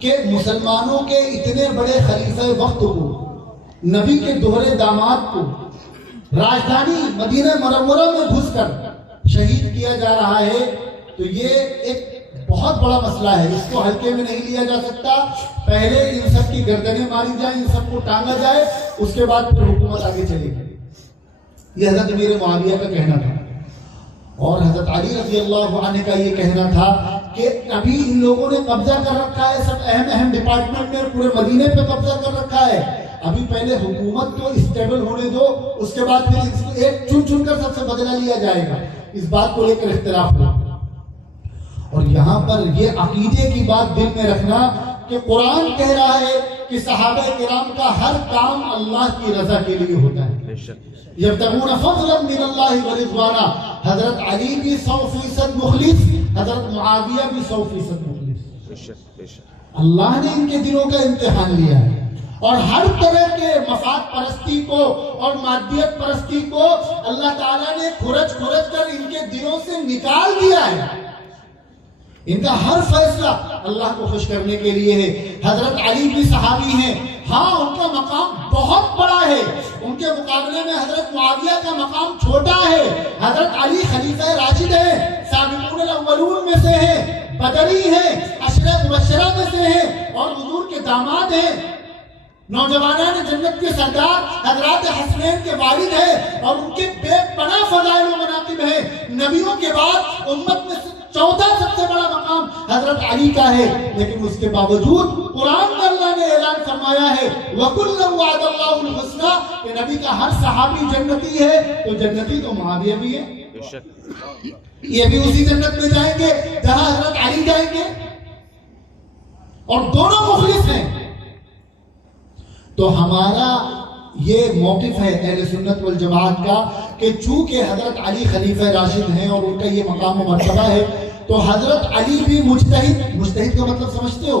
کہ مسلمانوں کے اتنے بڑے خلیفہ وقت کو، نبی کے دوہرے داماد کو راجدھانی مدینہ منورہ میں گھس کر شہید کیا جا رہا ہے، تو یہ ایک بہت بڑا مسئلہ ہے. اس کو ہلکے میں نہیں لیا جا سکتا. پہلے ان سب کی گردنیں ماری جائیں، ان سب کو ٹانگا جائے، اس کے بعد پھر حکومت آگے چلے گی. یہ حضرت امیر معاویہ کا کہنا تھا. اور حضرت علی رضی اللہ عنہ کا یہ کہنا تھا کہ ابھی ان لوگوں نے قبضہ کر رکھا ہے سب اہم ڈپارٹمنٹ میں، پورے مدینے پہ قبضہ کر رکھا ہے. ابھی پہلے حکومت کو اسٹیبل ہونے دو، اس کے بعد پھر اس کو ایک چن کر سب سے بدلہ لیا جائے گا. اس بات کو لے کر اختلاف ہوا. اور یہاں پر یہ عقیدے کی بات دل میں رکھنا کہ قرآن کہہ رہا ہے کہ صحابہ کرام کا ہر کام اللہ کی رضا کے لیے ہوتا ہے. یبتغون فضلا من اللہ ورضوانا. حضرت علی بھی 100% مخلص، حضرت معاویہ بھی 100% مخلص. اللہ نے ان کے دلوں کا امتحان لیا ہے، اور ہر طرح کے مفاد پرستی کو اور مادیت پرستی کو اللہ تعالیٰ نے کھرچ کر ان کے دلوں سے نکال دیا ہے. ان کا ہر فیصلہ اللہ کو خوش کرنے کے لیے ہے. حضرت علی بھی صحابی ہیں، ہاں ان کا مقام بہت بڑا ہے، ان کے مقابلے میں حضرت معاویہ کا مقام چھوٹا ہے. حضرت علی خلیفہ راشد ہیں، سابقون الاولون میں سے ہیں، بدری ہیں، عشرہ مبشرہ میں سے ہیں، اور حضور کے داماد ہیں، نوجوانان جنت کے سردار حضرات حسنین کے والد ہیں، اور ان کے بے پناہ فضائل و مناقب ہیں. نبیوں کے بعد امت میں چوتھا سب سے بڑا مقام حضرت علی کا ہے. لیکن اس کے باوجود قرآن میں اللہ نے اعلان فرمایا ہے وَكُلًّا وَعَدَ اللَّهُ الْحُسْنَى، کہ نبی کا ہر صحابی جنتی ہے. تو جنتی تو معاویہ بھی ہے، یہ بھی اسی جنت میں جائیں گے جہاں حضرت علی جائیں گے، اور دونوں مخلص ہیں. تو ہمارا یہ موقف ہے اہل سنت والجماعت کا کہ چونکہ حضرت علی خلیفہ راشد ہیں اور ان کا یہ مقام و مرتبہ ہے، تو حضرت علی بھی مجتہد کا مطلب سمجھتے ہو؟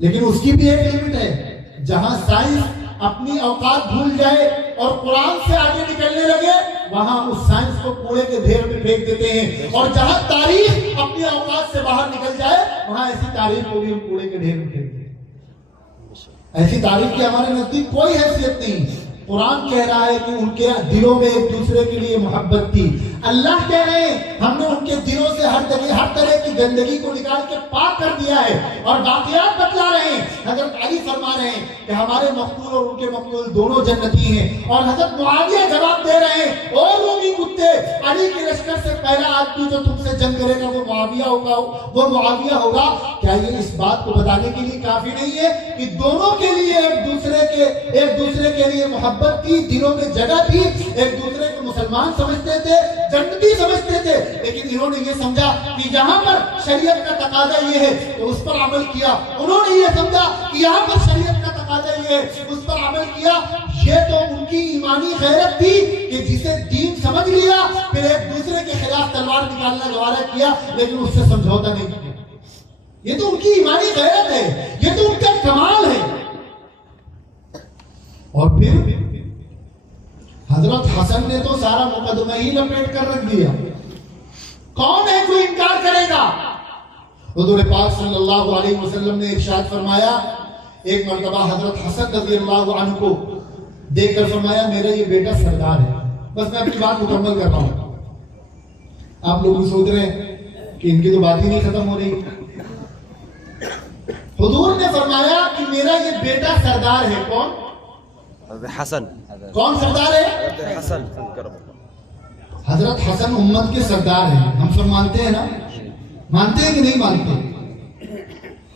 لیکن اس کی بھی ایک لمٹ ہے. جہاں سائنس اپنی اوقات بھول جائے اور قرآن سے آگے نکلنے لگے وہاں اس سائنس کو کوڑے کے ڈھیر میں پھینک دیتے ہیں. اور جہاں تاریخ اپنی اوقات سے باہر نکل جائے وہاں ایسی تاریخ کو بھی ہم کوڑے کے ڈھیر میں پھینک دیتے ہیں. ایسی تاریخ کی ہمارے نزدیک کوئی حیثیت نہیں. قرآن کہہ رہا ہے کہ ان کے دلوں میں ایک دوسرے کے لیے محبت تھی. اللہ کہہ رہے ہیں ہم نے ان کے دلوں سے ہر طرح کی گندگی کو نکال کے پاک کر دیا ہے. اور واقعات بتلا رہے ہیں. حضرت علی فرما رہے ہیں کہ ہمارے مقتول اور ان کے مقتول دونوں جنتی ہیں. اور حضرت معاویہ جواب دے رہے ہیں اور رومی کتے علی کے لشکر سے پہلا آدمی جو تم سے جنگ کرے گا وہ معاویہ ہوگا. کیا یہ اس بات کو بتانے کے لیے کافی نہیں ہے کہ دونوں کے لیے ایک دوسرے کے لیے محبت تھی, دلوں میں جگہ تھی, ایک دوسرے کو مسلمان سمجھتے تھے, جنتی سمجھتے تھے. لیکن انہوں نے یہ سمجھا کہ یہاں پر شریعت کا تقاضا یہ ہے تو اس پر عمل کیا. انہوں نے یہ سمجھا کہ یہاں پر شریعت کا تقاضا یہ ہے اس پر عمل کیا. یہ تو ان کی ایمانی غیرت تھی کہ جسے دین سمجھ لیا پھر ایک دوسرے کے خلاف تلوار نکالنا گوارا کیا لیکن اس سے سمجھوتا نہیں کیا. یہ تو ان کی ایمانی غیرت ہے, یہ تو ان کا کمال ہے. اور پھر حضرت حسن نے تو سارا مقدمہ ہی لپیٹ کر رکھ دیا. کون ہے کوئی انکار کرے گا؟ حضور پاک صلی اللہ علیہ وسلم نے ارشاد فرمایا, ایک مرتبہ حضرت حسن رضی اللہ عنہ کو دیکھ کر فرمایا میرا یہ بیٹا سردار ہے. بس میں اپنی بات مکمل کر رہا ہوں. آپ لوگ سوچ رہے ہیں کہ ان کی تو بات ہی نہیں ختم ہو رہی. حضور نے فرمایا کہ میرا یہ بیٹا سردار ہے. کون؟ حسن. کون سردار ہے؟ حسن. حضرت حسن امت کے سردار ہیں. ہم سب مانتے ہیں نا؟ مانتے ہیں کہ نہیں مانتے؟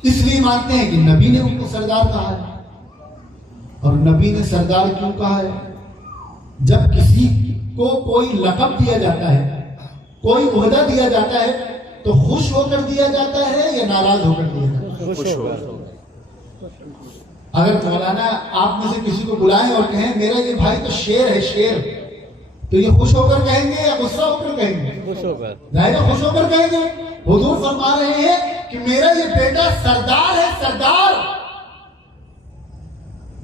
اس لیے مانتے ہیں کہ نبی نے ان کو سردار کہا ہے. اور نبی نے سردار کیوں کہا ہے؟ جب کسی کو کوئی لقب دیا جاتا ہے, کوئی عہدہ دیا جاتا ہے تو خوش ہو کر دیا جاتا ہے یا ناراض ہو کر دیا جاتا ہے؟ خوش ہو. اگر مولانا آپ میں سے کسی کو بلائیں اور کہیں میرا یہ بھائی تو شیر ہے, شیر, تو یہ خوش ہو کر کہیں گے یا غصہ ہو کر کہیں گے؟ ظاہر خوش ہو کر کہیں گے. حضور فرما رہے ہیں کہ میرا یہ بیٹا سردار ہے, سردار.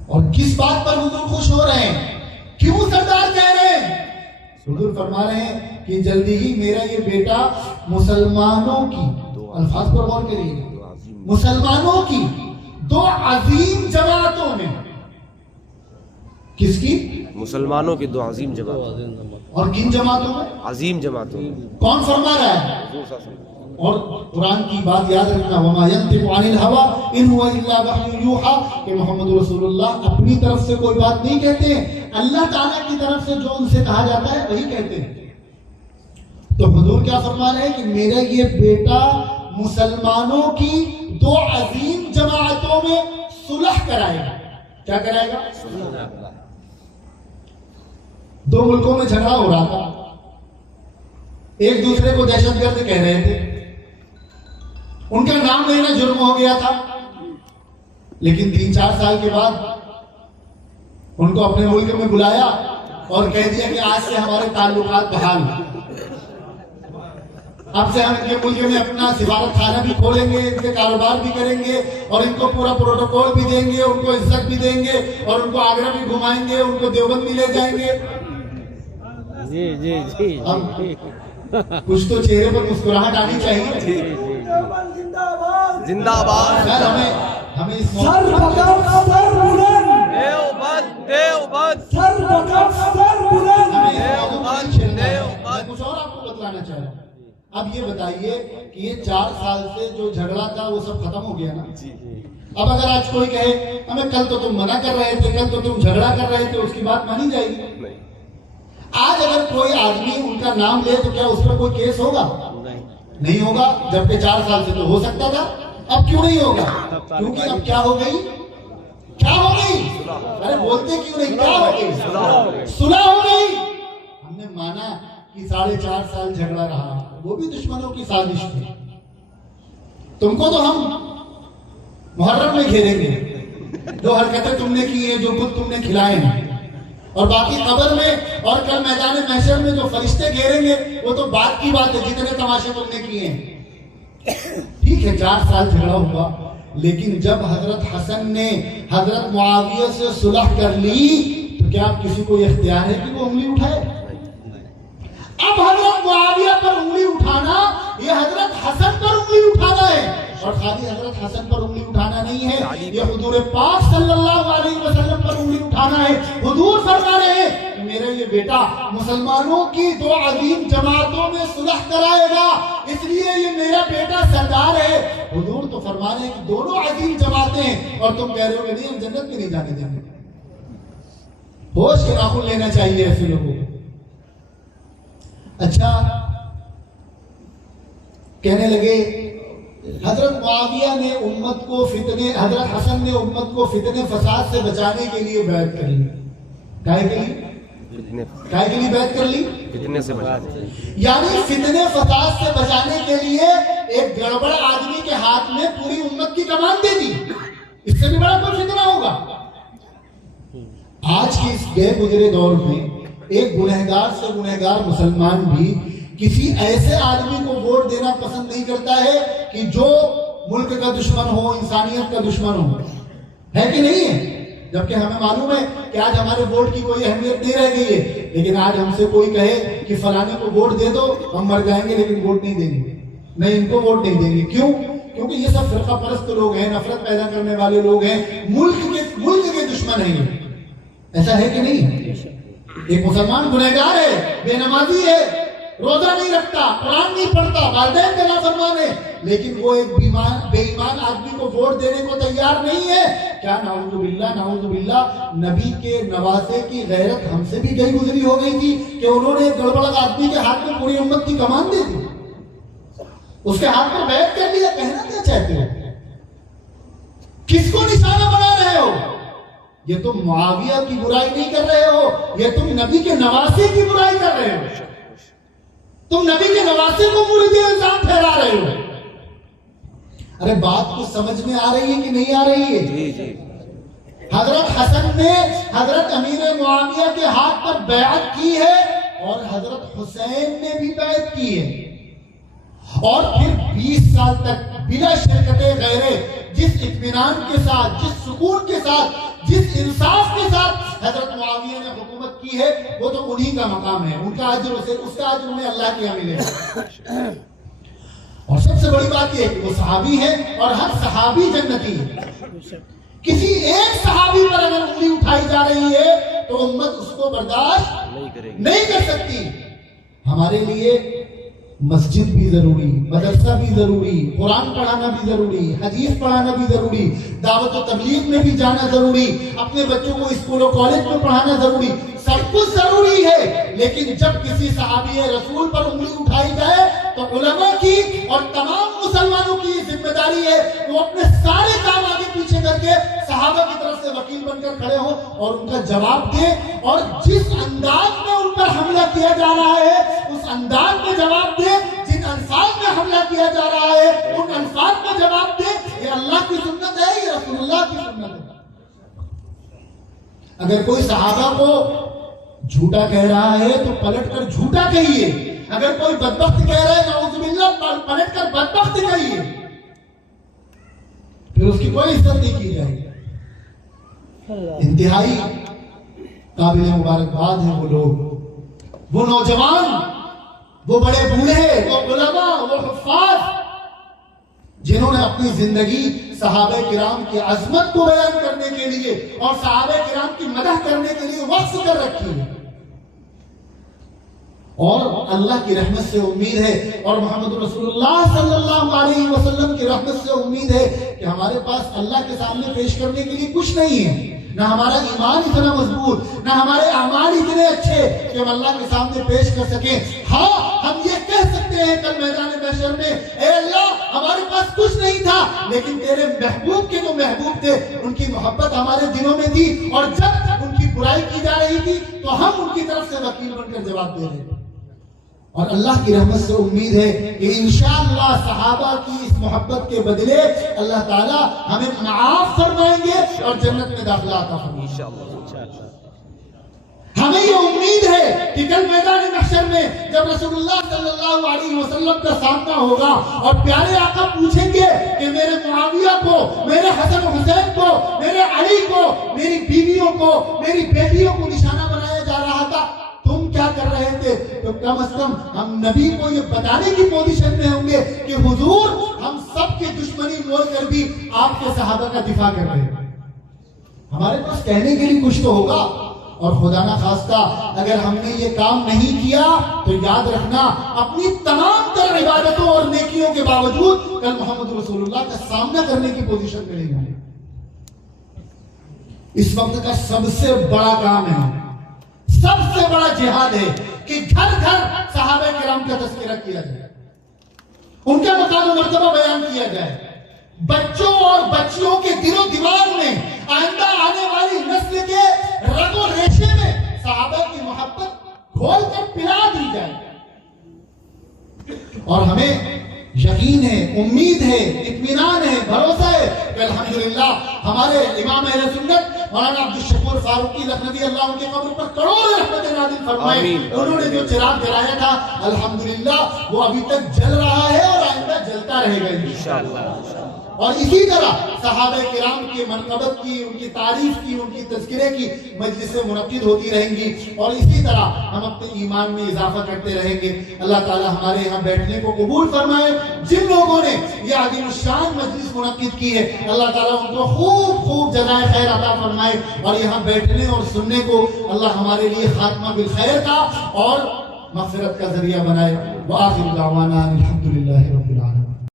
اور کس بات پر حضور خوش ہو رہے ہیں؟ کیوں سردار کہہ رہے ہیں؟ حضور فرما رہے ہیں کہ جلدی ہی میرا یہ بیٹا مسلمانوں کی, الفاظ پر غور کریے, مسلمانوں کی دو عظیم جماعتوں میں. کس کی؟ مسلمانوں کی دو عظیم جماعتوں. اور کن جماعتوں میں؟ عظیم جماعتوں. کون فرما رہا ہے؟ اور قرآن کی بات یاد رکھنا, وما ينطق عن الهوى ان هو الا وحی یوحى, کہ محمد رسول اللہ اپنی طرف سے کوئی بات نہیں کہتے ہیں, اللہ تعالیٰ کی طرف سے جو ان سے کہا جاتا ہے وہی کہتے ہیں. تو حضور کیا فرما رہے ہیں کہ میرا یہ بیٹا مسلمانوں کی دو عظیم جماعتوں میں صلح کرائے گا. کیا کرائے گا؟ دو ملکوں میں جھگڑا ہو رہا تھا, ایک دوسرے کو دہشت گرد کہہ رہے تھے, ان کا نام لینا جرم ہو گیا تھا. لیکن 3-4 سال کے بعد ان کو اپنے ملک میں بلایا اور کہہ دیا کہ آج سے ہمارے تعلقات بحال, اب سے ہم ان کے ملک میں اپنا سفارت خانہ بھی کھولیں گے, ان کے کاروبار بھی کریں گے اور ان کو پورا پروٹوکول بھی دیں گے, ان کو عزت بھی دیں گے اور ان کو آگرہ بھی گھمائیں گے, ان کو دیوبند بھی لے جائیں گے. کچھ تو چہرے پر مسکراہٹ آنی چاہیے. زندہ باد. ہمیں اس سر بکف سر بلند, دیوبند, دیوبند, سر بکف سر بلند. میں کچھ اور آپ کو بتلانا چاہ رہا ہوں. اب یہ بتائیے کہ یہ 4 سال سے جو جھگڑا تھا وہ سب ختم ہو گیا نا. اب اگر آج کوئی کہے ہمیں کل تو تم منع کر رہے تھے, کل تو تم جھگڑا کر رہے تھے, اس کی بات مانی جائے گی؟ آج اگر کوئی آدمی ان کا نام لے تو کیا اس پر کوئی کیس ہوگا؟ نہیں ہوگا, جبکہ 4 سال سے تو ہو سکتا تھا. اب کیوں نہیں ہوگا؟ کیونکہ اب کیا ہو گئی؟ کیا ہو گئی؟ ارے بولتے کیوں نہیں؟ کیا ہو گئی؟ صلح ہو گئی. ہم نے مانا کہ 4.5 سال جھگڑا رہا, وہ بھی دشمنوں کی سازش تھی. تم کو تو ہم محرم میں گھیریں گے, جو حرکتیں تم نے کی ہیں, جو بت تم نے کھلائے ہیں, اور باقی قبر میں اور کل میدان محشر میں جو فرشتے گھیریں گے وہ تو بات کی بات ہے, جتنے تماشے تم نے کیے ہیں. ٹھیک ہے 4 سال جھگڑا ہوا, لیکن جب حضرت حسن نے حضرت معاویہ سے صلح کر لی تو کیا اب کسی کو یہ اختیار ہے کہ وہ انگلی اٹھائے؟ اب حضرت معاویہ پر انگلی اٹھانا یہ حضرت حسن پر انگلی اٹھانا ہے، اور خالی حضرت حسن پر انگلی اٹھانا نہیں ہے، یہ حضور پاک صلی اللہ علیہ وسلم پر انگلی اٹھانا ہے۔ حضور فرما رہے ہیں کہ میرا یہ بیٹا مسلمانوں کی دو عظیم جماعتوں میں صلح کرائے گا، اس لیے یہ میرا بیٹا سردار ہے۔ حضور تو فرما رہے ہیں کہ دونوں عظیم جماعتیں ہیں، اور تم کہہ رہے ہو کہ نہیں ہم جنت میں نہیں جانے دیں گے۔ ہوش کے ناخن لینا چاہیے ایسے لوگوں کو۔ اچھا، کہنے لگے حضرت معاویہ نے امت کو فتنے، حضرت حسن نے امت کو فتنے فساد سے بچانے کے لیے بیعت کر لی۔ کائے کے لیے بیعت کر لی؟ فتنے سے بچانے، یعنی فتنے فساد سے بچانے کے لیے ایک گڑبڑ آدمی کے ہاتھ میں پوری امت کی کمان دے دی۔ اس سے بھی بڑا کوئی فتنہ ہوگا؟ آج کے اس بے گزرے دور میں ایک گنہگار سے گنہگار مسلمان بھی کسی ایسے آدمی کو ووٹ دینا پسند نہیں کرتا ہے کہ جو ملک کا دشمن ہو، انسانیت کا دشمن ہو، ہے کہ نہیں ہے؟ جبکہ ہمیں معلوم ہے کہ آج ہمارے ووٹ کی کوئی اہمیت نہیں رہ گئی ہے، لیکن آج ہم سے کوئی کہے کہ فلانے کو ووٹ دے دو، ہم مر جائیں گے لیکن ووٹ نہیں دیں گے، نہیں ان کو ووٹ نہیں دیں گے۔ کیوں؟ کیونکہ یہ سب فرقہ پرست لوگ ہیں، نفرت پیدا کرنے والے لوگ ہیں، ملک کے دشمن ہیں یہ۔ ایسا ہے کہ نہیں ہے؟ ایک مسلمان گنہگار ہے، بے نمازی ہے، روزہ نہیں رکھتا، قرآن نہیں پڑھتا، والدین کا نافرمان ہے، لیکن وہ ایک بے ایمان آدمی کو ووٹ دینے کو تیار نہیں ہے۔ کیا نعوذ باللہ نبی کے نواسے کی غیرت ہم سے بھی گئی گزری ہو گئی تھی کہ انہوں نے ایک گڑبڑ آدمی کے ہاتھ میں پوری امت کی کمان دے دی، اس کے ہاتھ پر بیعت کر لیا۔ کہنا کیا چاہتے ہو؟ کس کو نشانہ بنا رہے ہو؟ یہ تم معاویہ کی برائی نہیں کر رہے ہو، یہ تم نبی کے نواسے کی برائی کر رہے ہو، تم نبی کے نواسے کو مرید الزام ٹھہرا رہے ہو۔ ارے بات کو سمجھ میں آ رہی ہے کہ نہیں آ رہی ہے؟ حضرت حسن نے حضرت امیر معاویہ کے ہاتھ پر بیعت کی ہے، اور حضرت حسین نے بھی بیعت کی ہے، اور پھر 20 سال تک بلا شرکت غیرے جس اطمینان کے ساتھ، جس سکون کے ساتھ، جس انصاف کے ساتھ حضرت معاویہ نے حکومت کی ہے، وہ تو انہی کا مقام ہے، ان کا اجر اس کا اجر انہیں اللہ کے یہاں ملے گا۔ اور سب سے بڑی بات یہ ہے کہ وہ صحابی ہیں، اور ہر صحابی جنتی ہے۔ کسی ایک صحابی پر اگر انگلی اٹھائی جا رہی ہے تو امت اس کو برداشت نہیں کر سکتی۔ ہمارے لیے مسجد بھی ضروری، مدرسہ بھی ضروری، قرآن پڑھانا بھی ضروری، حدیث پڑھانا بھی ضروری، دعوت و تبلیغ میں بھی جانا ضروری، اپنے بچوں کو اسکول و کالج میں پڑھانا ضروری، سب کچھ ضروری ہے۔ لیکن جب کسی صحابی رسول پر انگلی اٹھائی جائے تو علماء کی اور تمام مسلمانوں کی ذمہ داری ہے وہ اپنے سارے کام آگے پیچھے کر کے صحابہ کی طرف سے وکیل بن کر کھڑے ہوں اور ان کا جواب دیں، اور جس انداز میں ان پر حملہ کیا جا رہا ہے اس انداز میں جواب دیں، جن الفاظ میں حملہ کیا جا رہا ہے ان الفاظ میں جواب دیں۔ یہ اللہ کی سنت ہے، یہ رسول اللہ کی سنت ہے۔ اگر کوئی صحابہ کو جھوٹا کہہ رہا ہے تو پلٹ کر جھوٹا کہیے، اگر کوئی بدبخت کہہ رہا ہے نعوذ باللہ پلٹ کر بدبخت کہیے، پھر اس کی کوئی عزت نہیں کی جائے گی۔ انتہائی قابل مبارکباد ہیں وہ لوگ، وہ نوجوان، وہ بڑے بوڑھے، وہ علماء، وہ حفاظ، جنہوں نے اپنی زندگی صحابہ کرام کی عظمت کو بیان کرنے کے لیے اور صحابہ کرام کی مدح کرنے کے لیے وقف کر رکھی ہے۔ اور اللہ کی رحمت سے امید ہے، اور محمد رسول اللہ صلی اللہ علیہ وسلم کی رحمت سے امید ہے کہ ہمارے پاس اللہ کے سامنے پیش کرنے کے لیے کچھ نہیں ہے، نہ ہمارا ایمان اتنا مضبوط، نہ ہمارے اعمال اتنے اچھے کہ ہم اللہ کے سامنے پیش کر سکیں۔ ہاں ہم یہ کہہ سکتے ہیں کل میدان محشر میں، اے اللہ ہمارے پاس کچھ نہیں تھا لیکن تیرے محبوب کے جو محبوب تھے ان کی محبت ہمارے دلوں میں تھی، اور جب ان کی برائی کی جا رہی تھی تو ہم ان کی طرف سے وکیل بن کر جواب دے رہے ہیں۔ اور اللہ کی رحمت سے امید ہے کہ انشاءاللہ صحابہ کی اس محبت کے بدلے اللہ تعالی ہمیں معاف فرمائیں گے اور جنت میں داخلہ عطا فرمائیں گے۔ ہمیں یہ امید ہے کہ کل میدان محشر میں جب رسول اللہ صلی اللہ علیہ وسلم کا سامنا ہوگا اور پیارے آقا پوچھیں گے کہ میرے معاویہ کو میرے حسن و حسین کو، میرے علی کو، میری بیویوں کو، میری بیٹیوں کو نشانہ بنایا جا رہا تھا، تم کیا کر رہے تھے؟ تو کم از کم ہم نبی کو یہ بتانے کی پوزیشن میں ہوں گے کہ حضور ہم سب کی دشمنی مول کر بھی آپ کے صحابہ کا دفاع کر رہے ہیں۔ ہمارے پاس کہنے کے لیے کچھ تو ہوگا، اور خدا نہ خواستہ اگر ہم نے یہ کام نہیں کیا تو یاد رکھنا اپنی تمام تر عبادتوں اور نیکیوں کے باوجود کل محمد رسول اللہ کا سامنا کرنے کی پوزیشن میں نہیں ہوں۔ اس وقت کا سب سے بڑا کام ہے، سب سے بڑا جہاد ہے کہ گھر گھر صحابہ کرام کا تذکرہ کیا جائے، ان کا مقام و مرتبہ بیان کیا جائے، بچوں اور بچیوں کے دل و دماغ میں، آئندہ آنے والی نسل کے رگ و ریشے میں صحابہ کی محبت گھول کر پلا دی جائے۔ اور ہمیں یقین ہے، امید ہے، اطمینان ہے، بھروسہ ہے کہ الحمدللہ ہمارے امام اہل سنت مولانا عبدالشکور فاروقی لکھنوی اللہ ان کے قبر پر کروڑوں رحمت نازل فرمائے، انہوں نے جو چراغ جلایا تھا الحمدللہ وہ ابھی تک جل رہا ہے اور آئندہ جلتا رہے گا انشاءاللہ۔ اور اسی طرح صحابہ کرام کی منقبت کی، ان کی تعریف کی، ان کی تذکرے کی مجلسیں منعقد ہوتی رہیں گی، اور اسی طرح ہم اپنے ایمان میں اضافہ کرتے رہیں گے۔ اللہ تعالی ہمارے یہاں بیٹھنے کو قبول فرمائے۔ جن لوگوں نے یہ عظیم الشان مجلس منعقد کی ہے اللہ تعالیٰ ان کو خوب خوب جزائے خیر عطا فرمائے، اور یہاں بیٹھنے اور سننے کو اللہ ہمارے لیے خاتمہ بالخیر کا اور مغفرت کا ذریعہ بنائے۔ وآخر دعوانا الحمدللہ رب العالمین۔